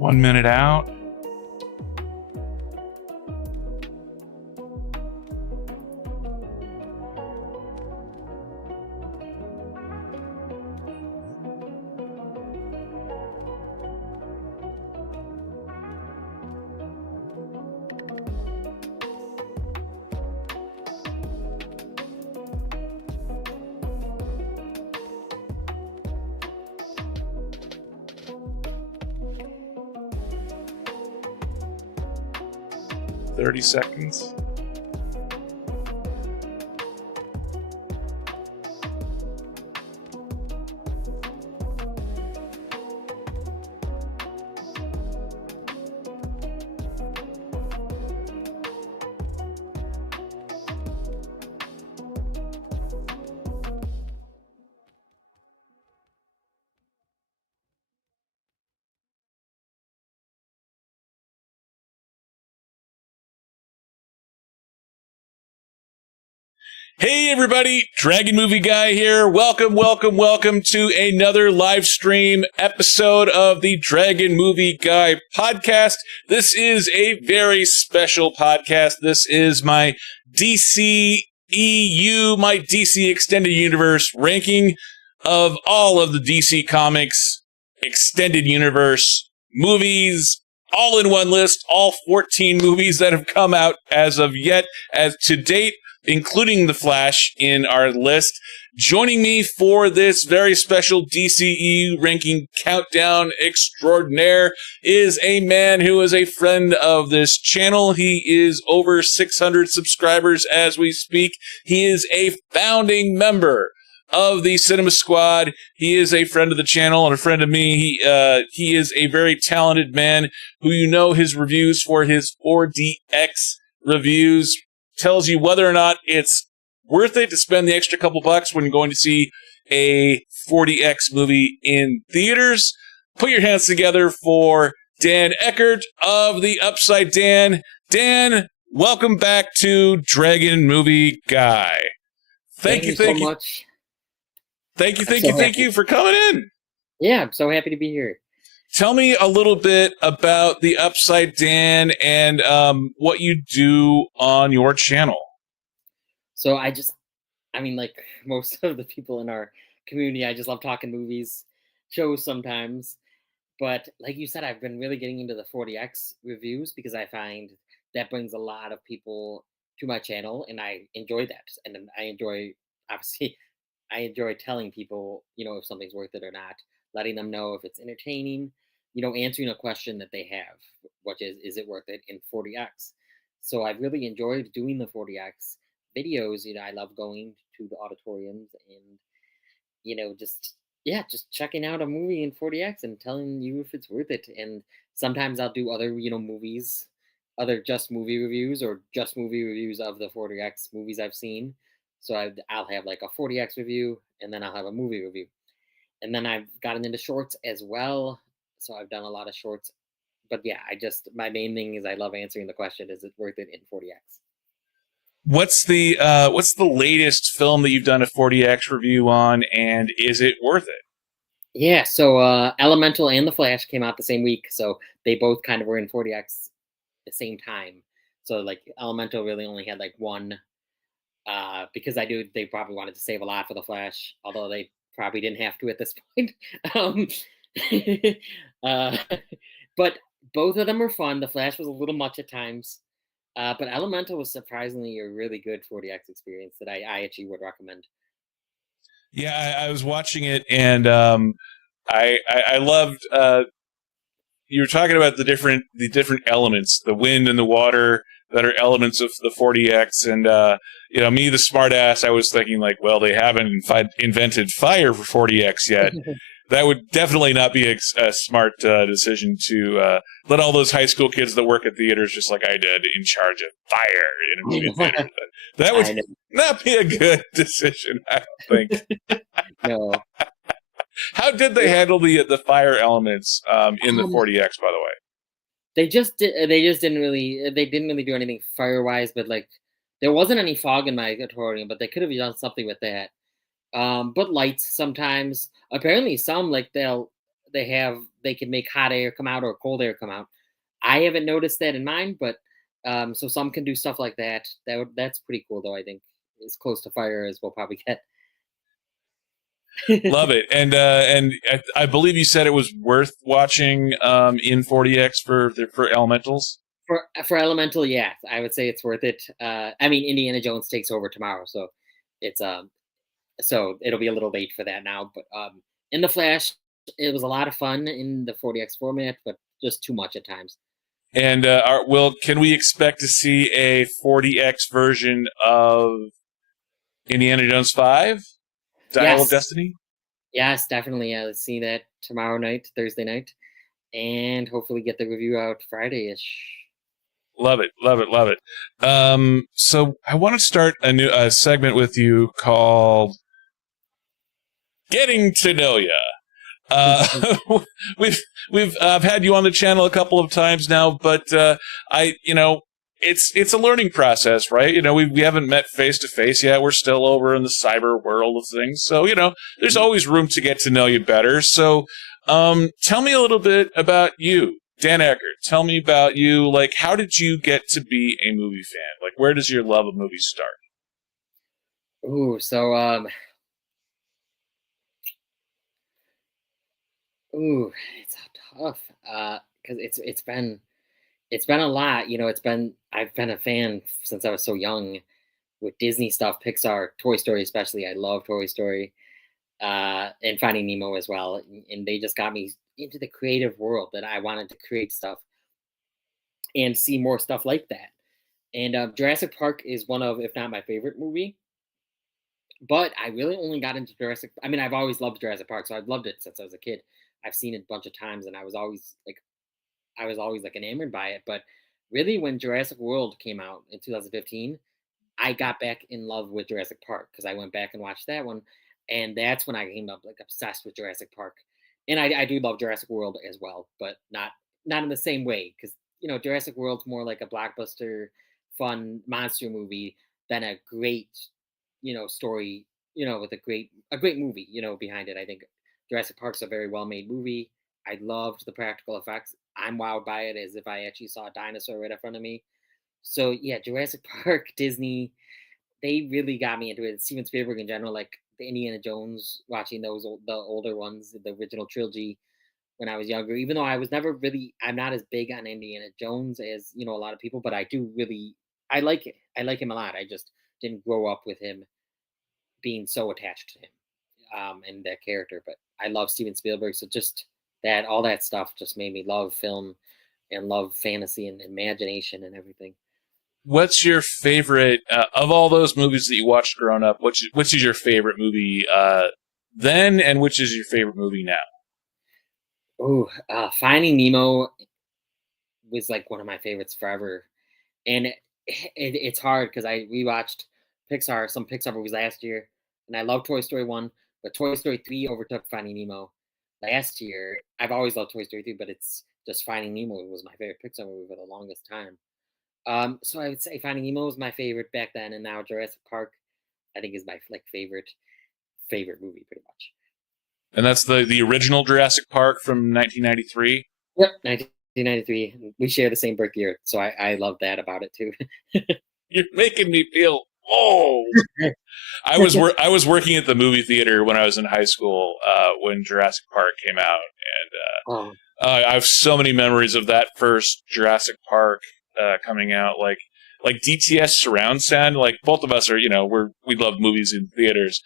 1 minute out. $30 seconds. Hey everybody, Dragon Movie Guy here. Welcome to another live stream episode of the Dragon Movie Guy podcast. This is a very special podcast. This is my DCEU, my DC Extended Universe ranking of all of the DC Comics Extended Universe movies, all in one list, all 14 movies that have come out as of yet, as to date, including The Flash in our list. Joining me for this very special DCEU ranking countdown extraordinaire is a man who is a friend of this channel. He is over 600 subscribers as we speak. He is a founding member of the Cinema Squad. He is a friend of the channel and a friend of me. He is a very talented man who, you know, his reviews for his 4DX reviews tells you whether or not it's worth it to spend the extra couple bucks when you're going to see a 4DX movie in theaters. Put your hands together for Dan Eckert of The Upside Dan. Dan, welcome back to Dragon Movie Guy. Thank you so much. Thank you for coming in. Yeah, I'm so happy to be here. Tell me a little bit about The Upside Dan and what you do on your channel. So like most of the people in our community, I just love talking movies, shows sometimes. But like you said, I've been really getting into the 4DX reviews because I find that brings a lot of people to my channel, and I enjoy that. And I enjoy telling people, if something's worth it or not, letting them know if it's entertaining, answering a question that they have, which is it worth it in 4DX? So I've really enjoyed doing the 4DX videos. I love going to the auditoriums and, just checking out a movie in 4DX and telling you if it's worth it. And sometimes I'll do other, movies, other just movie reviews or just movie reviews of the 4DX movies I've seen. So I'll have like a 4DX review and then I'll have a movie review. And then I've gotten into shorts as well. So I've done a lot of shorts. But yeah, my main thing is I love answering the question, is it worth it in 4DX? What's the latest film that you've done a 4DX review on, and is it worth it? Yeah, so Elemental and The Flash came out the same week. So they both kind of were in 4DX at the same time. So like Elemental really only had like one, because they probably wanted to save a lot for The Flash, although they probably didn't have to at this point. But both of them were fun. The Flash was a little much at times, but Elemental was surprisingly a really good 4DX experience that I actually would recommend. Yeah, I was watching it, and I loved. You were talking about the different elements, the wind and the water that are elements of the 4DX, and me, the smartass, I was thinking like, well, they haven't invented fire for 4DX yet. That would definitely not be a smart decision to let all those high school kids that work at theaters, just like I did, in charge of fire in a movie theater. That would not be a good decision, I don't think. No. How did they handle the fire elements in the 4DX, by the way? They didn't really do anything fire wise, but like there wasn't any fog in my auditorium, but they could have done something with that. But lights sometimes, apparently some, like they'll they can make hot air come out or cold air come out. I haven't noticed that in mine, but so some can do stuff like that. That's pretty cool, though. I think as close to fire as we'll probably get. Love it. And I believe you said it was worth watching in 40X for Elementals. For Elemental, yeah, I would say it's worth it. I mean, Indiana Jones takes over tomorrow, so it's so it'll be a little late for that now. But in the Flash, it was a lot of fun in the 40X format, but just too much at times. And can we expect to see a 40X version of Indiana Jones 5? Dial of Destiny? Yes, definitely. Let's see that tomorrow night, Thursday night, and hopefully get the review out Friday-ish. Love it, love it, love it. So I want to start a new segment with you called Getting to Know Ya. We've I've had you on the channel a couple of times now, but it's a learning process, right? We haven't met face to face yet. We're still over in the cyber world of things, so there's always room to get to know you better. So, tell me a little bit about you, Dan Eckert. Tell me about you. Like, how did you get to be a movie fan? Like, where does your love of movies start? Ooh, so it's tough because it's been a lot. I've been a fan since I was so young with Disney stuff, Pixar, Toy Story especially. I love Toy Story, and Finding Nemo as well. And they just got me into the creative world that I wanted to create stuff and see more stuff like that. And Jurassic Park is one of, if not my favorite movie. But I really only got into Jurassic. I mean, I've always loved Jurassic Park, so I've loved it since I was a kid. I've seen it a bunch of times, and I was always like enamored by it. But really, when Jurassic World came out in 2015, I got back in love with Jurassic Park because I went back and watched that one, and that's when I came up like obsessed with Jurassic Park. And I do love Jurassic World as well, but not in the same way because Jurassic World's more like a blockbuster, fun monster movie than a great story, with a great movie, behind it. I think Jurassic Park's a very well made movie. I loved the practical effects. I'm wowed by it as if I actually saw a dinosaur right in front of me. So yeah, Jurassic Park, Disney, they really got me into it. Steven Spielberg in general, like the Indiana Jones, watching the older ones, the original trilogy when I was younger. Even though I'm not as big on Indiana Jones as a lot of people, but I like it. I like him a lot. I just didn't grow up with him being so attached to him and that character. But I love Steven Spielberg, so just all that stuff just made me love film and love fantasy and imagination and everything. What's your favorite of all those movies that you watched growing up? Which is your favorite movie then, and which is your favorite movie now? Oh, Finding Nemo was like one of my favorites forever, and it's hard because I rewatched some Pixar movies last year, and I love Toy Story 1, but Toy Story 3 overtook Finding Nemo last year. I've always loved Toy Story 3, but it's just Finding Nemo was my favorite Pixar movie for the longest time. So I would say Finding Nemo was my favorite back then, and now Jurassic Park, I think, is my favorite movie pretty much. And that's the original Jurassic Park from 1993? Yep, 1993. We share the same birth year, so I love that about it too. You're making me feel old. I was working at the movie theater when I was in high school when Jurassic Park came out, and I have so many memories of that first Jurassic Park coming out. Like DTS surround sound. Like both of us are, we love movies in theaters.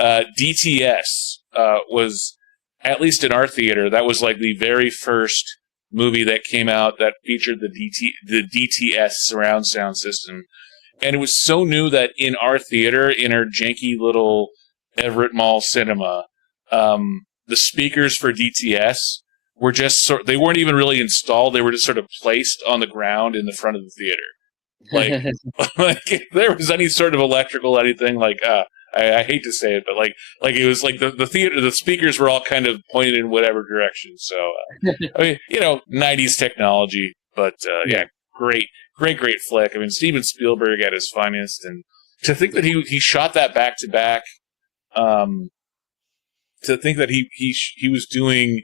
DTS was, at least in our theater, that was like the very first movie that came out that featured the DTS surround sound system. And it was so new that in our theater, in our janky little Everett Mall cinema, the speakers for DTS were just they weren't even really installed. They were just sort of placed on the ground in the front of the theater. Like if there was any sort of electrical anything, I hate to say it, but like it was like the theater, the speakers were all kind of pointed in whatever direction. So, I mean, 90s technology, but yeah, great flick. I mean, Steven Spielberg at his finest, and to think that he shot that back to back, to think that he was doing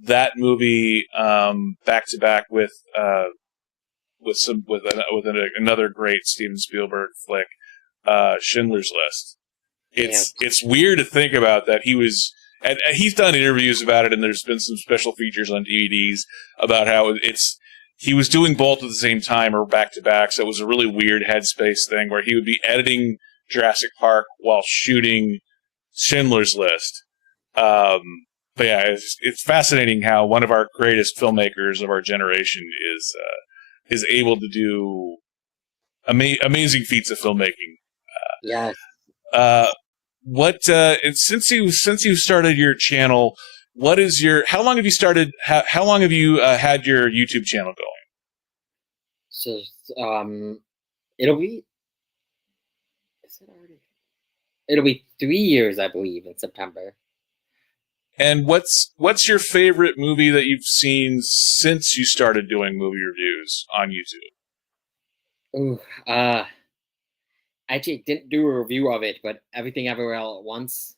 that movie back to back with another great Steven Spielberg flick, Schindler's List. Yeah. It's weird to think about that and he's done interviews about it, and there's been some special features on DVDs about how he was doing both at the same time or back to back, so it was a really weird headspace thing where he would be editing Jurassic Park while shooting Schindler's List. But yeah, it's fascinating how one of our greatest filmmakers of our generation is able to do amazing feats of filmmaking. Yes. And since you started your channel, how long have you started? How long have you had your YouTube channel going? So it'll be. Is it already? It'll be 3 years, I believe, in September. And what's your favorite movie that you've seen since you started doing movie reviews on YouTube? Ooh, I actually didn't do a review of it, but Everything Everywhere All at Once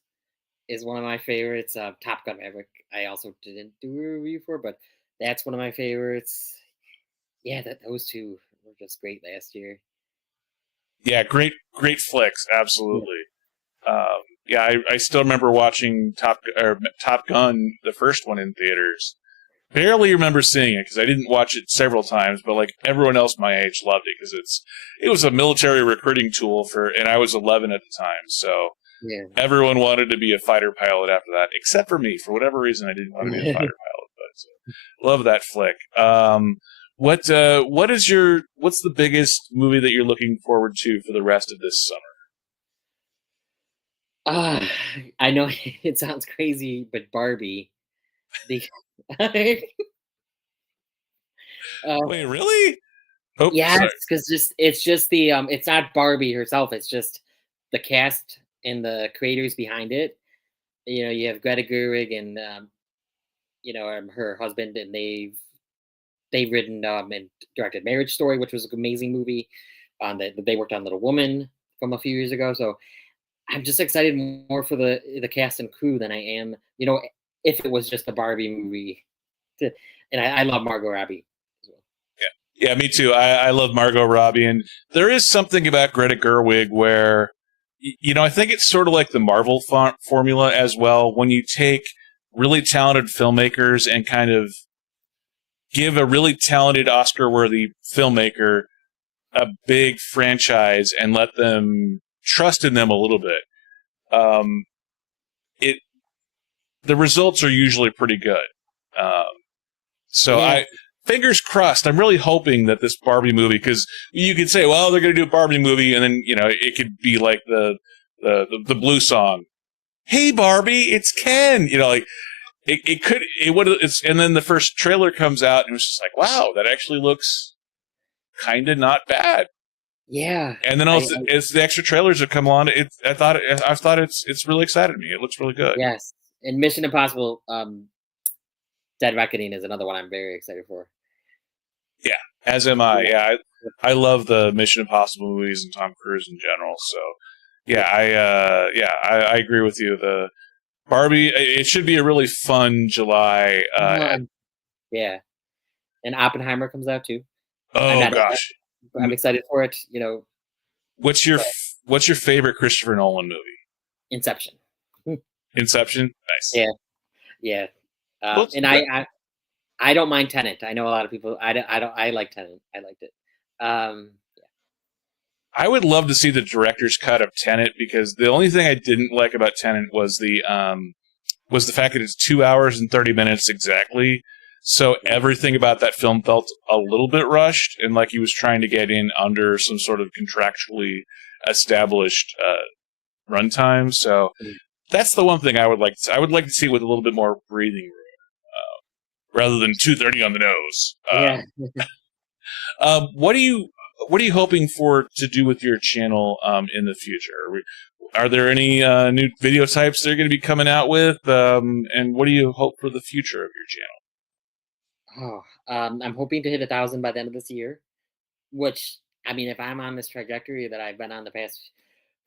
is one of my favorites. Top Gun Maverick, I also didn't do a review for, but that's one of my favorites. Yeah, those two were just great last year. Yeah, great flicks, absolutely. Yeah, I still remember watching Top Gun, the first one, in theaters. Barely remember seeing it because I didn't watch it several times, but like everyone else my age loved it because it was a military recruiting tool and I was 11 at the time, so Yeah. everyone wanted to be a fighter pilot after that, except for me. For whatever reason, I didn't want to be a fighter pilot, but love that flick. What's the biggest movie that you're looking forward to for the rest of this summer? I know it sounds crazy, but Barbie. The Wait, really? Oh, yes, sorry. because it's just the it's not Barbie herself. It's just the cast and the creators behind it. You know, you have Greta Gerwig and her husband, and they've written and directed Marriage Story, which was an amazing movie. They worked on Little Woman from a few years ago, so I'm just excited more for the cast and crew than I am, if it was just a Barbie movie. And I love Margot Robbie as well. Yeah, me too. I love Margot Robbie, and there is something about Greta Gerwig where, I think it's sort of like the Marvel formula as well. When you take really talented filmmakers and kind of give a really talented Oscar-worthy filmmaker a big franchise and let them trust in them a little bit, the results are usually pretty good. Yeah. Fingers crossed. I'm really hoping that this Barbie movie, because you could say, well, they're going to do a Barbie movie, and then it could be like the Blue song, "Hey Barbie, it's Ken." And then the first trailer comes out, and it was just like, wow, that actually looks kind of not bad. Yeah. And then also, as the extra trailers have come on, I thought it's really excited me. It looks really good. Yes. And Mission Impossible Dead Reckoning is another one I'm very excited for. Yeah, as am I. Yeah, I love the Mission Impossible movies and Tom Cruise in general. So, yeah, I agree with you. The Barbie, it should be a really fun July. Yeah, and Oppenheimer comes out too. Oh gosh, I'm excited for it. What's your favorite Christopher Nolan movie? Inception. Inception, nice. Yeah, yeah. And I don't mind Tenet. I know a lot of people. I like Tenet. I liked it. Yeah. I would love to see the director's cut of Tenet, because the only thing I didn't like about Tenet was the fact that it's 2 hours and 30 minutes exactly. So everything about that film felt a little bit rushed, and like he was trying to get in under some sort of contractually established runtime. So that's the one thing I would like to see. I would like to see with a little bit more breathing room, rather than 2:30 on the nose. Yeah. What are you hoping for to do with your channel in the future? Are there any new video types they're going to be coming out with? And what do you hope for the future of your channel? I'm hoping to hit 1,000 by the end of this year. Which, I mean, if I'm on this trajectory that I've been on the past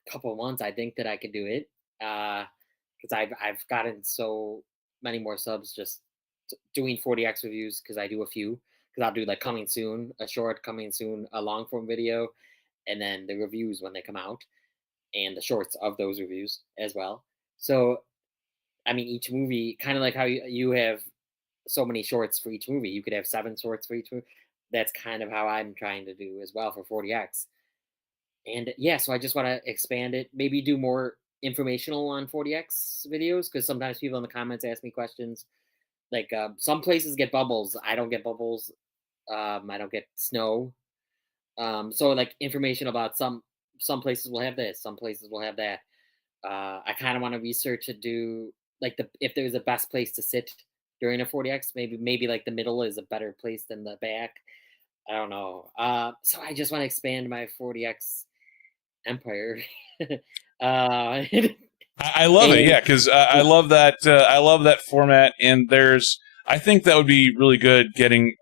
couple of months, I think that I could do it. Because I've gotten so many more subs just doing 40x reviews because I do a few. Because I'll do like coming soon, a short coming soon, a long form video, and then the reviews when they come out, and the shorts of those reviews as well. So I mean, each movie, kind of like how you have so many shorts for each movie. You could have 7 shorts for each movie. That's kind of how I'm trying to do as well for 40x. And yeah, so I just want to expand it. Maybe do more informational on 40x videos because sometimes people in the comments ask me questions. Like some places get bubbles. I don't get bubbles. I don't get snow. So like information about some places will have this, some places will have that. I kind of want to research and do like if there's a best place to sit during a 40x, maybe like the middle is a better place than the back. I don't know. So I just want to expand my 40x empire. uh, I love it, and yeah, because I love that. I love that format, and I think that would be really good getting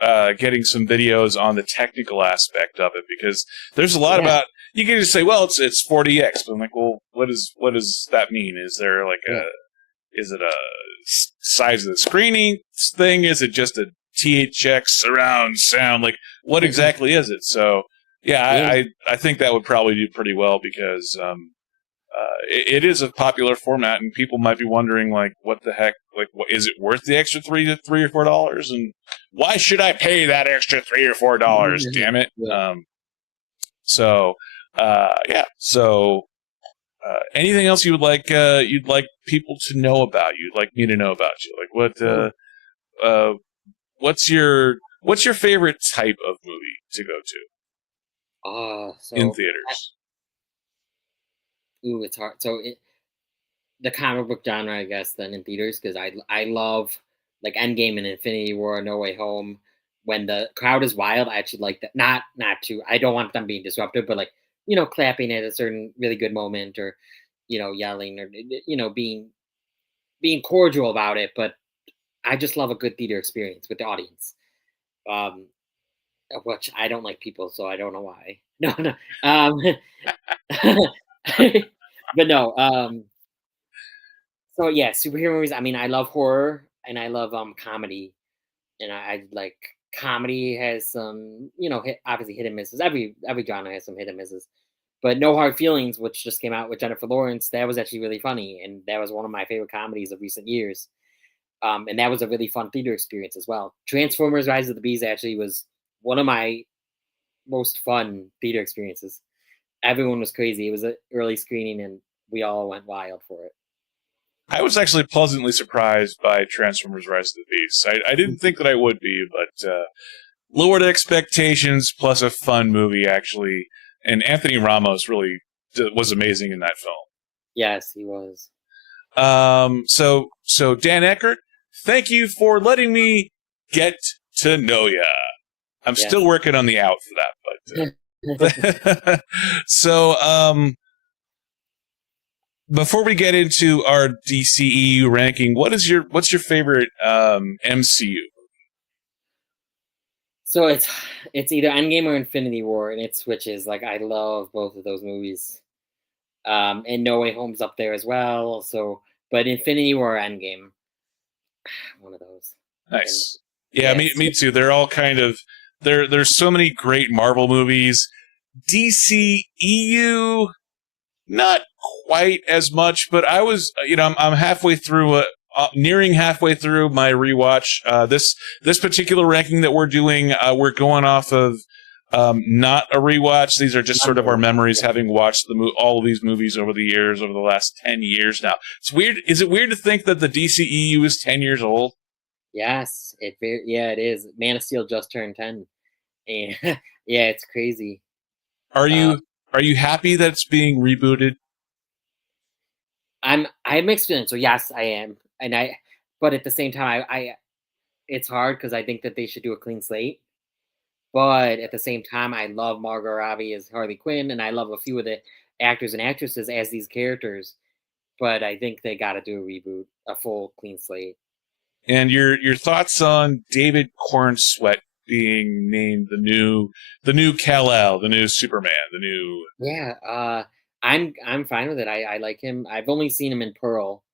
some videos on the technical aspect of it because there's a lot yeah, about. You can just say, well, it's 40x, but I'm like, well, what does that mean? Is there like yeah, is it a size of the screening thing? Is it just a THX surround sound? Like, what exactly is it? So, yeah, yeah, I think that would probably do pretty well because it is a popular format, and people might be wondering, like, what the heck? Like, is it worth the extra $3 or $4? And why should I pay that extra $3 or $4? Damn it! yeah. So, yeah. So, anything else you'd like people to know about you? You'd like me to know about you? Like, what's your favorite type of movie to go to in So theaters? ooh, it's hard. So the comic book genre, I guess, then in theaters because I love like Endgame and Infinity War, No Way Home. When the crowd is wild, I actually like that. Not too. I don't want them being disruptive, but like clapping at a certain really good moment, or yelling, or being cordial about it. But I just love a good theater experience with the audience. Um, which I don't like people, so I don't know why. No, no. But no. So yeah, superhero movies. I mean, I love horror and I love comedy, and I like comedy has some obviously hit and misses. Every genre has some hit and misses, but No Hard Feelings, which just came out with Jennifer Lawrence, that was actually really funny, and that was one of my favorite comedies of recent years. And that was a really fun theater experience as well. Transformers: Rise of the Beast actually was one of my most fun theater experiences. Everyone was crazy. It was an early screening, and we all went wild for it. I was actually pleasantly surprised by Transformers: Rise of the Beast. I didn't think that I would be, but lowered expectations plus a fun movie actually. And Anthony Ramos really was amazing in that film. Yes, he was. So Dan Eckert, thank you for letting me get to know ya. I'm still Yes. working on the out for that, but so before we get into our DCEU ranking, what's your favorite MCU? So it's either Endgame or Infinity War, and it switches. Like I love both of those movies. And No Way Home's up there as well. So, but Infinity War or Endgame, one of those. And Nice. Yeah, yes, me too. They're all kind of there's so many great Marvel movies. DCEU, not quite as much, but I was, I'm halfway through, nearing halfway through my rewatch. This particular ranking that we're doing, we're going off of not a rewatch. These are just sort of our memories, having watched all of these movies over the years, over the last 10 years now. It's weird. Is it weird to think that the DCEU is 10 years old? yes, it is. Man of Steel just turned 10, and yeah, it's crazy. Are Uh, you happy that it's being rebooted? I'm mixed feelings. So yes, I am, but at the same time, I it's hard because I think that they should do a clean slate. But at the same time, I love Margot Robbie as Harley Quinn, and I love a few of the actors and actresses as these characters. But I think they got to do a reboot, a full clean slate. And your thoughts on David Cornsweet being named the new Kal-El, the new Superman, the new. Yeah, I'm fine with it. I like him. I've only seen him in Pearl,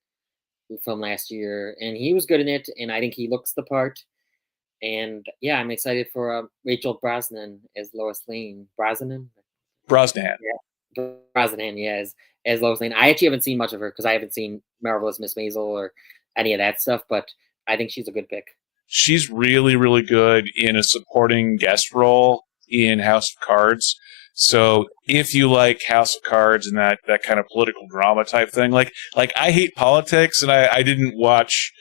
from last year, and he was good in it, and I think he looks the part. And yeah, I'm excited for Rachel Brosnan as Lois Lane. Brosnahan. Yeah, Brosnan, yeah, as Lois Lane. I actually haven't seen much of her because I haven't seen Marvelous Miss Maisel or any of that stuff, but I think she's a good pick. She's really, really good in a supporting guest role in House of Cards. So if you like House of Cards and that kind of political drama type thing, like I hate politics, and I didn't watch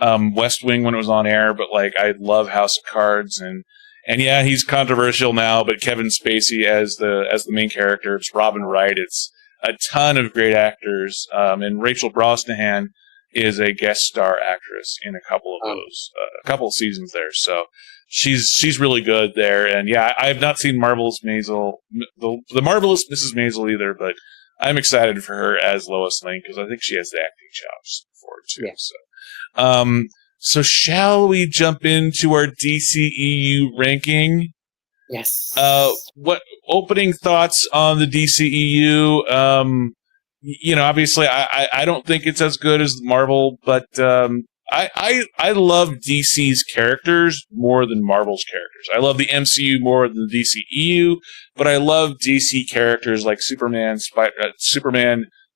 West Wing when it was on air, but like I love House of Cards, and yeah, he's controversial now, but Kevin Spacey as the main character, it's Robin Wright, it's a ton of great actors, and Rachel Brosnahan is a guest star actress in a couple of those, a couple of seasons there. So she's really good there. And yeah, I have not seen Marvelous Maisel, the Marvelous Mrs. Maisel either, but I'm excited for her as Lois Lane because I think she has the acting chops for it too. Yeah. So shall we jump into our DCEU ranking? Yes. What opening thoughts on the DCEU? Obviously, I don't think it's as good as Marvel, but I love DC's characters more than Marvel's characters. I love the MCU more than the DCEU, but I love DC characters like Superman,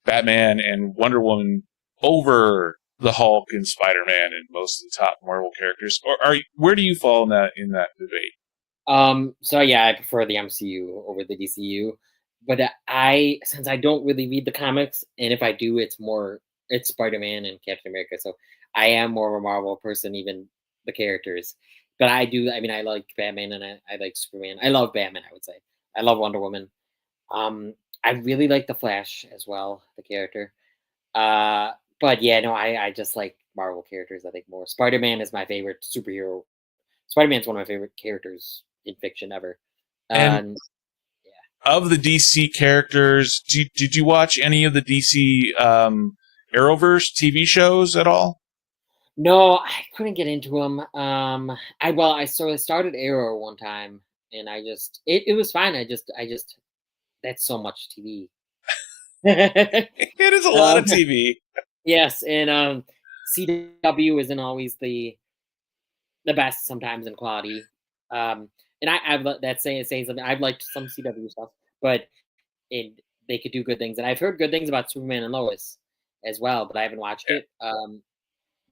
Batman, and Wonder Woman over the Hulk and Spider-Man and most of the top Marvel characters. Or where do you fall in that debate? So yeah, I prefer the MCU over the DCU, but since I don't really read the comics, and if I do, it's Spider-Man and Captain America. So I am more of a Marvel person, even the characters. But I like Batman and I like Superman. I love Batman, I would say. I love Wonder Woman. I really like the Flash as well, the character. But yeah, no, I just like Marvel characters, I think, more. Spider-Man is my favorite superhero. Spider-Man's one of my favorite characters in fiction ever. And of the DC characters, did you watch any of the DC Arrowverse TV shows at all? No, I couldn't get into them. I sort of started Arrow one time, and it was fine. I just that's so much TV. It is a lot of TV. Yes, and CW isn't always the best sometimes in quality. And I've that's saying something. I've liked some CW stuff, but they could do good things, and I've heard good things about Superman and Lois as well, but I haven't watched it.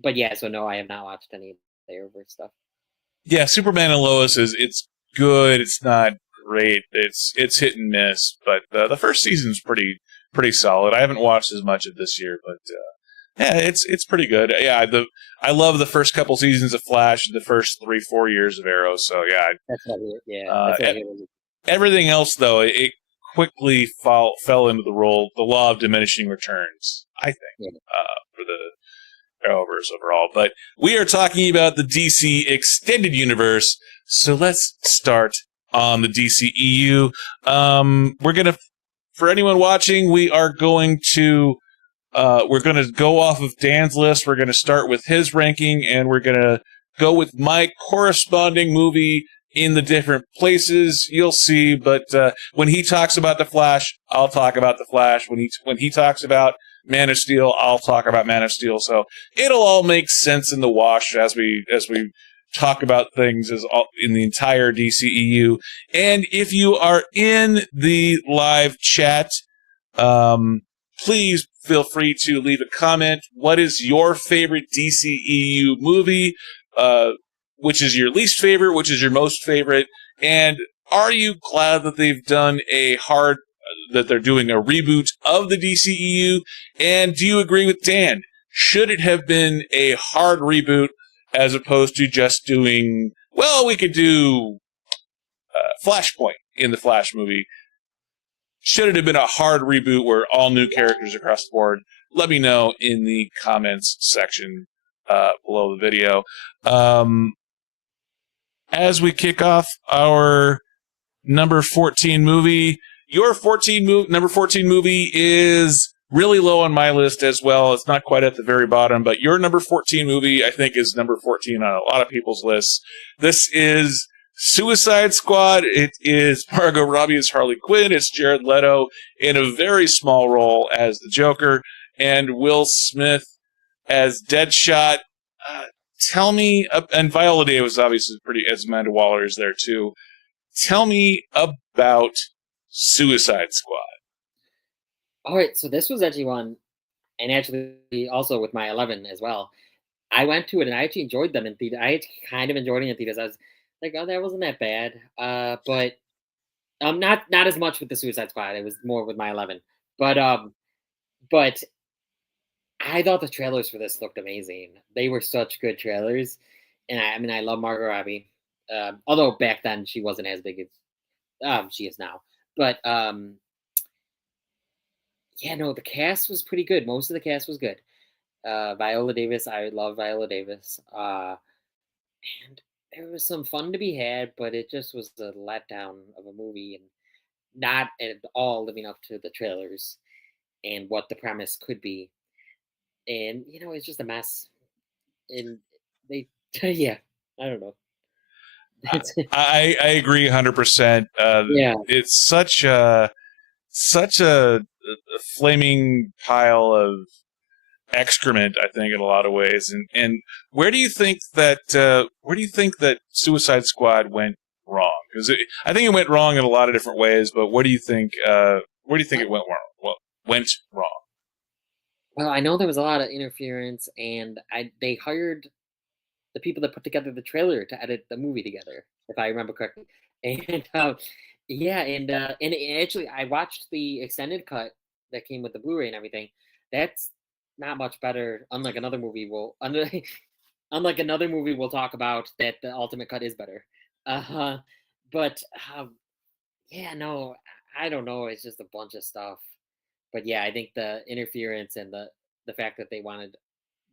But yeah, so no, I have not watched any of the Arrowverse stuff. Yeah, Superman and Lois it's good. It's not great. It's hit and miss, but the first season's pretty solid. I haven't watched as much of this year, but yeah, it's pretty good. Yeah, I love the first couple seasons of Flash, the first 3-4 years of Arrow. So yeah, that's what I hear. Everything else though, it quickly fell into the law of diminishing returns. I think for the Arrowverse overall, but we are talking about the DC extended universe. So let's start on the DCEU. We're gonna, for anyone watching, we're going to go off of Dan's list. We're going to start with his ranking, and we're going to go with my corresponding movie in the different places. You'll see, but when he talks about The Flash, I'll talk about The Flash. When he talks about Man of Steel, I'll talk about Man of Steel. So it'll all make sense in the wash as we talk about things in the entire DCEU. And if you are in the live chat, please feel free to leave a comment. What is your favorite DCEU movie? Which is your least favorite? Which is your most favorite? And are you glad that they've done that they're doing a reboot of the DCEU? And do you agree with Dan? Should it have been a hard reboot as opposed to just doing, we could do Flashpoint in the Flash movie? Should it have been a hard reboot where all new characters across the board? Let me know in the comments section below the video. As we kick off our number 14 movie, your number 14 movie is really low on my list as well. It's not quite at the very bottom, but your number 14 movie, I think, is number 14 on a lot of people's lists. This is Suicide Squad. It is Margot Robbie as Harley Quinn. It's Jared Leto in a very small role as the Joker, and Will Smith as Deadshot. Tell me, and Viola Davis obviously pretty, as Amanda Waller is there too. Tell me about Suicide Squad. All right, so this was actually one, and actually also with my 11 as well. I went to it and I actually enjoyed them in theater. I kind of enjoyed it in theaters. I was like, oh, that wasn't that bad. But not as much with the Suicide Squad. It was more with my 11. But I thought the trailers for this looked amazing. They were such good trailers, and I mean, I love Margot Robbie. Although back then she wasn't as big as she is now. But yeah, no, the cast was pretty good. Most of the cast was good. Viola Davis, I love Viola Davis. And there was some fun to be had, but it just was a letdown of a movie and not at all living up to the trailers and what the premise could be. And it's just a mess. And they, yeah, I don't know. I agree 100%. Yeah, It's such a flaming pile of excrement, I think, in a lot of ways. And where do you think that Suicide Squad went wrong? Because I think it went wrong in a lot of different ways. But where do you think it went wrong? Went wrong. well, I know there was a lot of interference, and they hired the people that put together the trailer to edit the movie together, if I remember correctly. And yeah, and actually, I watched the extended cut that came with the Blu-ray and everything. That's not much better. Unlike another movie, unlike another movie we'll talk about, that the ultimate cut is better. But yeah, no, I don't know. It's just a bunch of stuff. But yeah, I think the interference and the fact that they wanted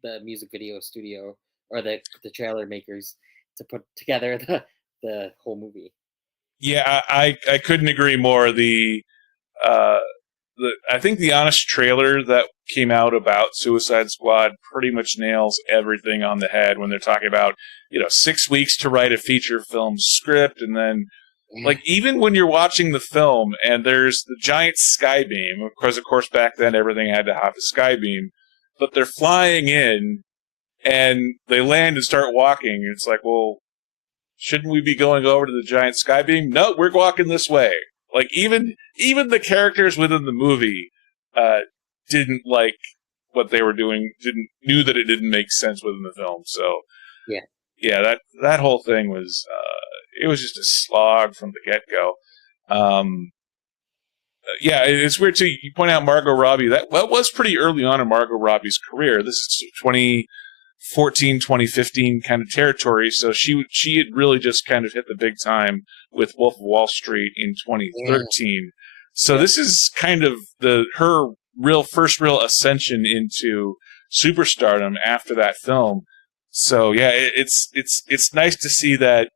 the music video studio or the trailer makers to put together the whole movie. Yeah, I couldn't agree more. I think the honest trailer that came out about Suicide Squad pretty much nails everything on the head when they're talking about 6 weeks to write a feature film script, and then like even when you're watching the film and there's the giant sky beam, of course back then everything had to have a sky beam, but they're flying in and they land and start walking. It's like, well, shouldn't we be going over to the giant sky beam? No, we're walking this way. Like even the characters within the movie didn't like what they were doing. Knew that it didn't make sense within the film. So yeah, that whole thing was it was just a slog from the get go. Yeah, it's weird too. You point out Margot Robbie. That was pretty early on in Margot Robbie's career. This is 2014, 2015 kind of territory. So she had really just kind of hit the big time with Wolf of Wall Street in 2013. So this is kind of her first real ascension into superstardom after that film. So yeah, it's nice to see that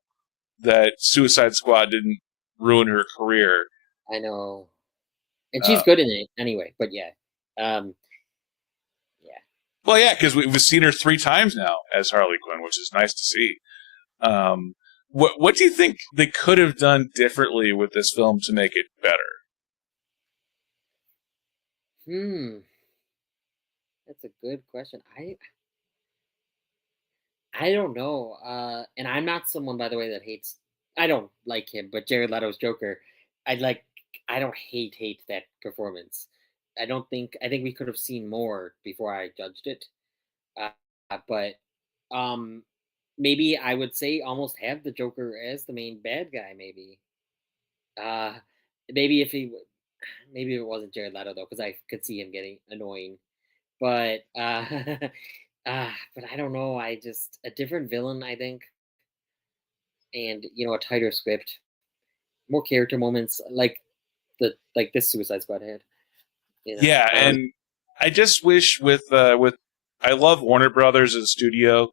Suicide Squad didn't ruin her career. I know, and she's good in it anyway. But yeah. Well, yeah, because we've seen her 3 times now as Harley Quinn, which is nice to see. What do you think they could have done differently with this film to make it better? That's a good question. I don't know. And I'm not someone, by the way, that hates. I don't like him, but Jared Leto's Joker, I don't hate that performance. I think we could have seen more before I judged it. But maybe I would say almost have the Joker as the main bad guy. Maybe maybe if it wasn't Jared Leto though, because I could see him getting annoying. But but I don't know. I just a different villain, I think, and a tighter script, more character moments like this Suicide Squad had. Yeah, and I just wish with I love Warner Brothers as a studio,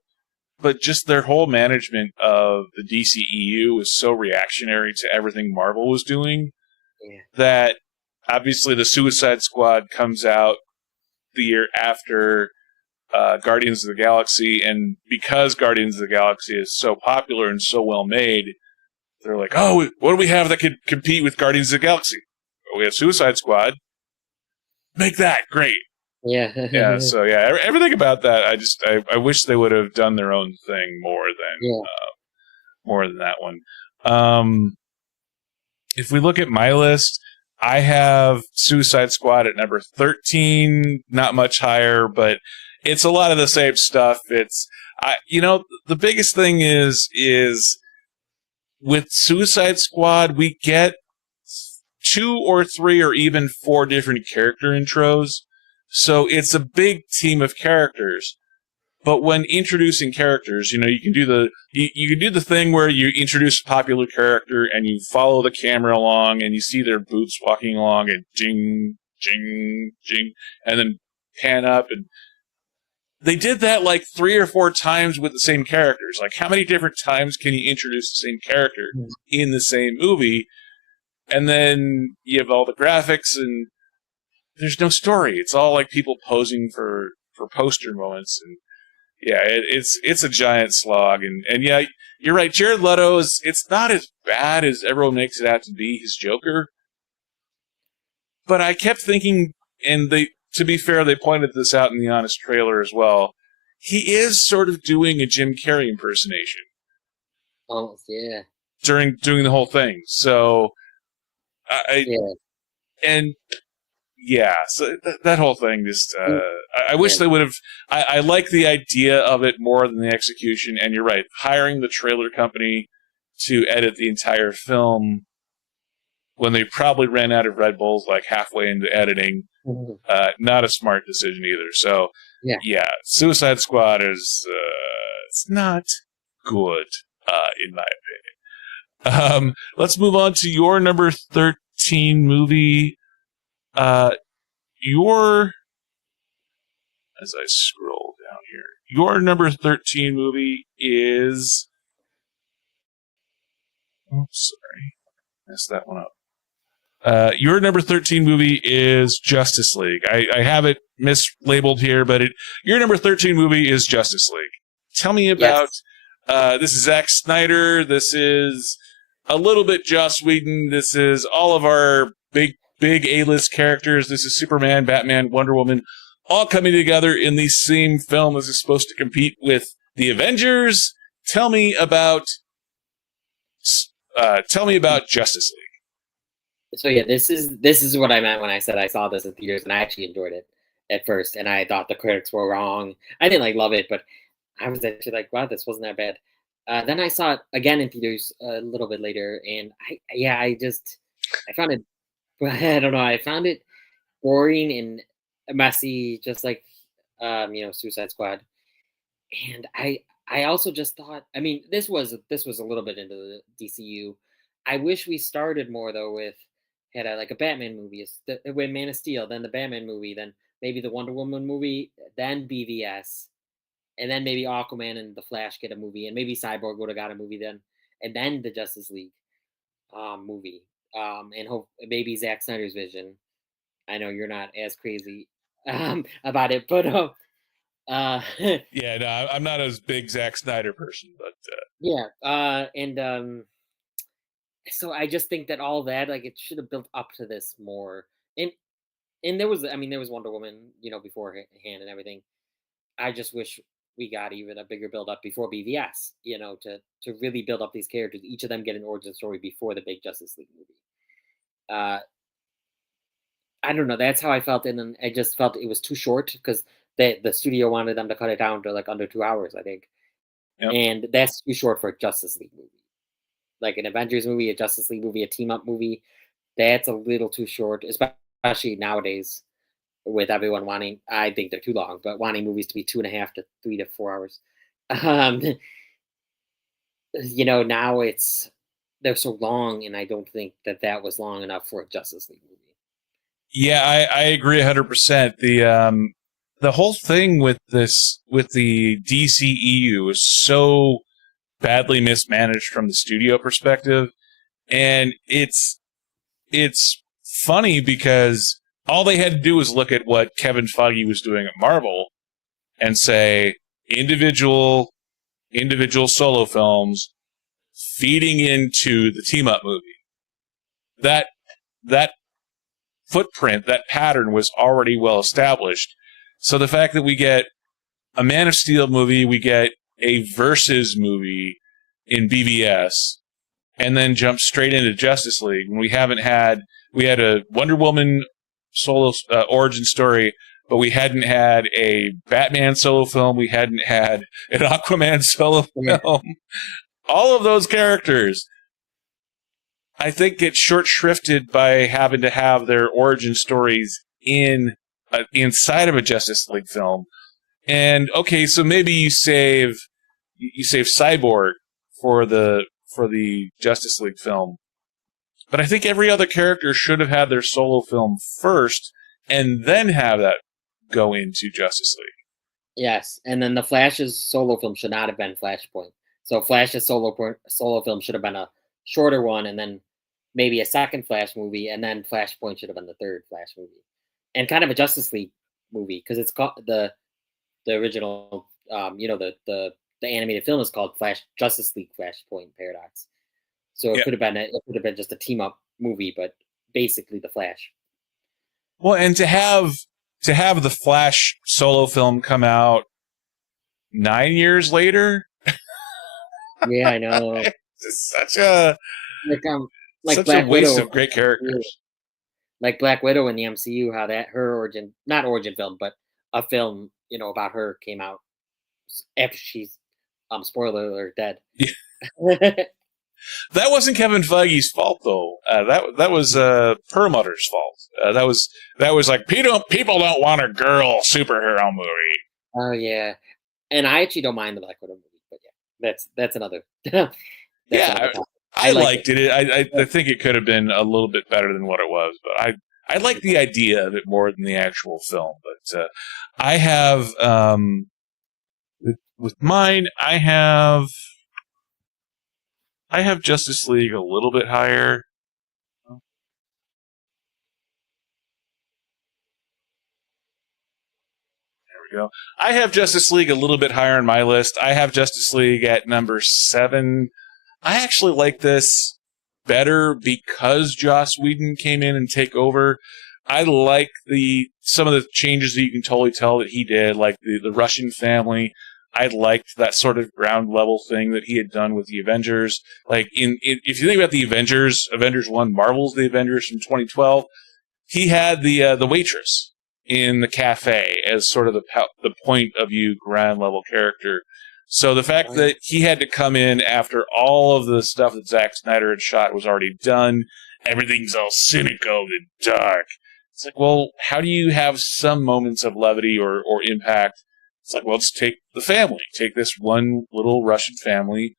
but just their whole management of the DCEU was so reactionary to everything Marvel was doing that obviously the Suicide Squad comes out the year after Guardians of the Galaxy, and because Guardians of the Galaxy is so popular and so well made, they're like, oh, what do we have that could compete with Guardians of the Galaxy? Well, we have Suicide Squad. Make that great. Yeah. Yeah, so yeah, everything about that, I wish they would have done their own thing Yeah. more than that one. Um, if we look at my list, I have Suicide Squad at number 13, not much higher, but it's a lot of the same stuff. The biggest thing is with Suicide Squad, we get 2 or 3 or even 4 different character intros. So it's a big team of characters. But when introducing characters, you can do you can do the thing where you introduce a popular character and you follow the camera along and you see their boots walking along and jing, jing, jing, and then pan up. And they did that like 3 or 4 times with the same characters. Like, how many different times can you introduce the same character in the same movie? And then you have all the graphics and there's no story. It's all like people posing for poster moments. And yeah, it's a giant slog. And yeah, you're right. Jared Leto it's not as bad as everyone makes it out to be, his Joker. But I kept thinking, and to be fair, they pointed this out in the Honest trailer as well. He is sort of doing a Jim Carrey impersonation. Almost, yeah. During doing the whole thing. So so that whole thing just, I wish they would have, I like the idea of it more than the execution, and you're right, hiring the trailer company to edit the entire film when they probably ran out of Red Bulls like halfway into editing, not a smart decision either. So, yeah Suicide Squad is, it's not good, in my opinion. Let's move on to your number 13 movie. As I scroll down here, your number 13 movie is, sorry, messed that one up. Your number 13 movie is Justice League. I have it mislabeled here, but your number 13 movie is Justice League. Tell me about, this is Zack Snyder, this is a little bit Joss Whedon, this is all of our big A-list characters. This is Superman, Batman, Wonder Woman, all coming together in the same film. This is supposed to compete with the Avengers. Tell me about Justice League. So yeah, this is what I meant when I said I saw this in theaters, and I actually enjoyed it at first, and I thought the critics were wrong. I didn't love it, but I was actually like, wow, this wasn't that bad. Then I saw it again in theaters a little bit later, and I found it, I don't know, I found it boring and messy, just like Suicide Squad. And I also just thought, I mean, this was a little bit into the DCU. I wish we started more though with had like a Batman movie, with Man of Steel, then the Batman movie, then maybe the Wonder Woman movie, then BVS, and then maybe Aquaman and the Flash get a movie, and maybe Cyborg would have got a movie then, and then the Justice League movie, and hope maybe Zack Snyder's vision. I know you're not as crazy about it, but yeah, no, I'm not as big Zack Snyder person, but so I just think that all that, like, it should have built up to this more, and there was Wonder Woman, beforehand and everything. I just wish we got even a bigger build up before BVS, to really build up these characters, each of them get an origin story before the big Justice League movie. I don't know. That's how I felt, and then I just felt it was too short because the studio wanted them to cut it down to like under 2 hours, I think, and that's too short for a Justice League movie. Like an Avengers movie, a Justice League movie, a team up movie, that's a little too short, especially nowadays with everyone wanting. I think they're too long, but wanting movies to be 2.5 to 3 to 4 hours. Now they're so long, and I don't think that was long enough for a Justice League movie. Yeah, I agree 100%. The whole thing with the DCEU is so badly mismanaged from the studio perspective, and it's funny because all they had to do was look at what Kevin Feige was doing at Marvel and say individual solo films feeding into the team up movie. That footprint, that pattern was already well established. So the fact that we get a Man of Steel movie, we get a Versus movie in BVS, and then jump straight into Justice League. We had a Wonder Woman solo origin story, but we hadn't had a Batman solo film. We hadn't had an Aquaman solo film. All of those characters, I think, get short shrifted by having to have their origin stories inside of a Justice League film. And okay, so maybe you save Cyborg for the Justice League film, but I think every other character should have had their solo film first, and then have that go into Justice League. Yes, and then the Flash's solo film should not have been Flashpoint. So Flash's solo film should have been a shorter one, and then maybe a second Flash movie, and then Flashpoint should have been the third Flash movie, and kind of a Justice League movie, because it's called the original, the animated film is called Justice League Flashpoint Paradox. So it could have been just a team up movie, but basically the Flash. Well, and to have the Flash solo film come out 9 years later. Yeah, I know. It's such a such Black a waste Widow, of great characters. Like Black Widow in the MCU, how her not origin film, but a film, about her came out after she's, spoiler alert, dead. Yeah. That wasn't Kevin Feige's fault, though. That was Perlmutter's fault. That was like people don't want a girl superhero movie. Oh yeah, and I actually don't mind the Black Widow movie, but yeah, that's another. That's yeah, I liked it. I think it could have been a little bit better than what it was, but I like the idea of it more than the actual film. But I have with mine, I have Justice League a little bit higher. There we go. I have Justice League a little bit higher on my list. I have Justice League at number 7. I actually like this better because Joss Whedon came in and take over. I like some of the changes that you can totally tell that he did, like the Russian family. I liked that sort of ground level thing that he had done with the Avengers. Like if you think about the Avengers 1, Marvel's The Avengers from 2012, he had the waitress in the cafe as sort of the point of view ground level character. So the fact that he had to come in after all of the stuff that Zack Snyder had shot was already done, everything's all cynical and dark. It's like, well, how do you have some moments of levity or impact? It's like, well, let's take the family. Take this one little Russian family,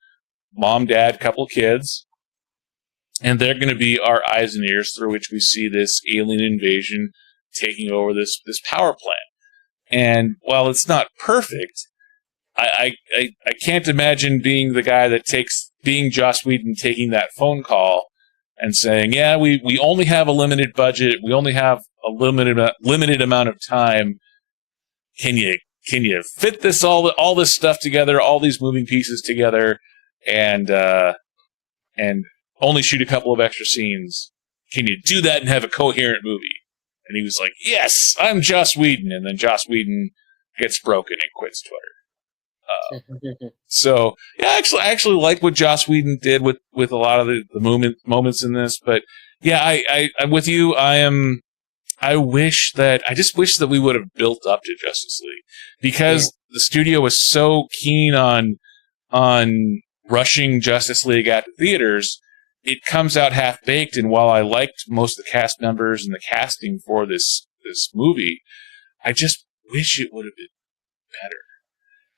mom, dad, couple kids, and they're going to be our eyes and ears through which we see this alien invasion taking over this power plant. And while it's not perfect, I can't imagine being the guy that being Joss Whedon taking that phone call and saying, yeah, we only have a limited budget. We only have a limited amount of time. Can you fit all this stuff together, all these moving pieces together, and only shoot a couple of extra scenes? Can you do that and have a coherent movie? And he was like, yes, I'm Joss Whedon. And then Joss Whedon gets broken and quits Twitter. So yeah, I actually like what Joss Whedon did with a lot of the moments in this. But yeah, I'm with you. I just wish that we would have built up to Justice League, because the studio was so keen on rushing Justice League at the theaters. It comes out half baked, and while I liked most of the cast members and the casting for this movie, I just wish it would have been better.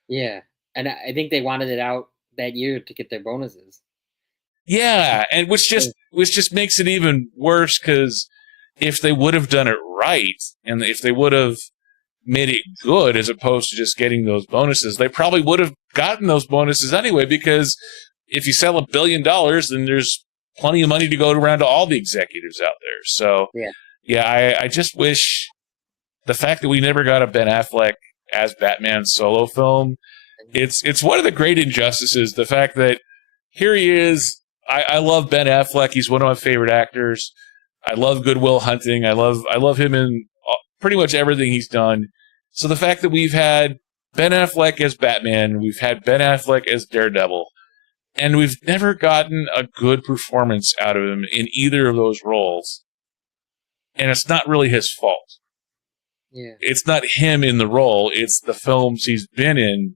Yeah, and I think they wanted it out that year to get their bonuses. Yeah, and which just makes it even worse, because if they would have done it right, and if they would have made it good as opposed to just getting those bonuses, they probably would have gotten those bonuses anyway, because if you sell $1 billion, then there's plenty of money to go around to all the executives out there. So I just wish the fact that we never got a Ben Affleck as Batman solo film, it's one of the great injustices. The fact that here he is. I love Ben Affleck. He's one of my favorite actors. I love Good Will Hunting. I love him in pretty much everything he's done. So the fact that we've had Ben Affleck as Batman, we've had Ben Affleck as Daredevil, and we've never gotten a good performance out of him in either of those roles. And it's not really his fault. Yeah. It's not him in the role. It's the films he's been in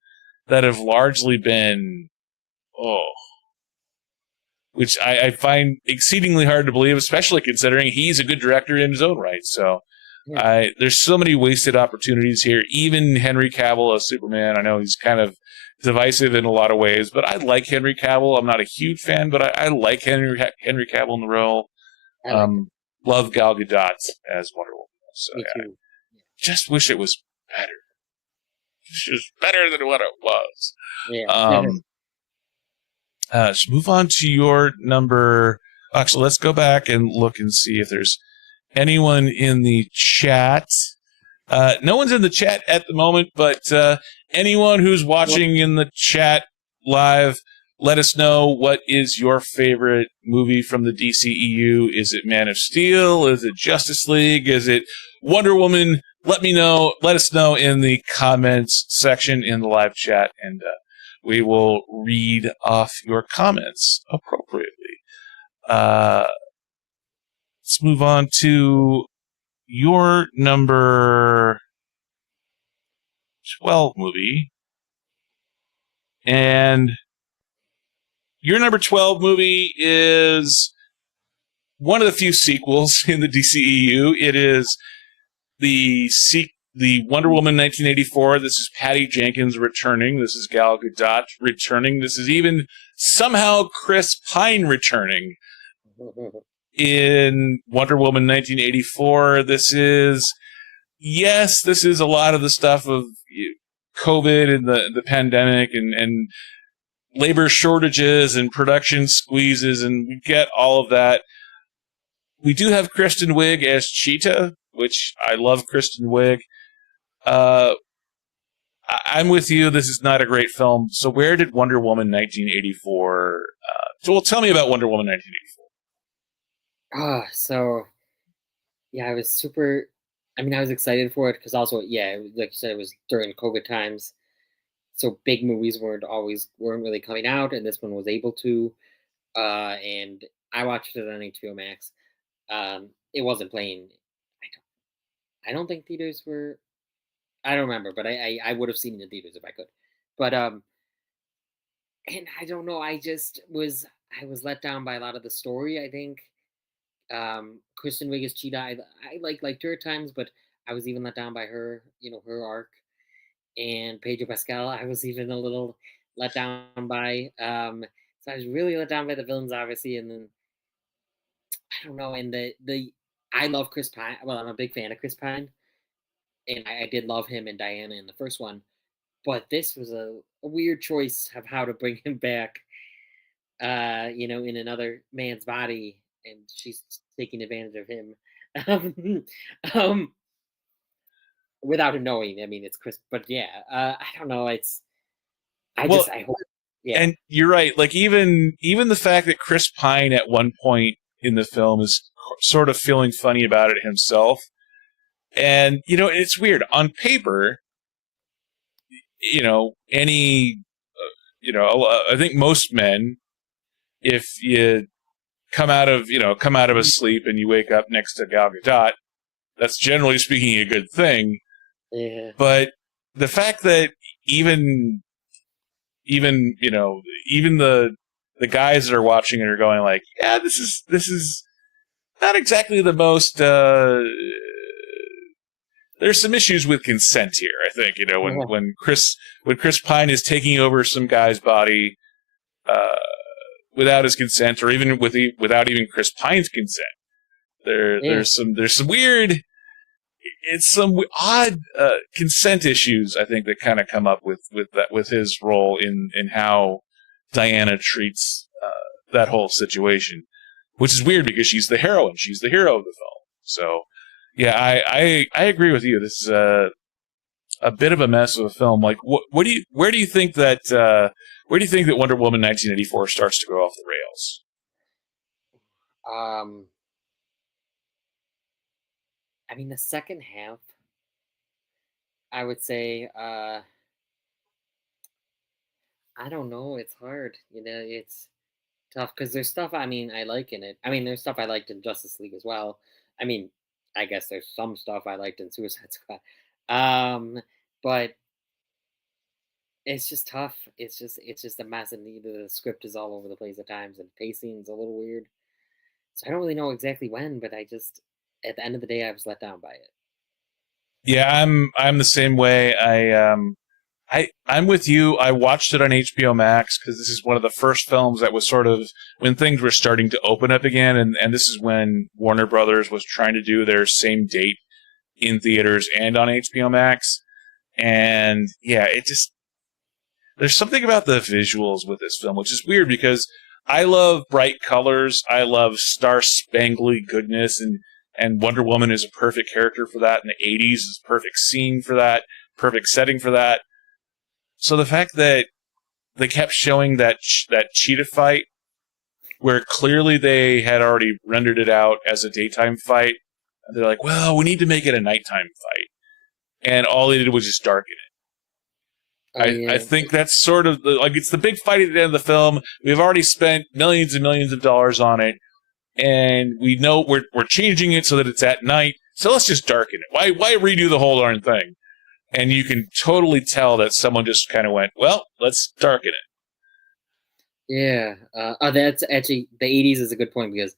that have largely been, which I find exceedingly hard to believe, especially considering he's a good director in his own right. So there's so many wasted opportunities here. Even Henry Cavill as Superman, I know he's kind of divisive in a lot of ways, but I like Henry Cavill. I'm not a huge fan, but I like Henry Cavill in the role. Love Gal Gadot as Wonder Woman. So, Me too. Just wish it was better. It's just better than what it was. Yeah. Let's move on to your number. Actually, let's go back and look and see if there's anyone in the chat. No one's in the chat at the moment, but anyone who's watching in the chat live, let us know what is your favorite movie from the DCEU. Is it Man of Steel? Is it Justice League? Is it Wonder Woman? Let me know. Let us know in the comments section in the live chat, and we will read off your comments appropriately. Let's move on to your number 12 movie. And your number 12 movie is one of the few sequels in the DCEU. It is the Wonder Woman 1984. This is Patty Jenkins returning. This is Gal Gadot returning. This is even somehow Chris Pine returning in Wonder Woman 1984. This is a lot of the stuff of COVID and the pandemic and labor shortages and production squeezes, and we get all of that. We do have Kristen Wiig as Cheetah, which I love Kristen Wiig. I'm with you. This is not a great film. So where did Wonder Woman 1984... tell me about Wonder Woman 1984. So, yeah, I was excited for it because also, like you said, it was during COVID times. So big movies weren't really coming out, and this one was able to. And I watched it on HBO Max. It wasn't playing. I don't think theaters were. I don't remember, but I would have seen it in theaters if I could. But and I don't know. I was let down by a lot of the story. I think Kristen Wiig as Cheetah. I liked her at times, but I was even let down by her. Her arc. And Pedro Pascal, I was even a little let down by. So I was really let down by the villains, obviously, and then I don't know. And I love Chris Pine. Well, I'm a big fan of Chris Pine, and I did love him and Diana in the first one. But this was a weird choice of how to bring him back. In another man's body, and she's taking advantage of him. Without him knowing. I mean, it's Chris, but I don't know. I hope. Yeah. And you're right. Like even the fact that Chris Pine at one point in the film is sort of feeling funny about it himself. And, it's weird. On paper, I think most men, if you come out of a sleep and you wake up next to Gal Gadot, that's generally speaking a good thing. Yeah. But the fact that even the guys that are watching it are going like, yeah, this is not exactly the most. There's some issues with consent here. I think when Chris Pine is taking over some guy's body without his consent, or even without even Chris Pine's consent, there's some weird. It's some odd consent issues, I think, that kind of come up with his role in how Diana treats that whole situation, which is weird because she's the heroine, she's the hero of the film. So, yeah, I agree with you. This is a bit of a mess of a film. Like, where do you think that Wonder Woman 1984 starts to go off the rails? I mean, the second half, I would say, I don't know. It's hard. It's tough because there's stuff. I mean, I like in it. I mean, there's stuff I liked in Justice League as well. I mean, I guess there's some stuff I liked in Suicide Squad. Um, but it's just tough. It's just a mess, and the script is all over the place at times, and pacing's a little weird. So I don't really know exactly when, but I just at the end of the day, I was let down by it. Yeah, I'm the same way. I'm with you. I watched it on HBO Max because this is one of the first films that was sort of when things were starting to open up again, and this is when Warner Brothers was trying to do their same date in theaters and on HBO Max. And yeah, there's something about the visuals with this film, which is weird because I love bright colors. I love star-spangly goodness, and Wonder Woman is a perfect character for that. In the 80s is a perfect scene for that, perfect setting for that. So the fact that they kept showing that cheetah fight, where clearly they had already rendered it out as a daytime fight, they're like, well, we need to make it a nighttime fight. And all they did was just darken it. Oh I yeah, think that's sort of it's the big fight at the end of the film. We've already spent millions and millions of dollars on it, and we know we're changing it so that it's at night. So let's just darken it. Why redo the whole darn thing? And you can totally tell that someone just kind of went, well, let's darken it. yeah. That's actually the '80s is a good point because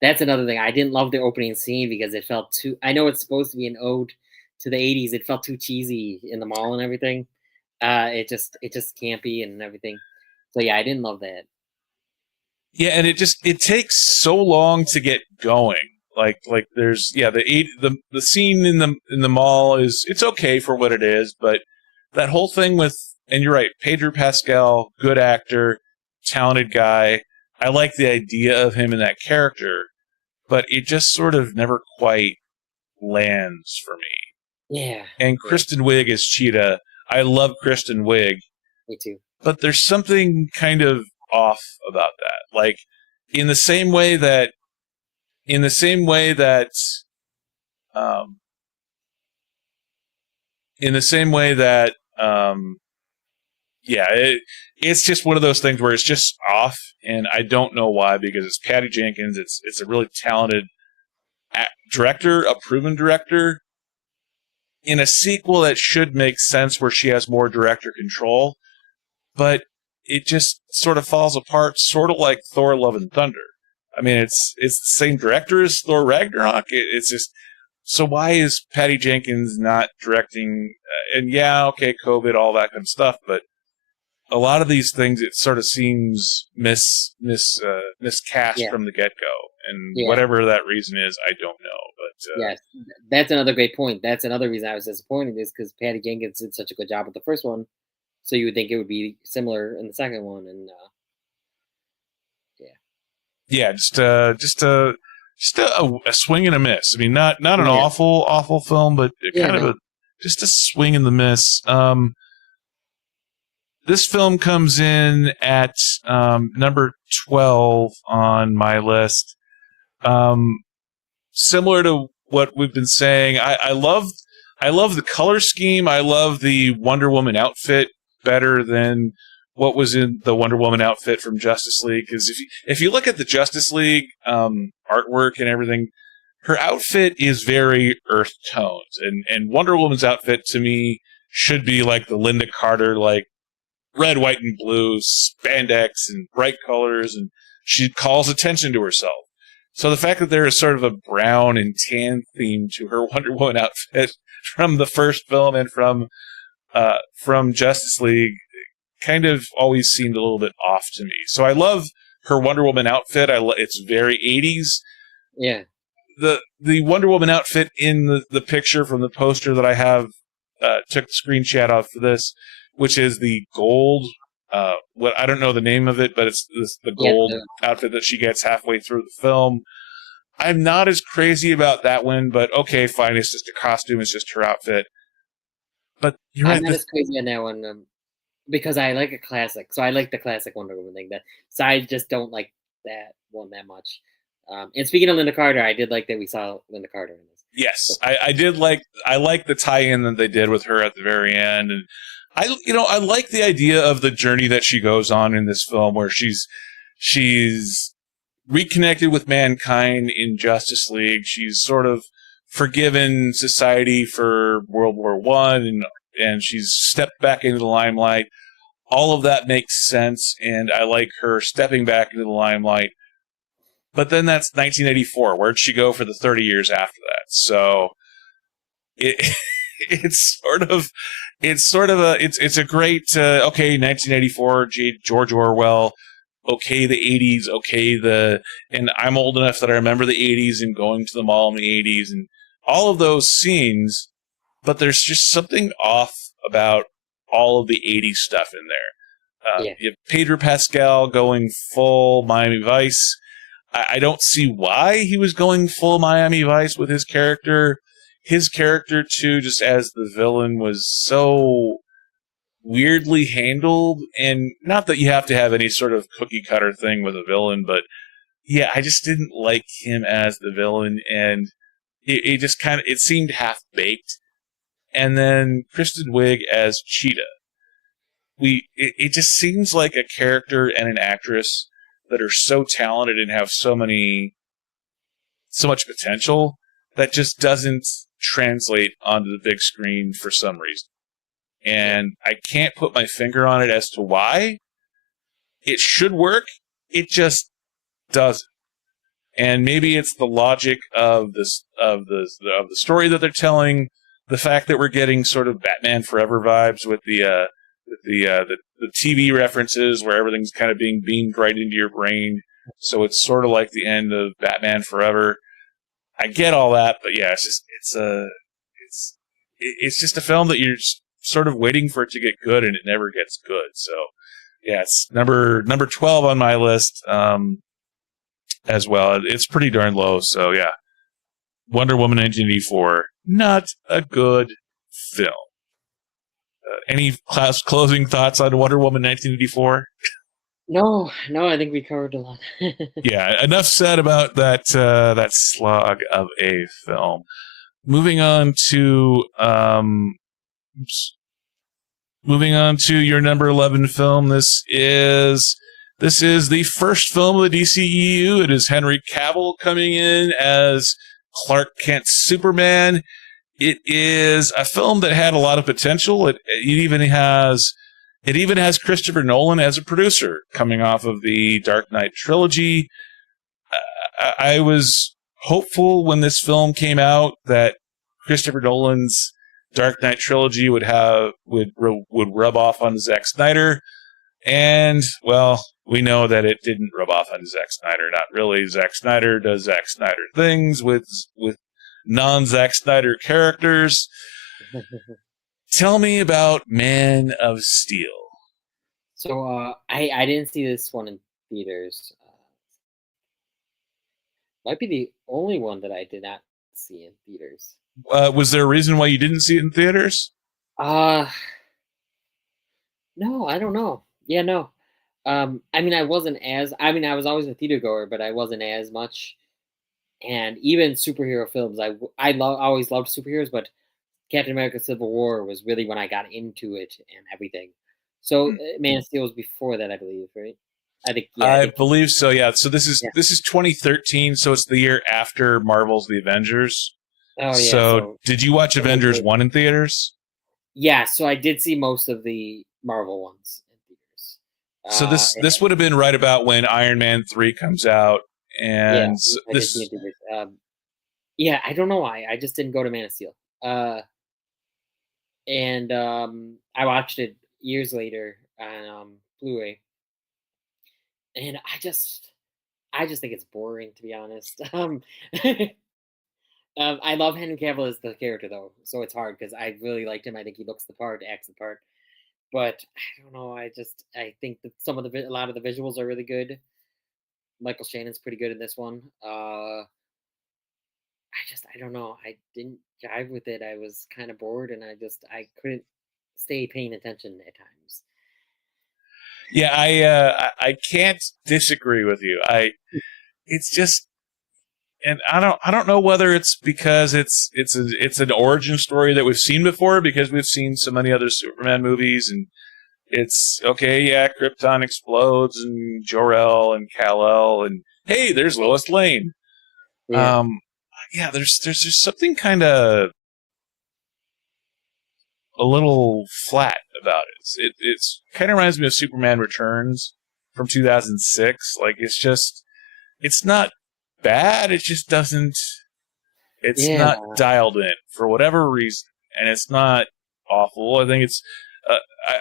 that's another thing. I didn't love the opening scene because it felt too. I know it's supposed to be an ode to the '80s. It felt too cheesy in the mall and everything. It just campy and everything. So yeah, I didn't love that. Yeah, and it takes so long to get going. Like there's the scene in the mall it's okay for what it is, but that whole thing with, and you're right, Pedro Pascal, good actor, talented guy. I like the idea of him in that character, but it just sort of never quite lands for me. Yeah, And yeah, Kristen Wiig as Cheetah, I love Kristen Wiig, me too. but there's something kind of off about that. Like in the same way that in the same way that um, in the same way that yeah, it's just one of those things where it's just off, and I don't know why, because it's Patty Jenkins. It's a really talented director, a proven director, in a sequel that should make sense where she has more director control, but it just sort of falls apart, sort of like Thor: Love and Thunder. I mean, it's the same director as Thor Ragnarok. It's just, so why is Patty Jenkins not directing? And yeah, okay, COVID, all that kind of stuff, but a lot of these things, it sort of seems miscast Yeah, from the get-go, and yeah, whatever that reason is, I don't know. But yes. That's another great point. That's another reason I was disappointed is because Patty Jenkins did such a good job with the first one, so you would think it would be similar in the second one, and yeah, yeah, just a swing and a miss. I mean, not an yeah, awful film, but yeah, kind of no, just a swing and the miss. This film comes in at number 12 on my list. Similar to what we've been saying, I love the color scheme. I love the Wonder Woman outfit better than what was in the Wonder Woman outfit from Justice League. Because if you look at the Justice League artwork and everything, her outfit is very earth tones, and Wonder Woman's outfit to me should be like the Linda Carter, like red, white, and blue, spandex, and bright colors, and she calls attention to herself. So the fact that there is sort of a brown and tan theme to her Wonder Woman outfit from the first film and from Justice League kind of always seemed a little bit off to me. So I love her Wonder Woman outfit. It's very 80s. yeah, The Wonder Woman outfit in the picture from the poster that I have took the screenshot of for this, which is the gold. What, I don't know the name of it, but it's the yeah, gold outfit that she gets halfway through the film. I'm not as crazy about that one, but okay, fine. It's just a costume. It's just her outfit. But you're I'm right. not as crazy on that one because I like a classic. So I like the classic Wonder Woman thing. So I just don't like that one that much. And speaking of Linda Carter, I did like that we saw Linda Carter in this. Yes, I did I like the tie-in that they did with her at the very end, and I like the idea of the journey that she goes on in this film, where she's reconnected with mankind in Justice League. She's sort of forgiven society for World War One, and she's stepped back into the limelight. All of that makes sense, and I like her stepping back into the limelight. But then that's 1984. Where'd she go for the 30 years after that? So it it's a great okay, 1984, George Orwell. Okay, the 80s. Okay, and I'm old enough that I remember the 80s and going to the mall in the 80s and all of those scenes. But there's just something off about all of the 80s stuff in there. You have Pedro Pascal going full Miami Vice. I don't see why he was going full Miami Vice with his character. His character, too, just as the villain, was so weirdly handled. And not that you have to have any sort of cookie-cutter thing with a villain, but yeah, I just didn't like him as the villain. And it just it seemed half-baked. And then Kristen Wiig as Cheetah. It just seems like a character and an actress that are so talented and have so much potential that just doesn't translate onto the big screen for some reason. And I can't put my finger on it as to why. It should work. It just doesn't. And maybe it's the logic of the story that they're telling, the fact that we're getting sort of Batman Forever vibes with the TV references where everything's kind of being beamed right into your brain. So it's sort of like the end of Batman Forever. I get all that, but yeah, it's just a film that you're sort of waiting for it to get good, and it never gets good. So yeah, it's number 12 on my list as well. It's pretty darn low. So yeah, Wonder Woman 1984, not a good film. Any closing thoughts on Wonder Woman 1984? No, I think we covered a lot. Yeah, enough said about that slog of a film. Moving on to your number 11 film. This is the first film of the DCEU. It is Henry Cavill coming in as Clark Kent Superman. It is a film that had a lot of potential. It even has Christopher Nolan as a producer, coming off of the Dark Knight trilogy. I was hopeful when this film came out that Christopher Nolan's Dark Knight trilogy would rub off on Zack Snyder, and well, we know that it didn't rub off on Zack Snyder. Not really. Zack Snyder does Zack Snyder things with non-Zack Snyder characters. Tell me about Man of Steel. So I didn't see this one in theaters. Might be the only one that I did not see in theaters. Was there a reason why you didn't see it in theaters? No, I don't know. Yeah, no. I mean, I was always a theater goer, but I wasn't as much. And even superhero films, always loved superheroes, but Captain America: Civil War was really when I got into it and everything. So Man of Steel was before that, I believe, right? I believe so. Yeah. So this is 2013. So it's the year after Marvel's The Avengers. Oh yeah. So did you watch Avengers 1 in theaters? Yeah. So I did see most of the Marvel ones in theaters. So this would have been right about when Iron Man 3 comes out. And yeah, I don't know why. I just didn't go to Man of Steel. And I watched it years later on Blu-ray, and I just think it's boring, to be honest. I love Henry Cavill as the character though, so it's hard because I really liked him. I think he looks the part, acts the part, but I don't know. I think that a lot of the visuals are really good. Michael Shannon's pretty good in this one. I don't know. I didn't jive with it. I was kind of bored, and I couldn't stay paying attention at times. Yeah, I can't disagree with you. It's just, and I don't know whether it's because it's an origin story that we've seen before, because we've seen so many other Superman movies, and it's okay, yeah, Krypton explodes and Jor-El and Kal-El, and hey, there's Lois Lane. Yeah. Yeah, there's just something kind of a little flat about it. It's kind of reminds me of Superman Returns from 2006. Like, it's not bad. It just doesn't. It's Yeah. not dialed in for whatever reason, and it's not awful. I think it's.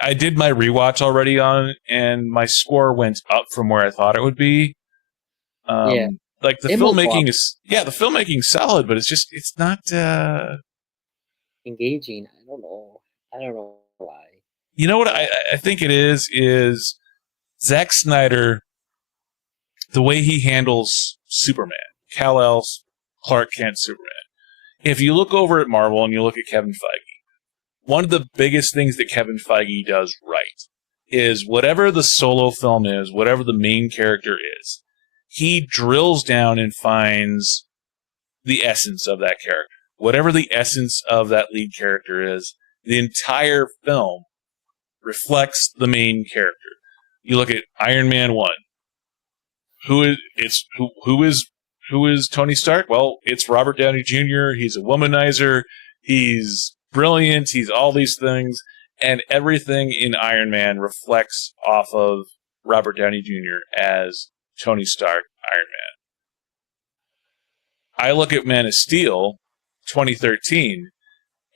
I did my rewatch already on, and my score went up from where I thought it would be. Yeah. Like the It moved filmmaking well. the filmmaking's solid, but it's not. Engaging. I don't know why. You know what I think it is Zack Snyder, the way he handles Superman, Kal-El's Clark Kent Superman. If you look over at Marvel and you look at Kevin Feige, one of the biggest things that Kevin Feige does right is whatever the solo film is, whatever the main character is, he drills down and finds the essence of that character. Whatever the essence of that lead character is, the entire film reflects the main character. You look at Iron Man 1. Who is Tony Stark? Well, it's Robert Downey Jr. He's a womanizer. He's brilliant. He's all these things. And everything in Iron Man reflects off of Robert Downey Jr. as Tony Stark, Iron Man. I look at Man of Steel, 2013,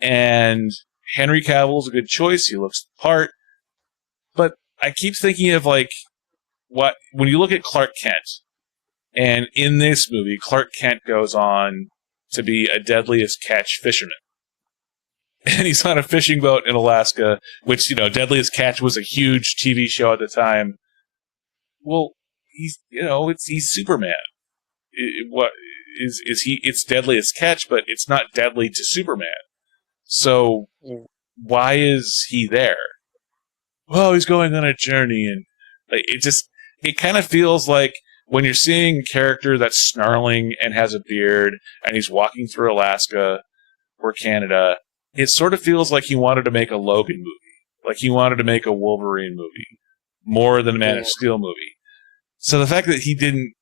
and Henry Cavill's a good choice. He looks the part. But I keep thinking of, like, when you look at Clark Kent, and in this movie, Clark Kent goes on to be a deadliest catch fisherman. And he's on a fishing boat in Alaska, which, Deadliest Catch was a huge TV show at the time. Well, he's Superman. It's Deadliest Catch, but it's not deadly to Superman. So why is he there? Well, he's going on a journey, and like, it kind of feels like when you're seeing a character that's snarling and has a beard and he's walking through Alaska or Canada, it sort of feels like he wanted to make a Logan movie, like he wanted to make a Wolverine movie more than a Man of Steel movie. So the fact that he didn't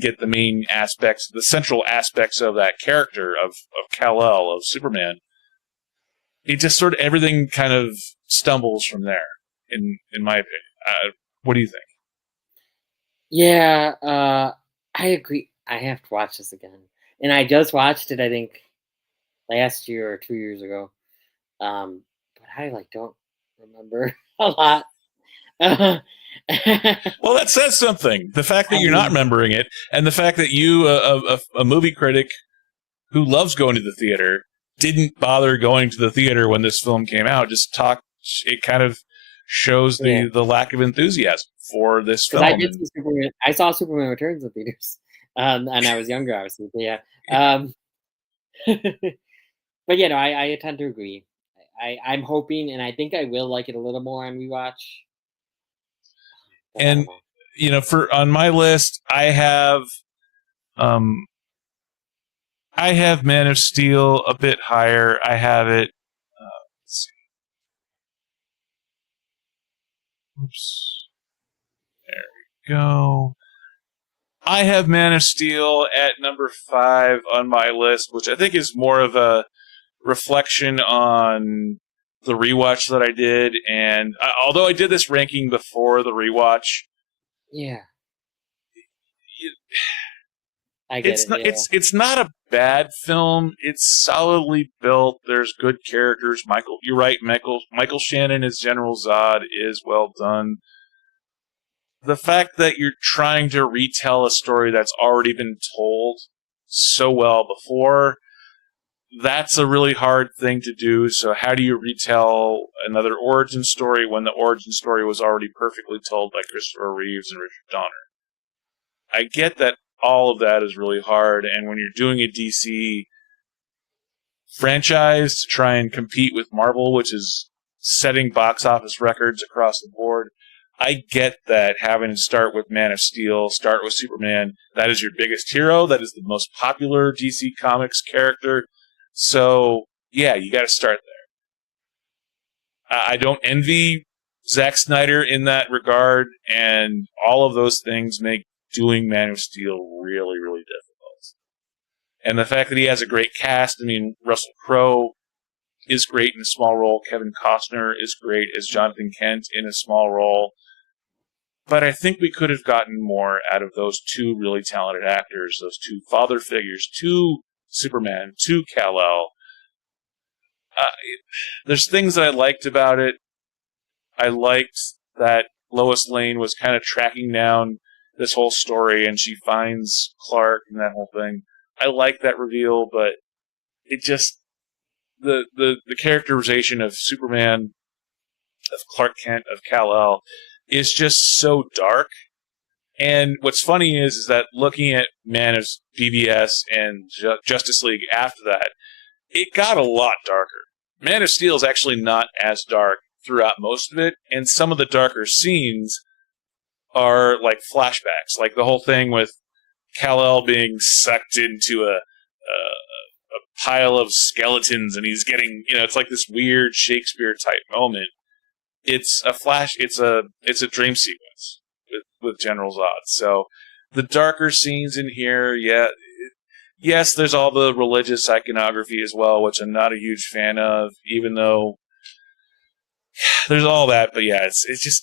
get the main aspects, the central aspects of that character of Kal-El, of Superman, it just sort of everything kind of stumbles from there, in my opinion. What do you think? Yeah, I agree. I have to watch this again, and I just watched it, I think, last year or 2 years ago. But I don't remember a lot. Well, that says something. The fact that you're not remembering it, and the fact that you, a movie critic who loves going to the theater, didn't bother going to the theater when this film came out. It kind of shows the lack of enthusiasm for this film. I saw Superman Returns in theaters, and I was younger, obviously. But yeah, but I tend to agree. I'm hoping, and I think I will like it a little more on rewatch. And on my list, I have Man of Steel a bit higher. I have it. Let's see. Oops. There we go. I have Man of Steel at number 5 on my list, which I think is more of a reflection on the rewatch that I did. And although I did this ranking before the rewatch, I get it's not a bad film. It's solidly built. There's good characters. You're right. Michael Shannon as General Zod is well done. The fact that you're trying to retell a story that's already been told so well before, that's a really hard thing to do. So how do you retell another origin story when the origin story was already perfectly told by Christopher Reeves and Richard Donner? I get that all of that is really hard, and when you're doing a DC franchise to try and compete with Marvel, which is setting box office records across the board, I get that having to start with Man of Steel, start with Superman. That is your biggest hero. That is the most popular DC Comics character. So yeah, you got to start there. I don't envy Zack Snyder in that regard, and all of those things make doing Man of Steel really, really difficult. And the fact that he has a great cast, I mean, Russell Crowe is great in a small role. Kevin Costner is great as Jonathan Kent in a small role. But I think we could have gotten more out of those two really talented actors, those two father figures, to Superman, to Kal-El. There's things that I liked about it. I liked that Lois Lane was kind of tracking down this whole story, and she finds Clark and that whole thing. I like that reveal, but it just the characterization of Superman, of Clark Kent, of Kal-El is just so dark. And what's funny is that looking at Man of BVS and Justice League after that, it got a lot darker. Man of Steel is actually not as dark throughout most of it, and some of the darker scenes are like flashbacks, like the whole thing with Kal-El being sucked into a pile of skeletons, and he's getting, it's like this weird Shakespeare type moment. It's a flash. It's a dream sequence with General Zod. So the darker scenes in here, yes, there's all the religious iconography as well, which I'm not a huge fan of, even though there's all that. But yeah,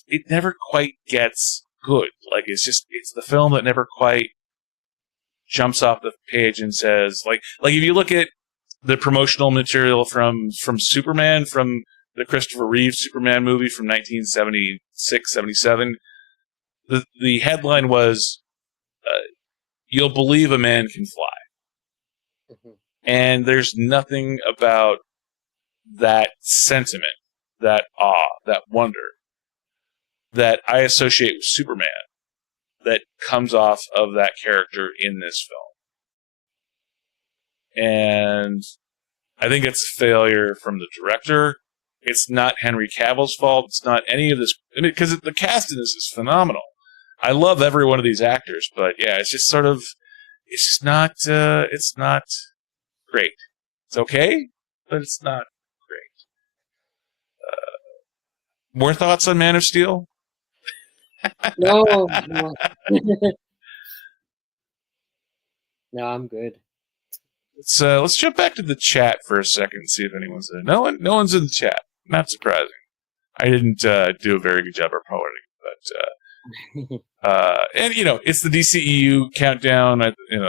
it never quite gets good. Like it's the film that never quite jumps off the page and says, like if you look at the promotional material from Superman, from the Christopher Reeve Superman movie from 1976, 77, the headline was, "You'll believe a man can fly." Mm-hmm. And there's nothing about that sentiment, that awe, that wonder that I associate with Superman that comes off of that character in this film. And I think it's a failure from the director. It's not Henry Cavill's fault. It's not any of this. I mean, because the cast in this is phenomenal. I love every one of these actors, but yeah, it's just sort of, it's not great. It's okay, but it's not great. More thoughts on Man of Steel? No. No, I'm good. Let's jump back to the chat for a second and see if anyone's there. No one's in the chat. Not surprising. I didn't do a very good job of promoting, but and it's the DCEU countdown.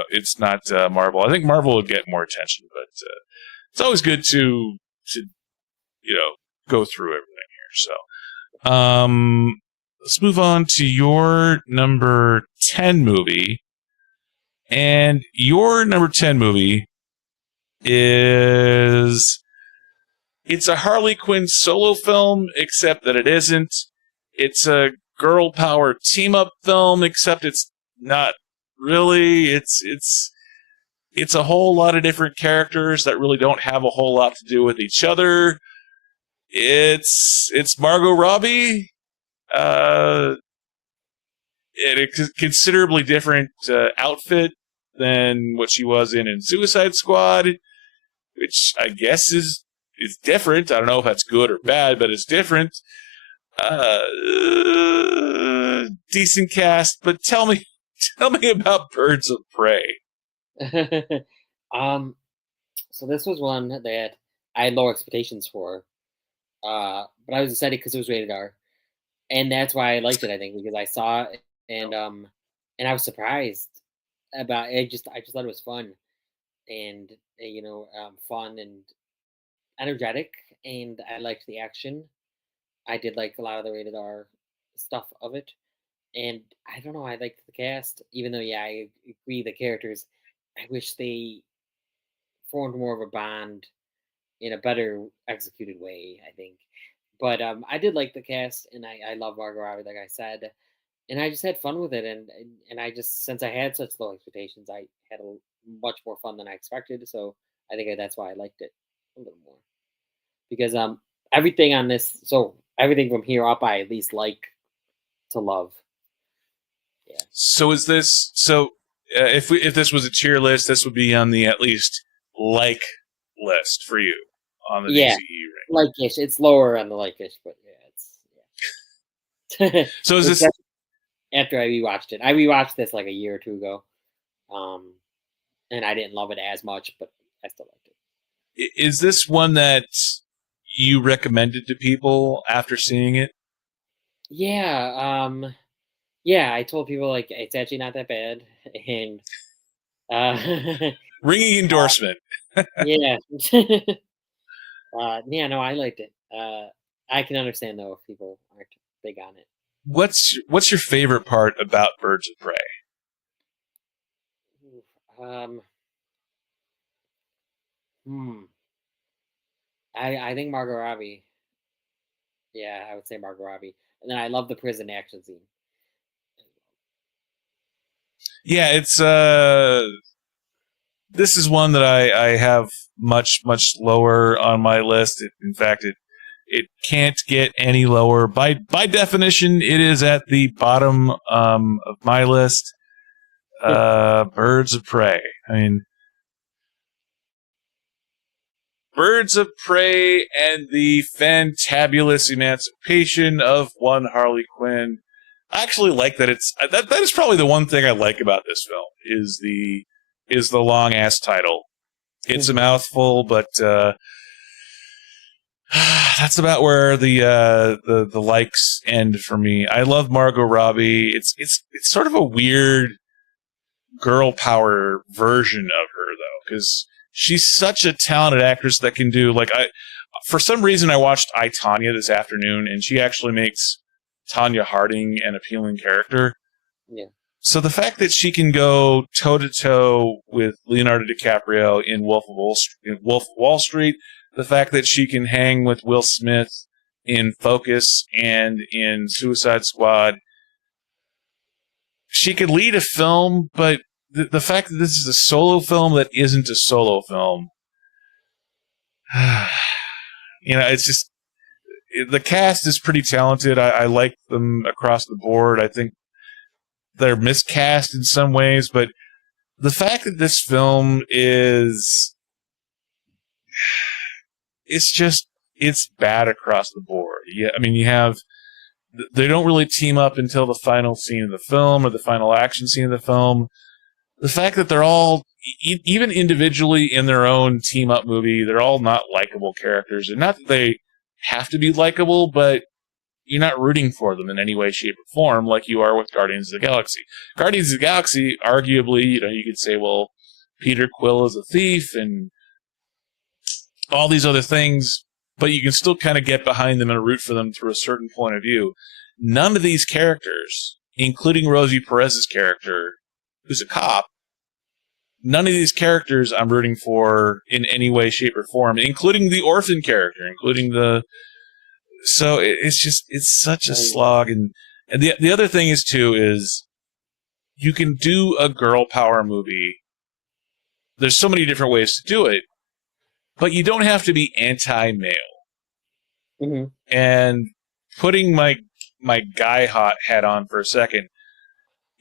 It's not Marvel. I think Marvel would get more attention, but it's always good to go through everything here. So let's move on to your number 10 movie, and your number 10 movie it's a Harley Quinn solo film, except that it isn't. It's a girl power team up film, except it's not really. It's a whole lot of different characters that really don't have a whole lot to do with each other. It's Margot Robbie, in a considerably different outfit than what she was in Suicide Squad, which I guess is different. I don't know if that's good or bad, but it's different. Decent cast, but tell me about Birds of Prey. So this was one that I had low expectations for, but I was excited because it was rated R, and that's why I liked it. I think because I saw it and I was surprised about it. I just thought it was fun, and fun and energetic, and I liked the action. I did like a lot of the rated R stuff of it, and I don't know. I liked the cast, even though I agree the characters. I wish they formed more of a bond in a better executed way, I think. But I did like the cast, and I love Margot Robbie, like I said, and I just had fun with it, and I just, since I had such low expectations, I had much more fun than I expected. So I think that's why I liked it a little more, because everything on this, so everything from here up, I at least like to love. Yeah. So is this if this was a tier list, this would be on the at least like list for you on the DCEU rank. Like-ish. It's lower on the like-ish, but yeah. So is this after I rewatched it? I rewatched this like a year or two ago, and I didn't love it as much, but I still liked it. Is this one that you recommended to people after seeing it? Yeah. Yeah, I told people like it's actually not that bad, and Ringing endorsement. yeah, yeah. No, I liked it. I can understand though if people aren't big on it. What's your favorite part about Birds of Prey? Um, hmm. I think Margot Robbie. Yeah, I would say Margot Robbie, and then I love the prison action scene. Yeah, it's this is one that I have much lower on my list. In fact, it can't get any lower. By definition, it is at the bottom of my list. Birds of Prey. I mean, Birds of Prey and the fantabulous emancipation of one Harley Quinn. I actually like that that is probably the one thing I like about this film is the long ass title. It's a mouthful, but that's about where the likes end for me. I love Margot Robbie. It's sort of a weird girl power version of her though, because she's such a talented actress that can do for some reason I watched I, Tonya this afternoon, and she actually makes Tanya Harding an appealing character. Yeah. So the fact that she can go toe to toe with Leonardo DiCaprio in Wolf of Wall Street, the fact that she can hang with Will Smith in Focus and in Suicide Squad, she could lead a film, but the fact that this is a solo film that isn't a solo film, it's just, the cast is pretty talented. I like them across the board. I think they're miscast in some ways, but the fact that this film it's bad across the board. Yeah, I mean, they don't really team up until the final scene of the film or the final action scene of the film. The fact that they're all, even individually in their own team-up movie, they're all not likable characters. And not that they have to be likable, but you're not rooting for them in any way, shape, or form like you are with Guardians of the Galaxy. Guardians of the Galaxy, arguably, you could say, well, Peter Quill is a thief and all these other things, but you can still kind of get behind them and root for them through a certain point of view. None of these characters, including Rosie Perez's character, who's a cop, none of these characters I'm rooting for in any way, shape, or form, including the orphan character, so it's such a slog. And the other thing is, too, is you can do a girl power movie. There's so many different ways to do it, but you don't have to be anti-male. Mm-hmm. And putting my guy hot hat on for a second,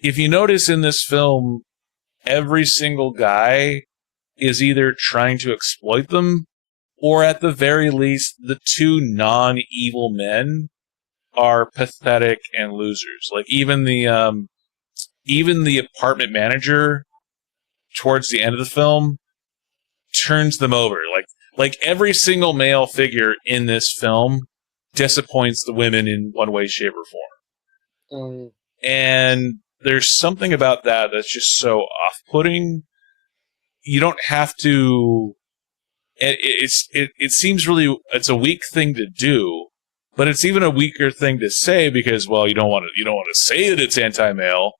if you notice in this film, every single guy is either trying to exploit them, or at the very least, the two non-evil men are pathetic and losers. Like even the apartment manager towards the end of the film turns them over. Like every single male figure in this film disappoints the women in one way, shape, or form. And there's something about that that's just so off-putting. You don't have to. It seems really, it's a weak thing to do, but it's even a weaker thing to say because, well, you don't want to say that it's anti-male,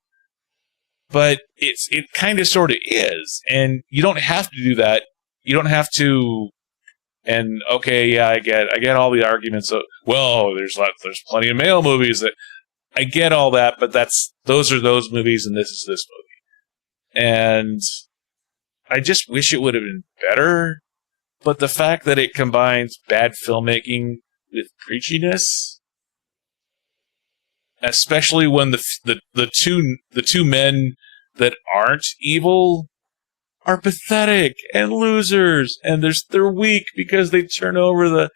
but it kind of sort of is, and you don't have to do that. You don't have to. And okay, yeah, I get all the arguments of, well, there's plenty of male movies that. I get all that, but those are those movies, and this is this movie. And I just wish it would have been better. But the fact that it combines bad filmmaking with preachiness, especially when the two men that aren't evil are pathetic and losers, and they're weak because they turn over the.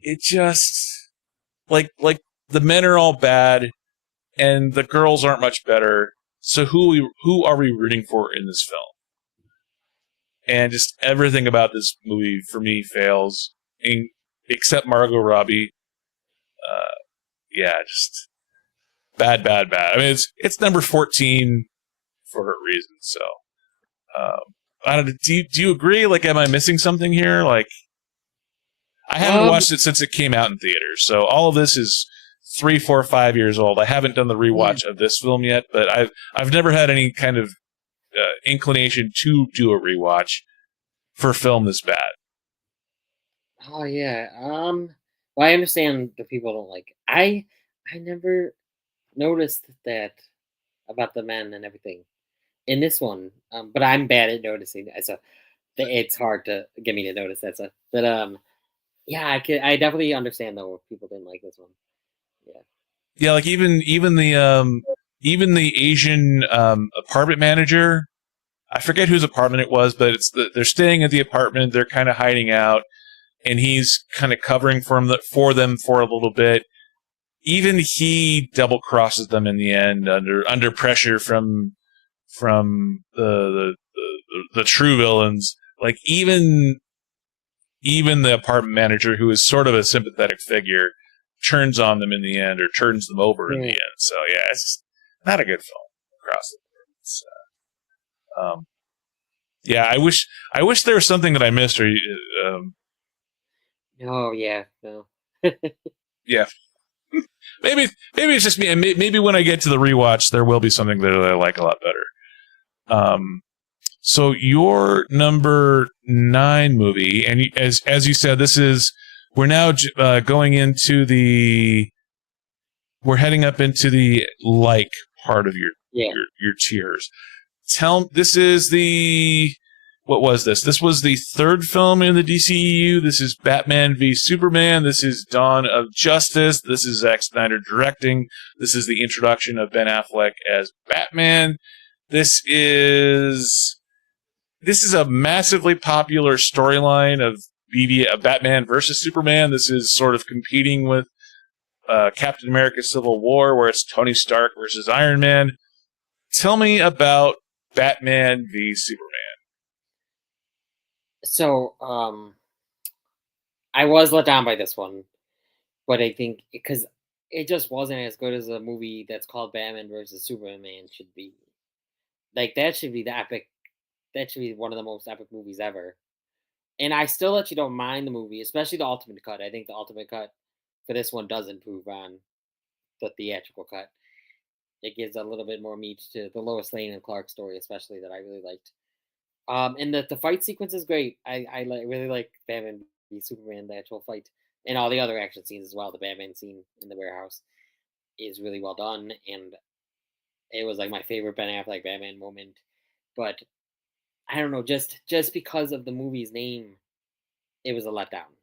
It just like the men are all bad, and the girls aren't much better. So who are we rooting for in this film? And just everything about this movie for me fails, except Margot Robbie. Yeah, just bad, bad, bad. I mean, it's number 14 for her reason. So, I don't know. Do you agree? Like, am I missing something here? Like, I haven't watched it since it came out in theaters, so all of this is 3, 4, 5 years old. I haven't done the rewatch of this film yet, but I've never had any kind of inclination to do a rewatch for a film this bad. Oh yeah. Well, I understand the people don't like it. I never noticed that about the men and everything in this one. But I'm bad at noticing that, so it's hard to get me to notice that stuff. But yeah, I definitely understand though if people didn't like this one. Yeah. Yeah, like even the Asian apartment manager. I forget whose apartment it was, but they're staying at the apartment. They're kind of hiding out, and he's kind of covering for them for a little bit. Even he double crosses them in the end under pressure from the true villains. Like even the apartment manager, who is sort of a sympathetic figure, turns on them in the end, or turns them over in the end. So yeah, it's just not a good film across the board. It's, yeah, I wish there was something that I missed, or Oh yeah. No. yeah. Maybe it's just me. Maybe when I get to the rewatch, there will be something that I like a lot better. So your number 9 movie, and as you said, we're now going into we're heading up into the like part of your tiers. This is what was this? This was the 3rd film in the DCEU. This is Batman v Superman. This is Dawn of Justice. This is Zack Snyder directing. This is the introduction of Ben Affleck as Batman. This is a massively popular storyline of Batman versus Superman. This is sort of competing with Captain America Civil War, where it's Tony Stark versus Iron Man. Tell me about Batman v Superman. So I was let down by this one, but I think because it just wasn't as good as a movie that's called Batman versus Superman should be. Like that should be the epic. That should be one of the most epic movies ever. And I still actually don't mind the movie, especially the ultimate cut. I think the ultimate cut for this one does improve on the theatrical cut. It gives a little bit more meat to the Lois Lane and Clark story, especially, that I really liked. And the fight sequence is great. Really like Batman v Superman, the actual fight, and all the other action scenes as well. The Batman scene in the warehouse is really well done, and it was like my favorite Ben Affleck Batman moment. But I don't know, just because of the movie's name, it was a letdown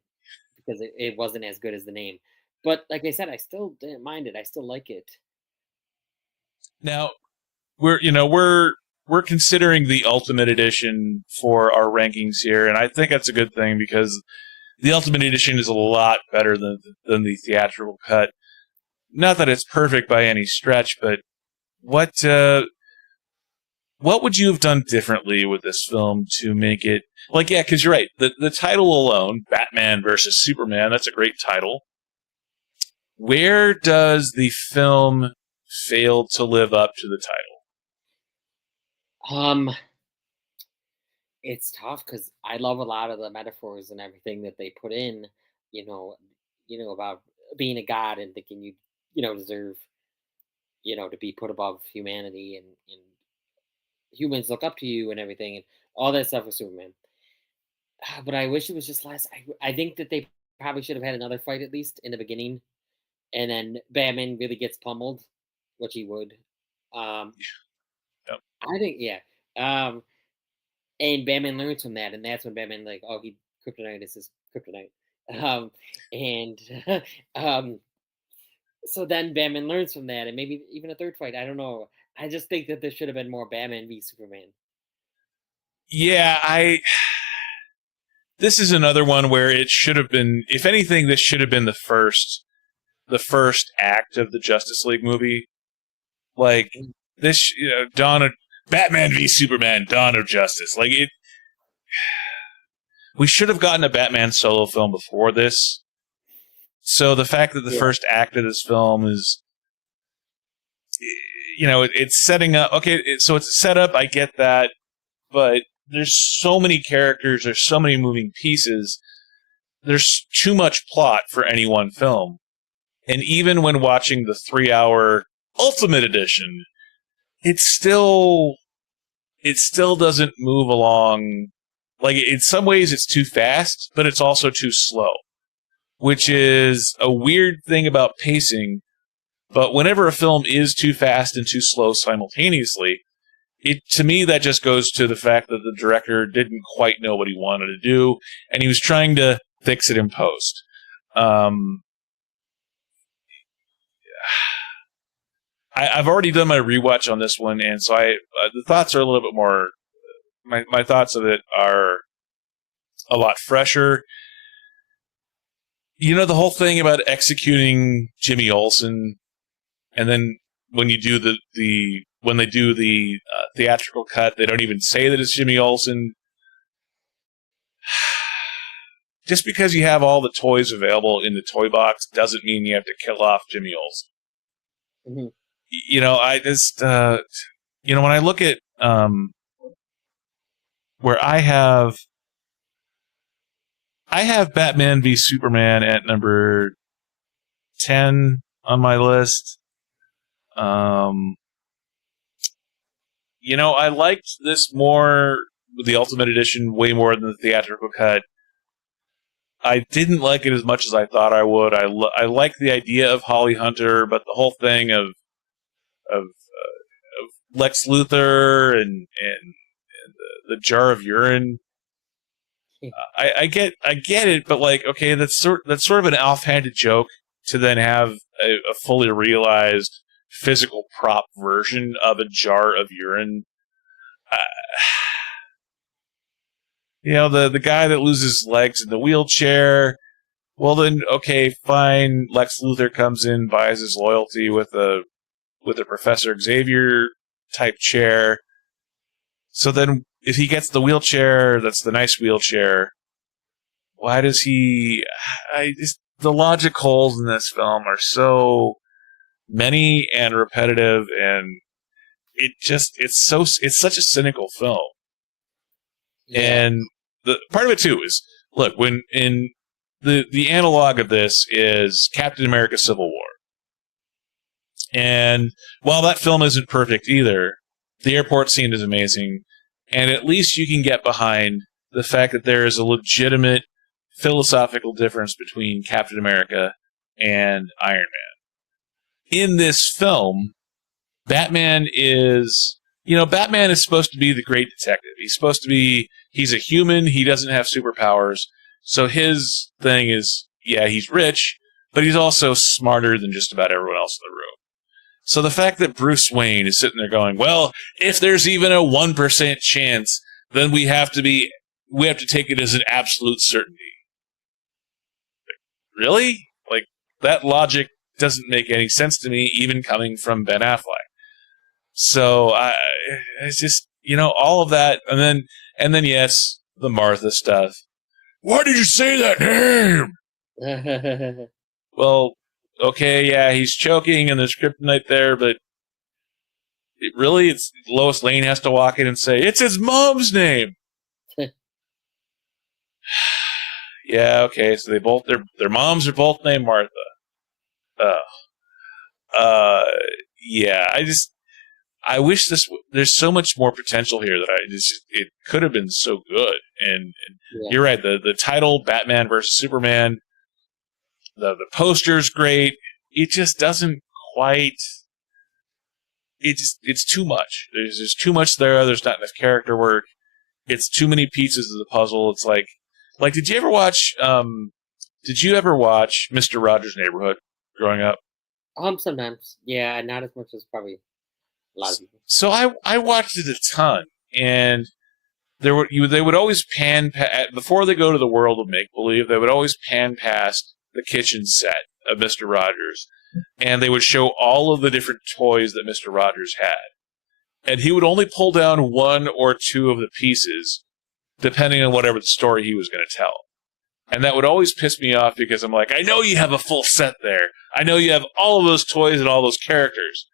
because it wasn't as good as the name. But like I said, I still didn't mind it. I still like it. Now, we're considering the Ultimate Edition for our rankings here, and I think that's a good thing because the Ultimate Edition is a lot better than the theatrical cut. Not that it's perfect by any stretch, but what would you have done differently with this film to make it like? Yeah, because you're right. The title alone, Batman versus Superman, that's a great title. Where does the film fail to live up to the title? It's tough because I love a lot of the metaphors and everything that they put in. You know, about being a god and thinking you deserve to be put above humanity, and humans look up to you and everything, and all that stuff with Superman. But I wish it was just less. I think that they probably should have had another fight at least in the beginning, and then Batman really gets pummeled, which he would. Um, Yep. I think, yeah. And Batman learns from that, and that's when Batman like, oh, kryptonite is his kryptonite. And um, So then Batman learns from that, and maybe even a third fight. I don't know. I just think that there should have been more Batman v Superman. Yeah, this is another one where it should have been, if anything, this should have been the first act of the Justice League movie. Like this, Batman v Superman, Dawn of Justice. Like it, we should have gotten a Batman solo film before this. So the fact that the first act of this film is, it's setting up. Okay, so it's set up. I get that, but there's so many characters. There's so many moving pieces. There's too much plot for any one film. And even when watching the 3-hour Ultimate Edition, it still doesn't move along. Like, in some ways it's too fast, but it's also too slow, which is a weird thing about pacing. But whenever a film is too fast and too slow simultaneously, to me, that just goes to the fact that the director didn't quite know what he wanted to do, and he was trying to fix it in post. I've already done my rewatch on this one, and so the thoughts are a little bit more. My thoughts of it are a lot fresher. The whole thing about executing Jimmy Olsen, and then when you do when they do the theatrical cut, they don't even say that it's Jimmy Olsen. Just because you have all the toys available in the toy box doesn't mean you have to kill off Jimmy Olsen. Mm-hmm. I just, when I look at where I have Batman v Superman at number 10 on my list. I liked this more, the Ultimate Edition, way more than the theatrical cut. I didn't like it as much as I thought I would. I like the idea of Holly Hunter, but the whole thing of Lex Luthor and the jar of urine. I get it, but like, okay, that's sort of an offhanded joke to then have a fully realized physical prop version of a jar of urine. The guy that loses legs in the wheelchair. Well, then, okay, fine. Lex Luthor comes in, buys his loyalty with a Professor Xavier type chair. So then, if he gets the wheelchair, that's the nice wheelchair. Why does he? The logic holes in this film are so many and repetitive, and it's such a cynical film. Yeah. And the part of it too is, look, when in the analog of this is Captain America: Civil War. And while that film isn't perfect either, the airport scene is amazing, and at least you can get behind the fact that there is a legitimate philosophical difference between Captain America and Iron Man. In this film, Batman is supposed to be the great detective. He's a human, he doesn't have superpowers, so his thing is, yeah, he's rich, but he's also smarter than just about everyone else in the room. So the fact that Bruce Wayne is sitting there going, well, if there's even a 1% chance, then we have to take it as an absolute certainty. Really? Like, that logic doesn't make any sense to me, even coming from Ben Affleck. So it's just, all of that, and then yes, the Martha stuff. Why did you say that name? Well, okay, yeah, he's choking and there's kryptonite there, but it's Lois Lane has to walk in and say, it's his mom's name. Yeah, okay, so their moms are both named Martha. Yeah, I wish there's so much more potential here that it could have been so good. And yeah. You're right, the title, Batman versus Superman, the poster's great. It just doesn't quite. It's too much. There's too much there. There's not enough character work. It's too many pieces of the puzzle. It's like did you ever watch Mr. Rogers' Neighborhood growing up? Sometimes, yeah, not as much as probably a lot of people. So I watched it a ton, and they would always before they go to the world of make believe. They would always pan past the kitchen set of Mister Rogers, and they would show all of the different toys that Mister Rogers had, and he would only pull down one or two of the pieces, depending on whatever the story he was going to tell. And that would always piss me off because I'm like, I know you have a full set there. I know you have all of those toys and all those characters.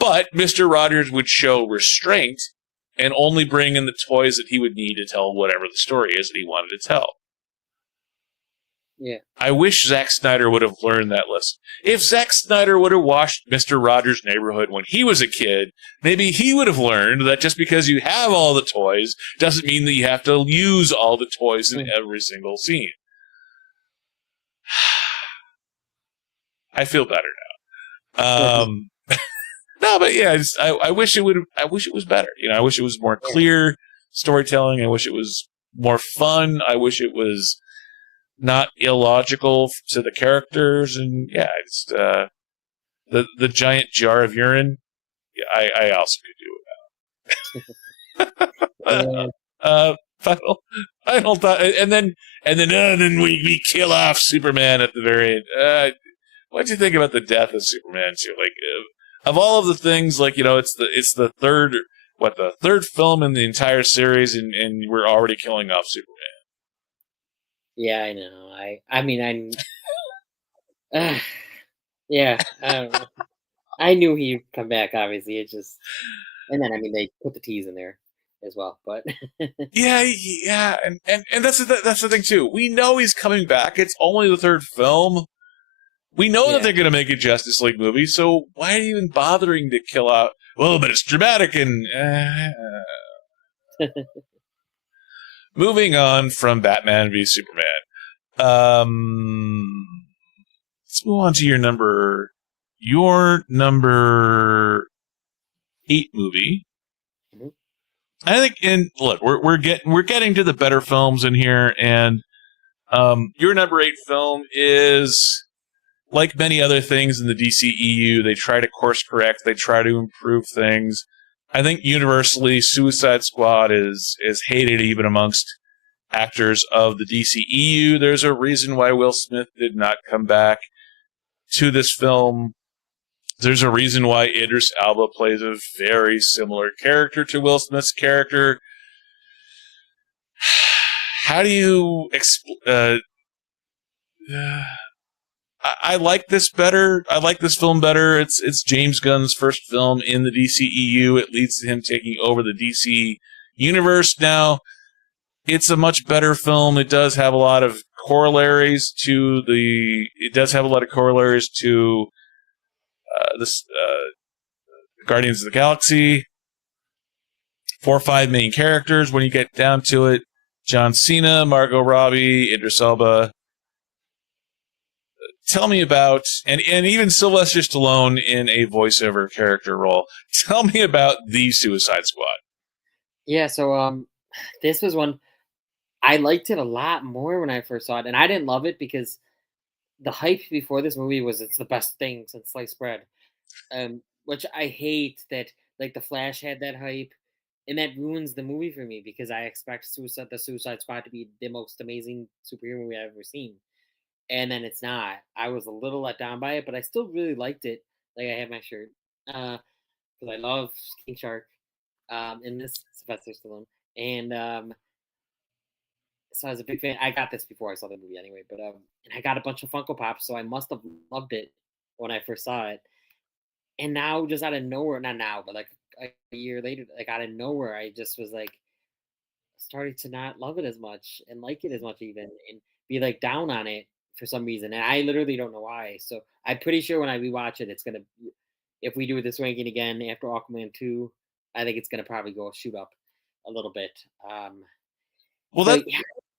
But Mr. Rogers would show restraint and only bring in the toys that he would need to tell whatever the story is that he wanted to tell. Yeah. I wish Zack Snyder would have learned that lesson. If Zack Snyder would have watched Mr. Rogers' Neighborhood when he was a kid, maybe he would have learned that just because you have all the toys doesn't mean that you have to use all the toys in every single scene. I feel better now. No, but yeah, I wish it would. I wish it was better. I wish it was more clear storytelling. I wish it was more fun. I wish it was not illogical to the characters, and yeah, just the giant jar of urine. Yeah, I also could do without. Final thought, and then we kill off Superman at the very end. What'd you think about the death of Superman too? Like, of all of the things, like it's the third film in the entire series, and we're already killing off Superman. Yeah, I know. I mean, yeah, I don't know. I knew he'd come back. Obviously, it just, and then they put the tease in there as well. But yeah, and that's the thing too. We know he's coming back. It's only the third film. We know that they're going to make a Justice League movie, so why are you even bothering to kill out? Well, but it's dramatic and. Moving on from Batman v Superman. Let's move on to your number 8 movie. Mm-hmm. I think, and look, we're getting to the better films in here, and your number 8 film is, like many other things in the DCEU, they try to course correct, they try to improve things. I think universally, Suicide Squad is hated even amongst actors of the DCEU. There's a reason why Will Smith did not come back to this film. There's a reason why Idris Elba plays a very similar character to Will Smith's character. How do you I like this better. I like this film better. It's James Gunn's first film in the DCEU. It leads to him taking over the DC universe now. It's a much better film. It does have a lot of corollaries to this Guardians of the Galaxy. 4 or 5 main characters when you get down to it. John Cena, Margot Robbie, Idris Elba. Tell me about, and even Sylvester Stallone in a voiceover character role. Tell me about the Suicide Squad. Yeah, so this was one I liked it a lot more when I first saw it, and I didn't love it because the hype before this movie was it's the best thing since sliced bread, which I hate that. Like the Flash had that hype, and that ruins the movie for me because I expect the Suicide Squad to be the most amazing superhero movie I've ever seen. And then it's not. I was a little let down by it, but I still really liked it. Like I have my shirt because I love King Shark in this Sylvester Stallone, and so I was a big fan. I got this before I saw the movie anyway, but and I got a bunch of Funko Pops, so I must have loved it when I first saw it. And now, just out of nowhere, not now, but like a year later, like out of nowhere, I just was like started to not love it as much and like it as much even, and be like down on it for some reason, and I literally don't know why. So I'm pretty sure when I rewatch it, it's gonna, if we do this ranking again after Aquaman 2, I think it's gonna probably go shoot up a little bit. Well,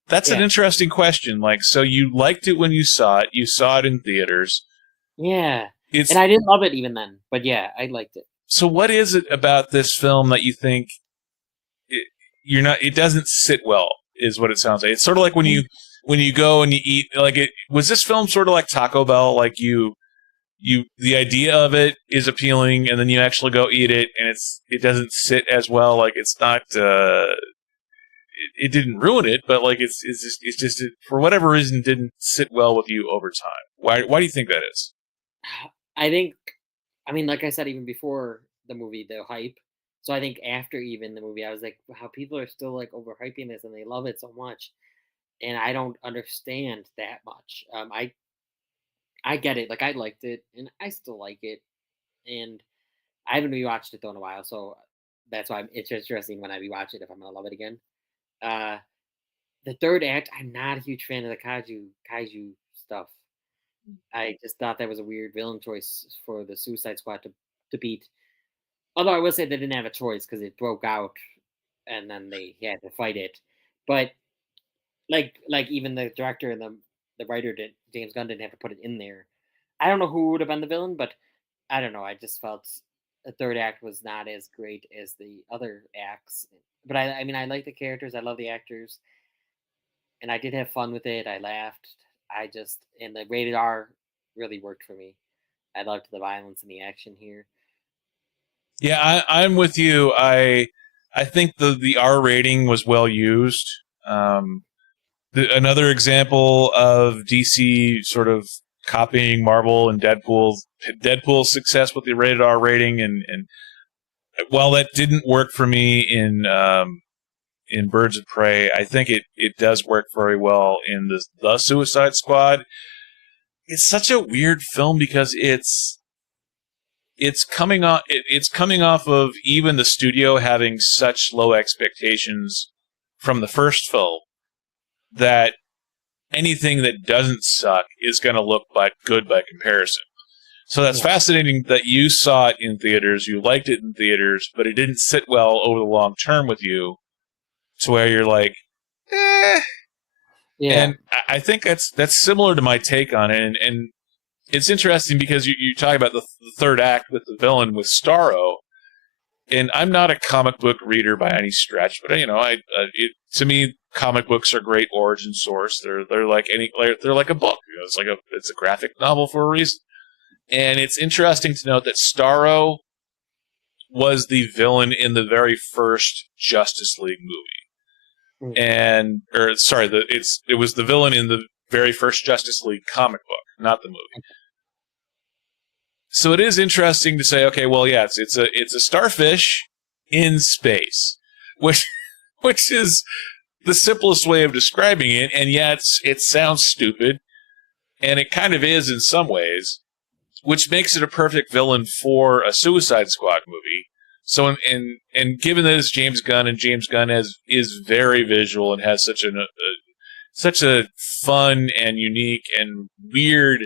that's an interesting question. Like, so you liked it when you saw it. You saw it in theaters. Yeah, and I didn't love it even then, but yeah, I liked it. So what is it about this film that you think it doesn't sit well, is what it sounds like. It's sort of like when you go and you eat, like, was this film sort of like Taco Bell? Like, you the idea of it is appealing, and then you actually go eat it, and it doesn't sit as well. Like it's not. It didn't ruin it, but like it's just for whatever reason didn't sit well with you over time. Why do you think that is? I think, I mean, like I said, even before the movie, the hype. So I think after even the movie, I was like, how people are still like overhyping this and they love it so much, and I don't understand that much. I get it. Like I liked it, and I still like it, and I haven't rewatched it though in a while, so that's why it's interesting when I rewatch it if I'm gonna love it again. Uh, the third act, I'm not a huge fan of the kaiju stuff. I just thought that was a weird villain choice for the Suicide Squad to beat. Although I will say they didn't have a choice because it broke out, and then they had to fight it. But like even the director and the writer did James Gunn didn't have to put it in there. I don't know who would have been the villain, but I don't know. I just felt the third act was not as great as the other acts. But I mean, I like the characters. I love the actors, and I did have fun with it. I laughed. And the rated R really worked for me. I loved the violence and the action here. Yeah, I'm with you. I think the R rating was well used. Another example of DC sort of copying Marvel and Deadpool's success with the rated R rating, and while that didn't work for me in Birds of Prey, I think it does work very well in the Suicide Squad. It's such a weird film because it's coming off of even the studio having such low expectations from the first film that anything that doesn't suck is going to look good by comparison. So that's fascinating that you saw it in theaters, you liked it in theaters, but it didn't sit well over the long term with you, to where you're like, eh. Yeah. And I think that's similar to my take on it, and it's interesting because you talk about the third act with the villain with Starro, and I'm not a comic book reader by any stretch, but to me, comic books are a great origin source. They're like they're like a book. It's a graphic novel for a reason. And it's interesting to note that Starro was the villain in the very first Justice League movie, it was the villain in the very first Justice League comic book, not the movie. So it is interesting to say, okay, well, yeah, it's a starfish in space, which is the simplest way of describing it, and yet it sounds stupid, and it kind of is in some ways, which makes it a perfect villain for a Suicide Squad movie. So, and given that it's James Gunn, and James Gunn is very visual and has such a fun and unique and weird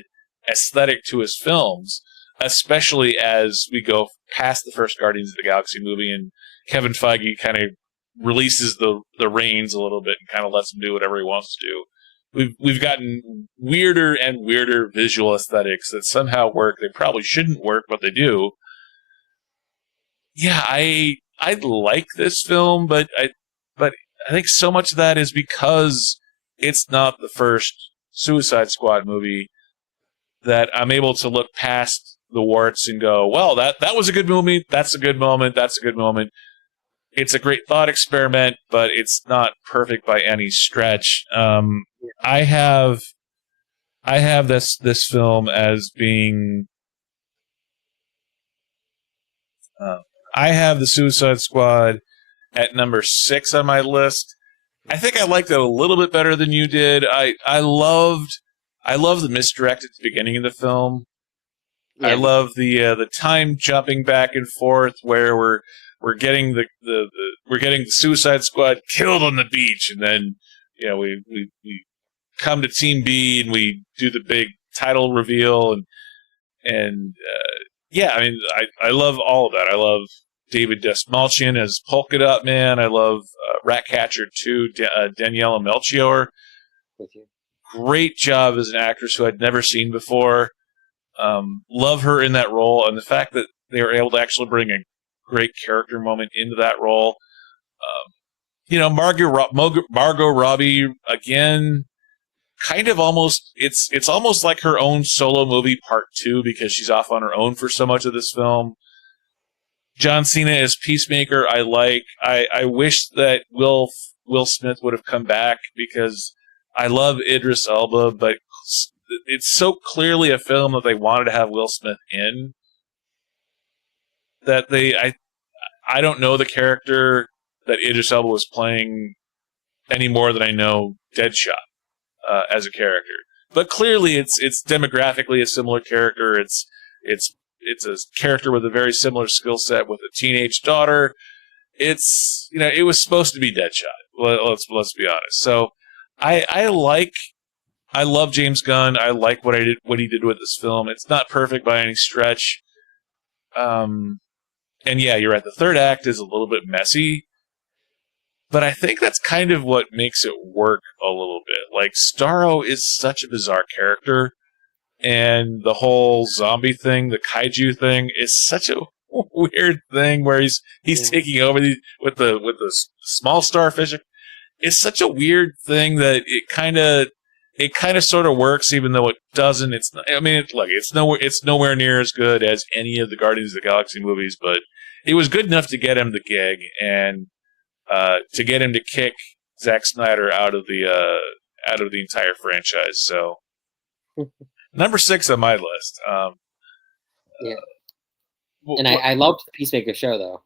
aesthetic to his films, especially as we go past the first Guardians of the Galaxy movie and Kevin Feige kind of releases the reins a little bit and kind of lets him do whatever he wants to do. We've gotten weirder and weirder visual aesthetics that somehow work. They probably shouldn't work, but they do. Yeah, I like this film, but I think so much of that is because it's not the first Suicide Squad movie that I'm able to look past the warts and go, well, that was a good movie. That's a good moment. That's a good moment. It's a great thought experiment, but it's not perfect by any stretch. I have this film as being. I have the Suicide Squad at number 6 on my list. I think I liked it a little bit better than you did. I love the misdirect at the beginning of the film. Yeah. I love the time jumping back and forth where we're getting the Suicide Squad killed on the beach, and then we come to Team B and we do the big title reveal, and I mean I love all of that. I love David Dastmalchian as Polka Dot Man. I love Ratcatcher 2, Daniela Melchior. Great job as an actress who I'd never seen before. Love her in that role, and the fact that they were able to actually bring a great character moment into that role. Margot Robbie, again, kind of almost it's almost like her own solo movie part 2 because she's off on her own for so much of this film. John Cena as Peacemaker, I like. I wish that Will Smith would have come back because I love Idris Elba, but it's so clearly a film that they wanted to have Will Smith in that I don't know the character that Idris Elba was playing any more than I know Deadshot as a character. But clearly, it's demographically a similar character. It's a character with a very similar skill set with a teenage daughter. It's it was supposed to be Deadshot. Let's be honest. So I love James Gunn. I like what he did with this film. It's not perfect by any stretch. And yeah, you're right. The third act is a little bit messy. But I think that's kind of what makes it work a little bit. Like, Starro is such a bizarre character, and the whole zombie thing, the kaiju thing, is such a weird thing where he's taking over with the small starfish. It's such a weird thing that it kind of sort of works, even though it doesn't. It's not, I mean, it's nowhere near as good as any of the Guardians of the Galaxy movies, but it was good enough to get him the gig and to get him to kick Zack Snyder out of the entire franchise. So number 6 on my list. Yeah, and I loved the Peacemaker show though.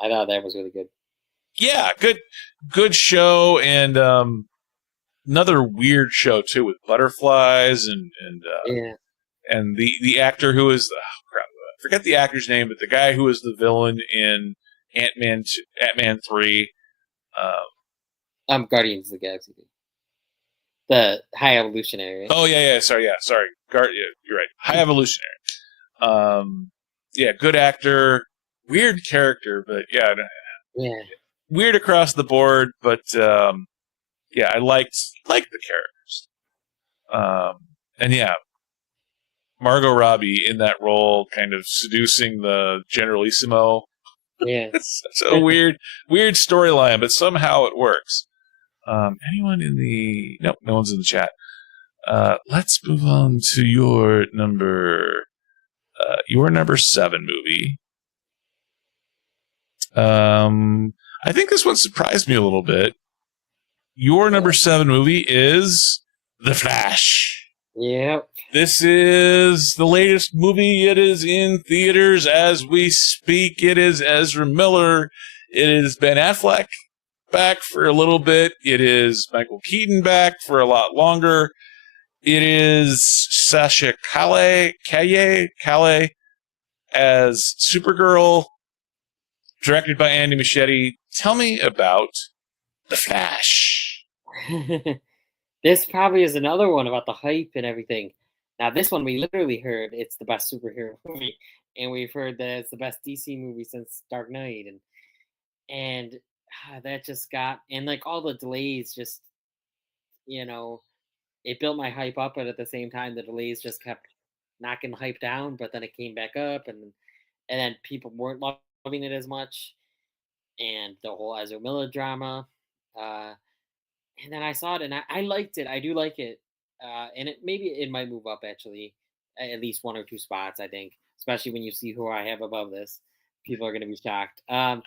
I thought that was really good. Yeah, good show, and another weird show too with butterflies and the actor who is I forget the actor's name, but the guy who is the villain in Ant-Man 3. Guardians of the Galaxy. The High Evolutionary. Right? Oh yeah, sorry. You're right. High Evolutionary. Yeah, good actor, weird character, but yeah, weird across the board. But yeah, I liked the characters. And yeah, Margot Robbie in that role, kind of seducing the Generalissimo. Yeah, it's such a weird storyline, but somehow it works. Anyone in the... Nope, no one's in the chat. Let's move on to your number 7 movie. I think this one surprised me a little bit. Your number 7 movie is The Flash. Yep. This is the latest movie. It is in theaters as we speak. It is Ezra Miller. It is Ben Affleck back for a little bit. It is Michael Keaton back for a lot longer. It is Sasha Calle as Supergirl, directed by Andy Muschietti. Tell me about The Flash. This probably is another one about the hype and everything. Now, this one we literally heard it's the best superhero movie, and we've heard that it's the best DC movie since Dark Knight, and that just got, and like all the delays just, it built my hype up, but at the same time the delays just kept knocking the hype down. But then it came back up, and then people weren't loving it as much, and the whole Ezra Miller drama. And then I saw it, and I liked it. I do like it. And maybe it might move up, actually, at least 1 or 2 spots, I think. Especially when you see who I have above this. People are going to be shocked. But,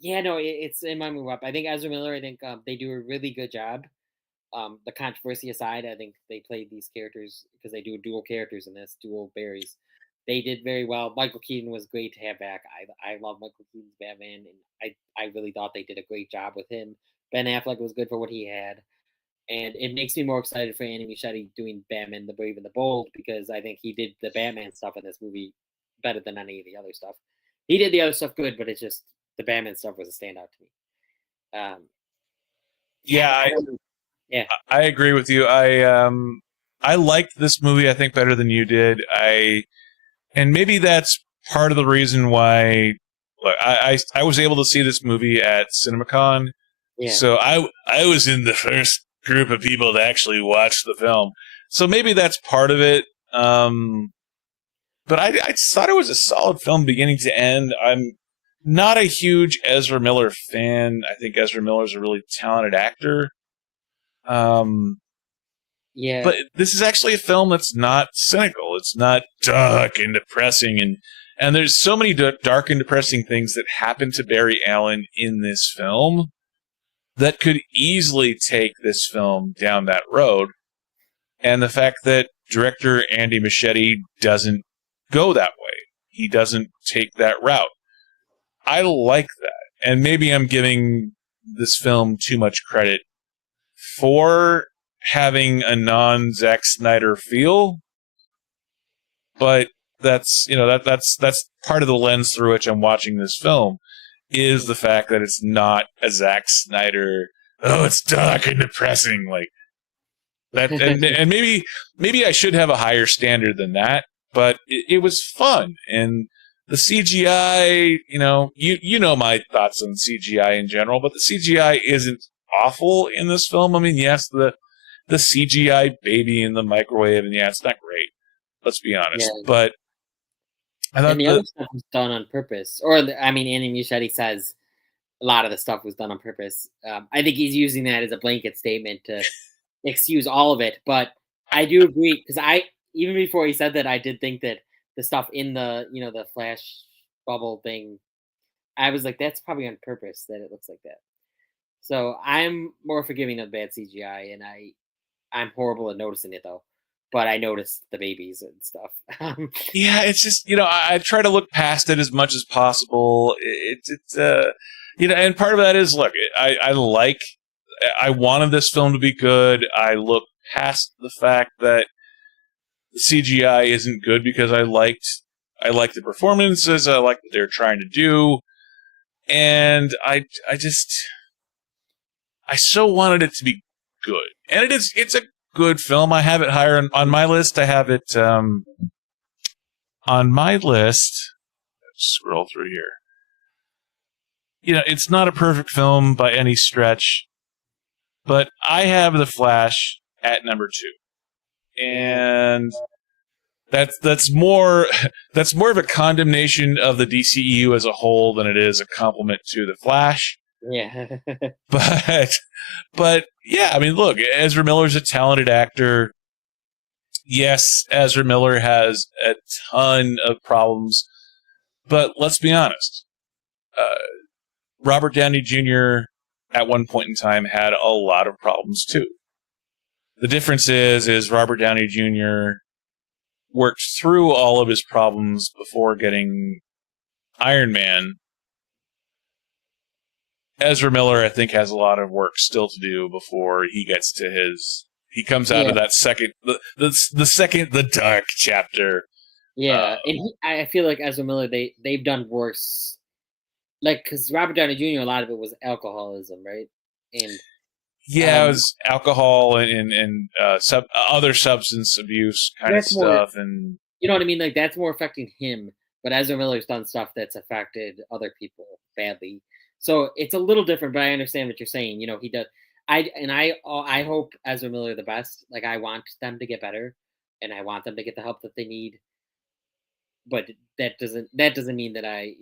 yeah, no, it might move up. I think Ezra Miller, they do a really good job. The controversy aside, I think they played these characters, because they do dual characters in this, dual berries. They did very well. Michael Keaton was great to have back. I love Michael Keaton's Batman, and I really thought they did a great job with him. Ben Affleck was good for what he had. And it makes me more excited for Andy Muschietti doing Batman the Brave and the Bold, because I think he did the Batman stuff in this movie better than any of the other stuff. He did the other stuff good, but it's just the Batman stuff was a standout to me. I agree with you. I liked this movie, I think, better than you did. And maybe that's part of the reason why I was able to see this movie at CinemaCon. Yeah. So I was in the first group of people to actually watch the film. So maybe that's part of it. But I just thought it was a solid film beginning to end. not a huge Ezra Miller fan. I think Ezra Miller's a really talented actor. Yeah. But this is actually a film that's not cynical. It's not dark and depressing. And there's so many dark and depressing things that happen to Barry Allen in this film that could easily take this film down that road. And the fact that director Andy Muschietti doesn't go that way. He doesn't take that route. I like that. And maybe I'm giving this film too much credit for having a non-Zack Snyder feel, but that's part of the lens through which I'm watching this film, is the fact that it's not a Zack Snyder, oh, it's dark and depressing, like that. And maybe I should have a higher standard than that, but it was fun. And the CGI, you know my thoughts on CGI in general, but the CGI isn't awful in this film. I mean, yes, the CGI baby in the microwave, and yeah, it's not great. Let's be honest. Yeah. But I thought the other stuff was done on purpose. Andy Muschietti says a lot of the stuff was done on purpose. I think he's using that as a blanket statement to excuse all of it. But I do agree, because even before he said that, I did think that the stuff in the the flash bubble thing, I was like, that's probably on purpose that it looks like that. So I'm more forgiving of bad CGI, and I'm horrible at noticing it though. But I noticed the babies and stuff. Yeah, it's just, I try to look past it as much as possible. And part of that is, look, I wanted this film to be good. I look past the fact that the CGI isn't good because I liked the performances. I liked what they're trying to do. And I so wanted it to be good. And it's a good film. I have it higher on my list. I have it on my list. Let's scroll through here. It's not a perfect film by any stretch, but I have The Flash at number 2. And that's more of a condemnation of the DCEU as a whole than it is a compliment to The Flash. Yeah. but yeah, I mean, look, Ezra Miller's a talented actor. Yes, Ezra Miller has a ton of problems, but let's be honest. Robert Downey Jr. at one point in time had a lot of problems too. The difference is Robert Downey Jr. worked through all of his problems before getting Iron Man. Ezra Miller, I think, has a lot of work still to do before he gets to he comes out of that second, the dark chapter. Yeah, and I feel like Ezra Miller, they've done worse. Like, because Robert Downey Jr., a lot of it was alcoholism, right? And yeah, it was alcohol and other substance abuse kind of stuff, and you know what I mean. Like, that's more affecting him, but Ezra Miller's done stuff that's affected other people badly. So it's a little different, but I understand what you're saying. He does. I hope Ezra Miller the best. Like, I want them to get better, and I want them to get the help that they need. But that doesn't mean that I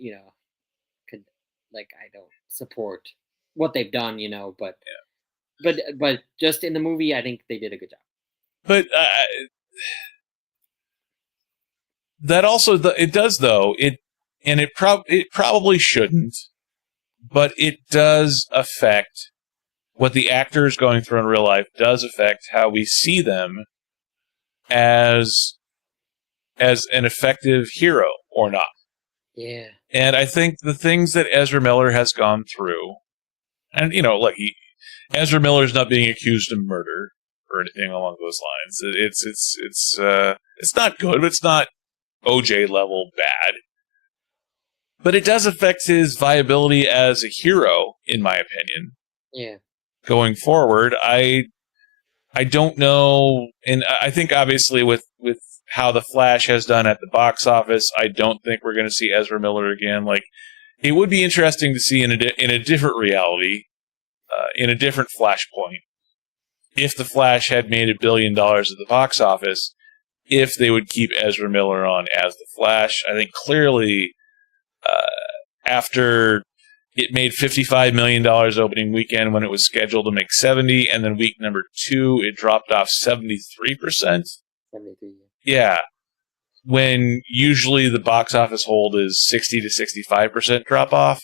I don't support what they've done. But yeah. But just in the movie, I think they did a good job. But that also it does though it probably shouldn't. But it does affect what the actor is going through in real life, does affect how we see them as an effective hero or not. Yeah. And I think the things that Ezra Miller has gone through, and, Ezra Miller's not being accused of murder or anything along those lines. It's not good, but it's not OJ level bad. But it does affect his viability as a hero, in my opinion. Yeah. Going forward, I don't know, and I think obviously with how The Flash has done at the box office, I don't think we're going to see Ezra Miller again. Like, it would be interesting to see in a different reality, in a different Flashpoint, if The Flash had made $1 billion at the box office, if they would keep Ezra Miller on as The Flash. I think clearly after it made $55 million opening weekend when it was scheduled to make 70, and then week number 2 it dropped off 73%. 73. Yeah, when usually the box office hold is 60 to 65% drop off.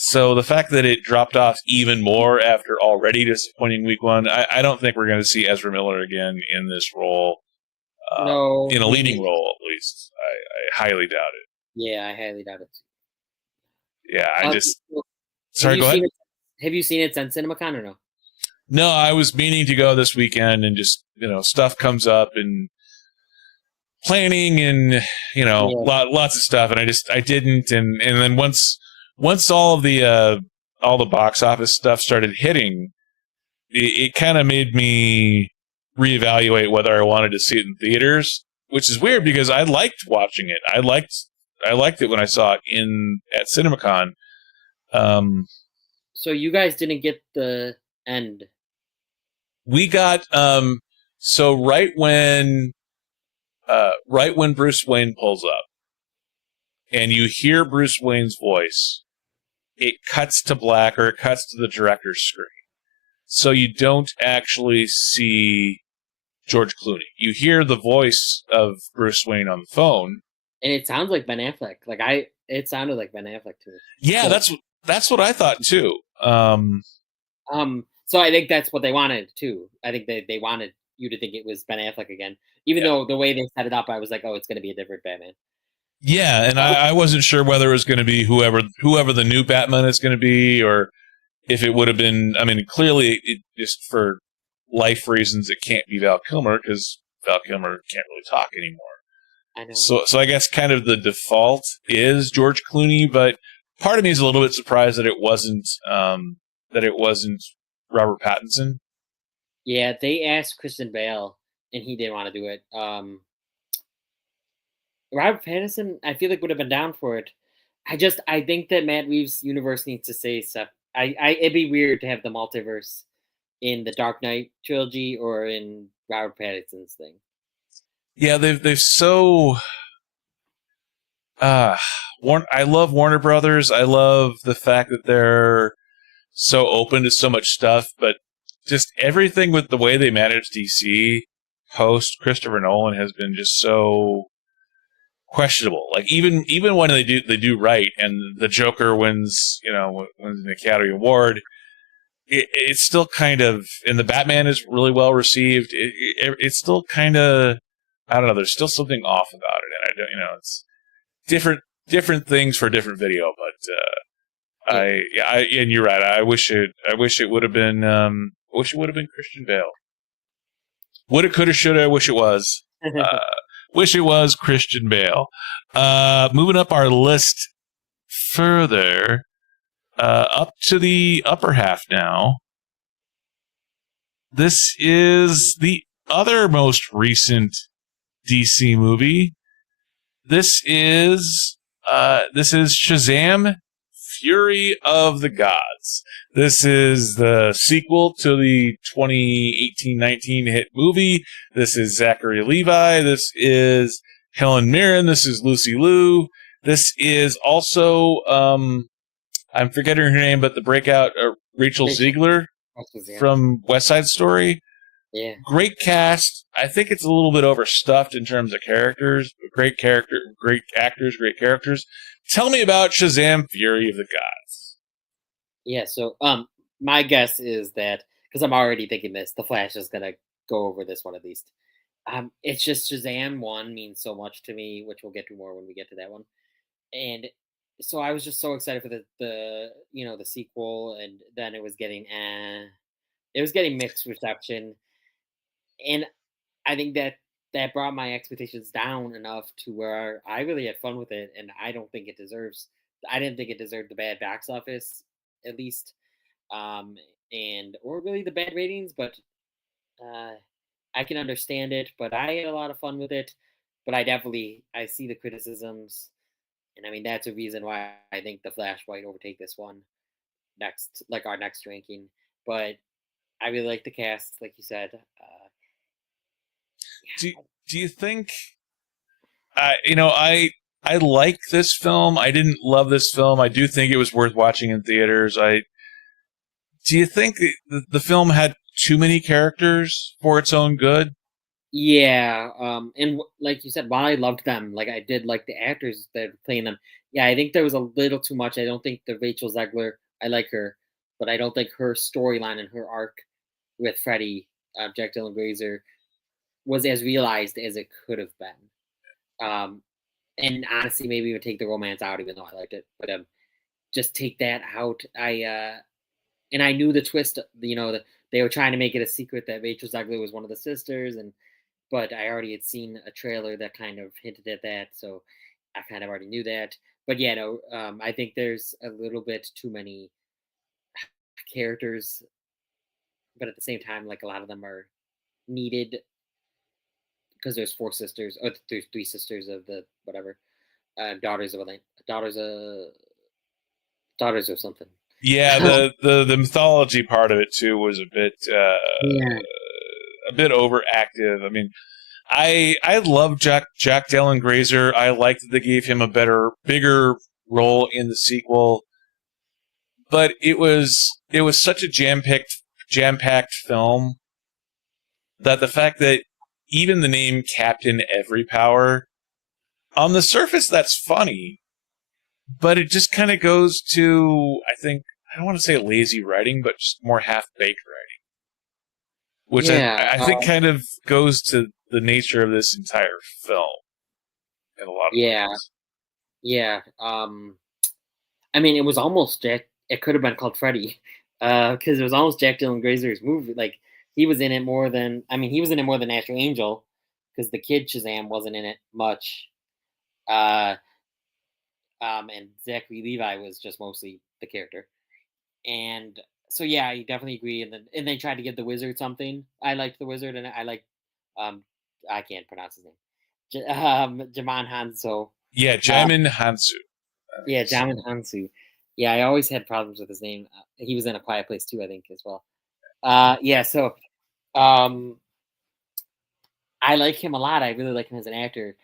So the fact that it dropped off even more after already disappointing week 1, I don't think we're going to see Ezra Miller again in this role, No, in a leading role at least. I highly doubt it. Yeah, I highly doubt it. Yeah, So, Sorry, go ahead. Have you seen it since CinemaCon or no? No, I was meaning to go this weekend, and just, stuff comes up and planning and, lots of stuff. And I didn't. And then once all the box office stuff started hitting, it kind of made me reevaluate whether I wanted to see it in theaters, which is weird because I liked watching it. I liked it when I saw it at CinemaCon. So you guys didn't get the end. We got so right when Bruce Wayne pulls up and you hear Bruce Wayne's voice, it cuts to black, or it cuts to the director's screen. So you don't actually see George Clooney. You hear the voice of Bruce Wayne on the phone. And it sounds like Ben Affleck. It sounded like Ben Affleck to me. Yeah, so, that's what I thought too. So I think that's what they wanted too. I think they wanted you to think it was Ben Affleck again, even though the way they set it up, I was like, oh, it's going to be a different Batman. Yeah, and I wasn't sure whether it was going to be whoever the new Batman is going to be, or if it would have been. I mean, clearly, just for life reasons, it can't be Val Kilmer because Val Kilmer can't really talk anymore. I know. So I guess kind of the default is George Clooney, but part of me is a little bit surprised that it wasn't Robert Pattinson. Yeah, they asked Christian Bale, and he didn't want to do it. Robert Pattinson, I feel like would have been down for it. I think that Matt Reeves' universe needs to say stuff. It'd be weird to have the multiverse in the Dark Knight trilogy or in Robert Pattinson's thing. Yeah, they've so. I love Warner Brothers. I love the fact that they're so open to so much stuff, but just everything with the way they manage DC post Christopher Nolan has been just so questionable. Like even when they do right, and the Joker wins an Academy Award, it's still kind of, and the Batman is really well received. It's still kind of, I don't know. There's still something off about it, and I don't, it's different things for different video. But and you're right. I wish it would have been. Wish it would have been Christian Bale. Woulda, coulda, shoulda. Wish it was. Wish it was Christian Bale. Moving up our list further, up to the upper half now. This is the other most recent DC movie. This is Shazam! Fury of the Gods. This is the sequel to the 2018-19 hit movie. This is Zachary Levi. This is Helen Mirren. This is Lucy Liu. This is also, I'm forgetting her name, but the breakout Rachel Ziegler from West Side Story. Yeah. Great cast. I think it's a little bit overstuffed in terms of characters. Great actors, great characters. Tell me about Shazam! Fury of the Gods. Yeah, so my guess is that, because I'm already thinking this, The Flash is going to go over this one at least. It's just Shazam 1 means so much to me, which we'll get to more when we get to that one. And so I was just so excited for the sequel, and then it was getting mixed reception. And I think that brought my expectations down enough to where I really had fun with it, and I didn't think it deserved the bad box office, at least, or really the bad ratings, but I can understand it. But I had a lot of fun with it, but I see the criticisms, and I mean that's a reason why I think The Flash might overtake this one next, like our next ranking. But I really like the cast, like you said. Do you think? I I like this film. I didn't love this film. I do think it was worth watching in theaters. Do you think the film had too many characters for its own good? Yeah, and like you said, while I loved them, like I did like the actors that were playing them. Yeah, I think there was a little too much. I don't think the Rachel Zegler. I like her, but I don't think her storyline and her arc with Freddy, Jack Dylan Grazer, was as realized as it could have been. And honestly, maybe even take the romance out, even though I liked it. But just take that out. And I knew the twist. That they were trying to make it a secret that Rachel Zegler was one of the sisters, but I already had seen a trailer that kind of hinted at that, so I kind of already knew that. But yeah, no, I think there's a little bit too many characters, but at the same time, like a lot of them are needed because there's four sisters, or there's three sisters of the whatever daughters of daughters or something. Yeah, the mythology part of it too was Yeah, a bit overactive. I mean, I love Jack Dylan Grazer. I like that they gave him a bigger role in the sequel, but it was such a jam packed film that the fact that even the name Captain Every Power, on the surface, that's funny, but it just kind of goes to, I think, I don't want to say lazy writing, but just more half-baked writing, which yeah, I think kind of goes to the nature of this entire film in a lot of yeah, ways. yeah. I mean, it was almost Jack. It could have been called Freddy, because it was almost Jack Dylan Grazer's movie. Like he was in it more than. I mean, he was in it more than Astro Angel, because the kid Shazam wasn't in it much. Uh, and Zachary Levi was just mostly the character. And so yeah, I definitely agree. And they tried to give the wizard something. I liked the wizard, and I like um I can't pronounce his name. Jaman Hanso. Yeah, Uh, Jaimin Hansu. I think yeah, it's- Jamin Hansu. Yeah, I always had problems with his name. He was in A Quiet Place too, I think, as well. Yeah, so um, I like him a lot. I really like him as an actor.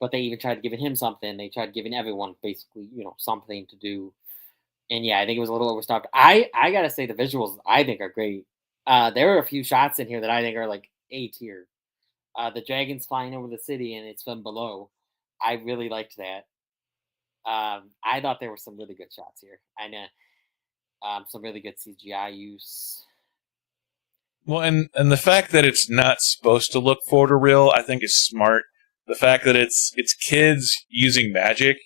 But they even tried giving him something. They tried giving everyone basically, something to do. And yeah, I think it was a little overstocked. I gotta say the visuals I think are great. There are a few shots in here that I think are like A tier. The dragons flying over the city and it's from below. I really liked that. I thought there were some really good shots here. I know some really good CGI use. Well, and the fact that it's not supposed to look photoreal, I think is smart. The fact that it's kids using magic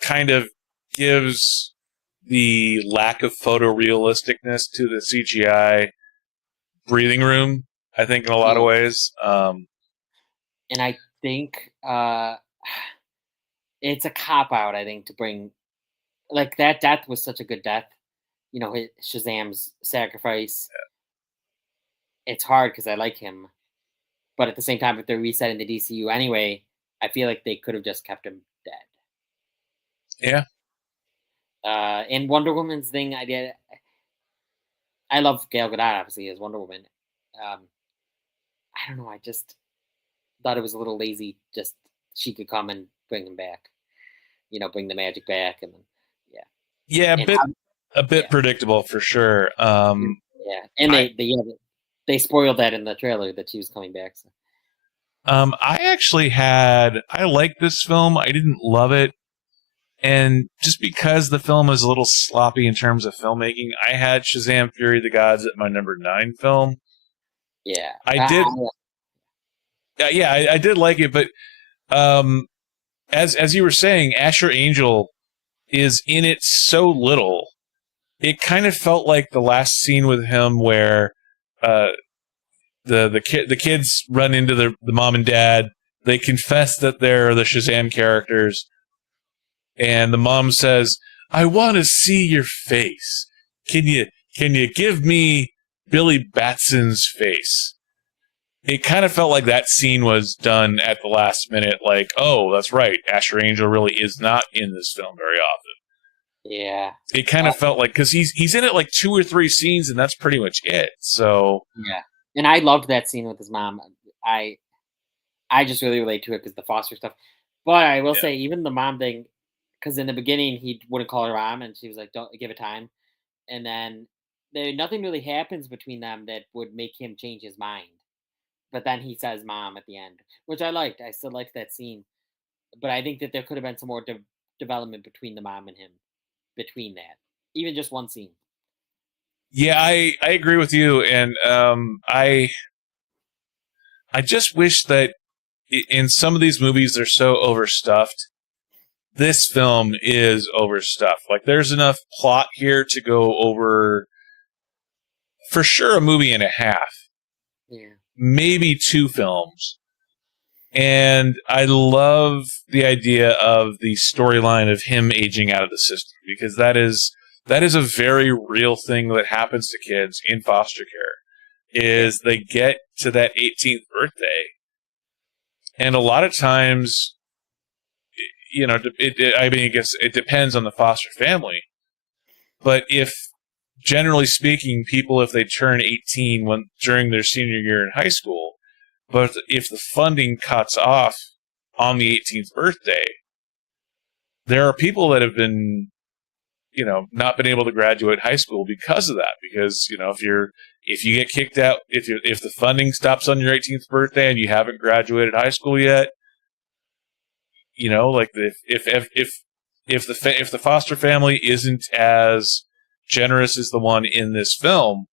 kind of gives the lack of photorealisticness to the CGI breathing room, I think, in a lot of Yeah, ways. and I think it's a cop out. I think to bring like that death was such a good death. Shazam's sacrifice. It's hard because I like him, but at the same time, if they're resetting the DCU anyway, I feel like they could have just kept him dead. Yeah. And Wonder Woman's thing, I love Gal Gadot obviously as Wonder Woman. Um, I don't know. I just thought it was a little lazy. Just she could come and bring him back. Bring the magic back, and then yeah, Yeah, and a bit yeah, predictable for sure. yeah, and I they spoiled that in the trailer that she was coming back. So. I liked this film. I didn't love it. And just because the film is a little sloppy in terms of filmmaking, I had Shazam Fury of the Gods at my number 9 film. Yeah, I did yeah, I did like it, but um as you were saying, Asher Angel is in it so little. It kind of felt like the last scene with him where uh the kids run into the mom and dad. They confess that they're the Shazam characters, and the mom says, "I want to see your face. Can you give me Billy Batson's face?" It kind of felt like that scene was done at the last minute. Like, oh, that's right, Asher Angel really is not in this film very often. yeah, It kind uh, of felt like because he's in it like 2 or 3 scenes, and that's pretty much it. So yeah. And I loved that scene with his mom. I I just really relate to it because the foster stuff. But I will Yeah. say, even the mom thing, because in the beginning he wouldn't call her mom, and she was like, "Don't give it time," and then nothing really happens between them that would make him change his mind. But then he says "mom" at the end, which I liked. I still liked that scene, but I think that there could have been some more development between the mom and him, between that, even just one scene. Yeah, I agree with you, and I just wish that in some of these movies they're so overstuffed. This film is overstuffed. Like, there's enough plot here to go over, for sure, a movie and a half, Yeah, maybe 2 films. And I love the idea of the storyline of him aging out of the system, because that is a very real thing that happens to kids in foster care. yeah, Is they get to that 18th birthday, and a lot of times, I mean, I guess it depends on the foster family. But if, generally speaking, people, if they turn 18 during their senior year in high school, but if the funding cuts off on the 18th birthday, there are people that have been, not been able to graduate high school because of that. Because, if you get kicked out, if the funding stops on your 18th birthday and you haven't graduated high school yet, like, if the foster family isn't as generous as the one in this film,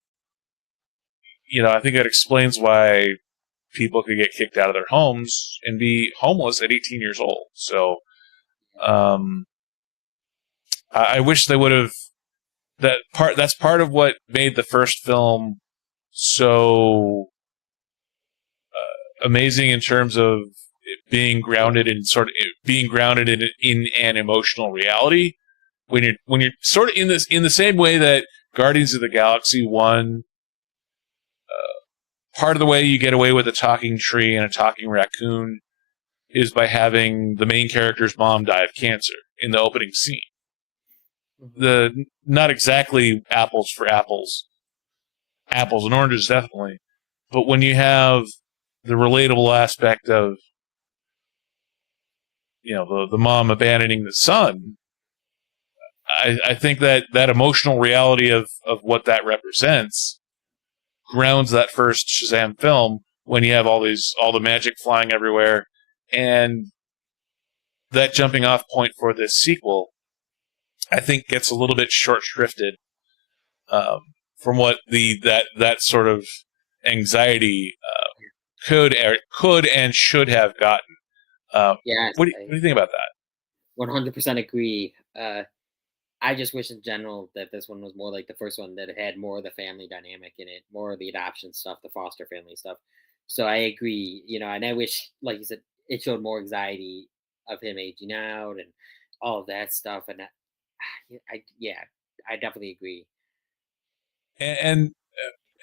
I think that explains why people could get kicked out of their homes and be homeless at 18 years old. So, I wish they would have That's part of what made the first film so amazing, in terms of it being grounded in an emotional reality. When you're sort of in the same way that Guardians of the Galaxy 1, part of the way you get away with a talking tree and a talking raccoon is by having the main character's mom die of cancer in the opening scene. Not exactly apples for apples and oranges, definitely, but when you have the relatable aspect of, the mom abandoning the son, I think that emotional reality of what that represents grounds that first Shazam film, when you have all the magic flying everywhere, and that jumping off point for this sequel, I think, gets a little bit short shrifted, from what that sort of anxiety could and should have gotten. yes, What do you think about that? 100% agree. I just wish in general that this one was more like the first one, that it had more of the family dynamic in it, more of the adoption stuff, the foster family stuff. So I agree, and I wish, like you said, it showed more anxiety of him aging out and all of that stuff. And yeah, I definitely agree. And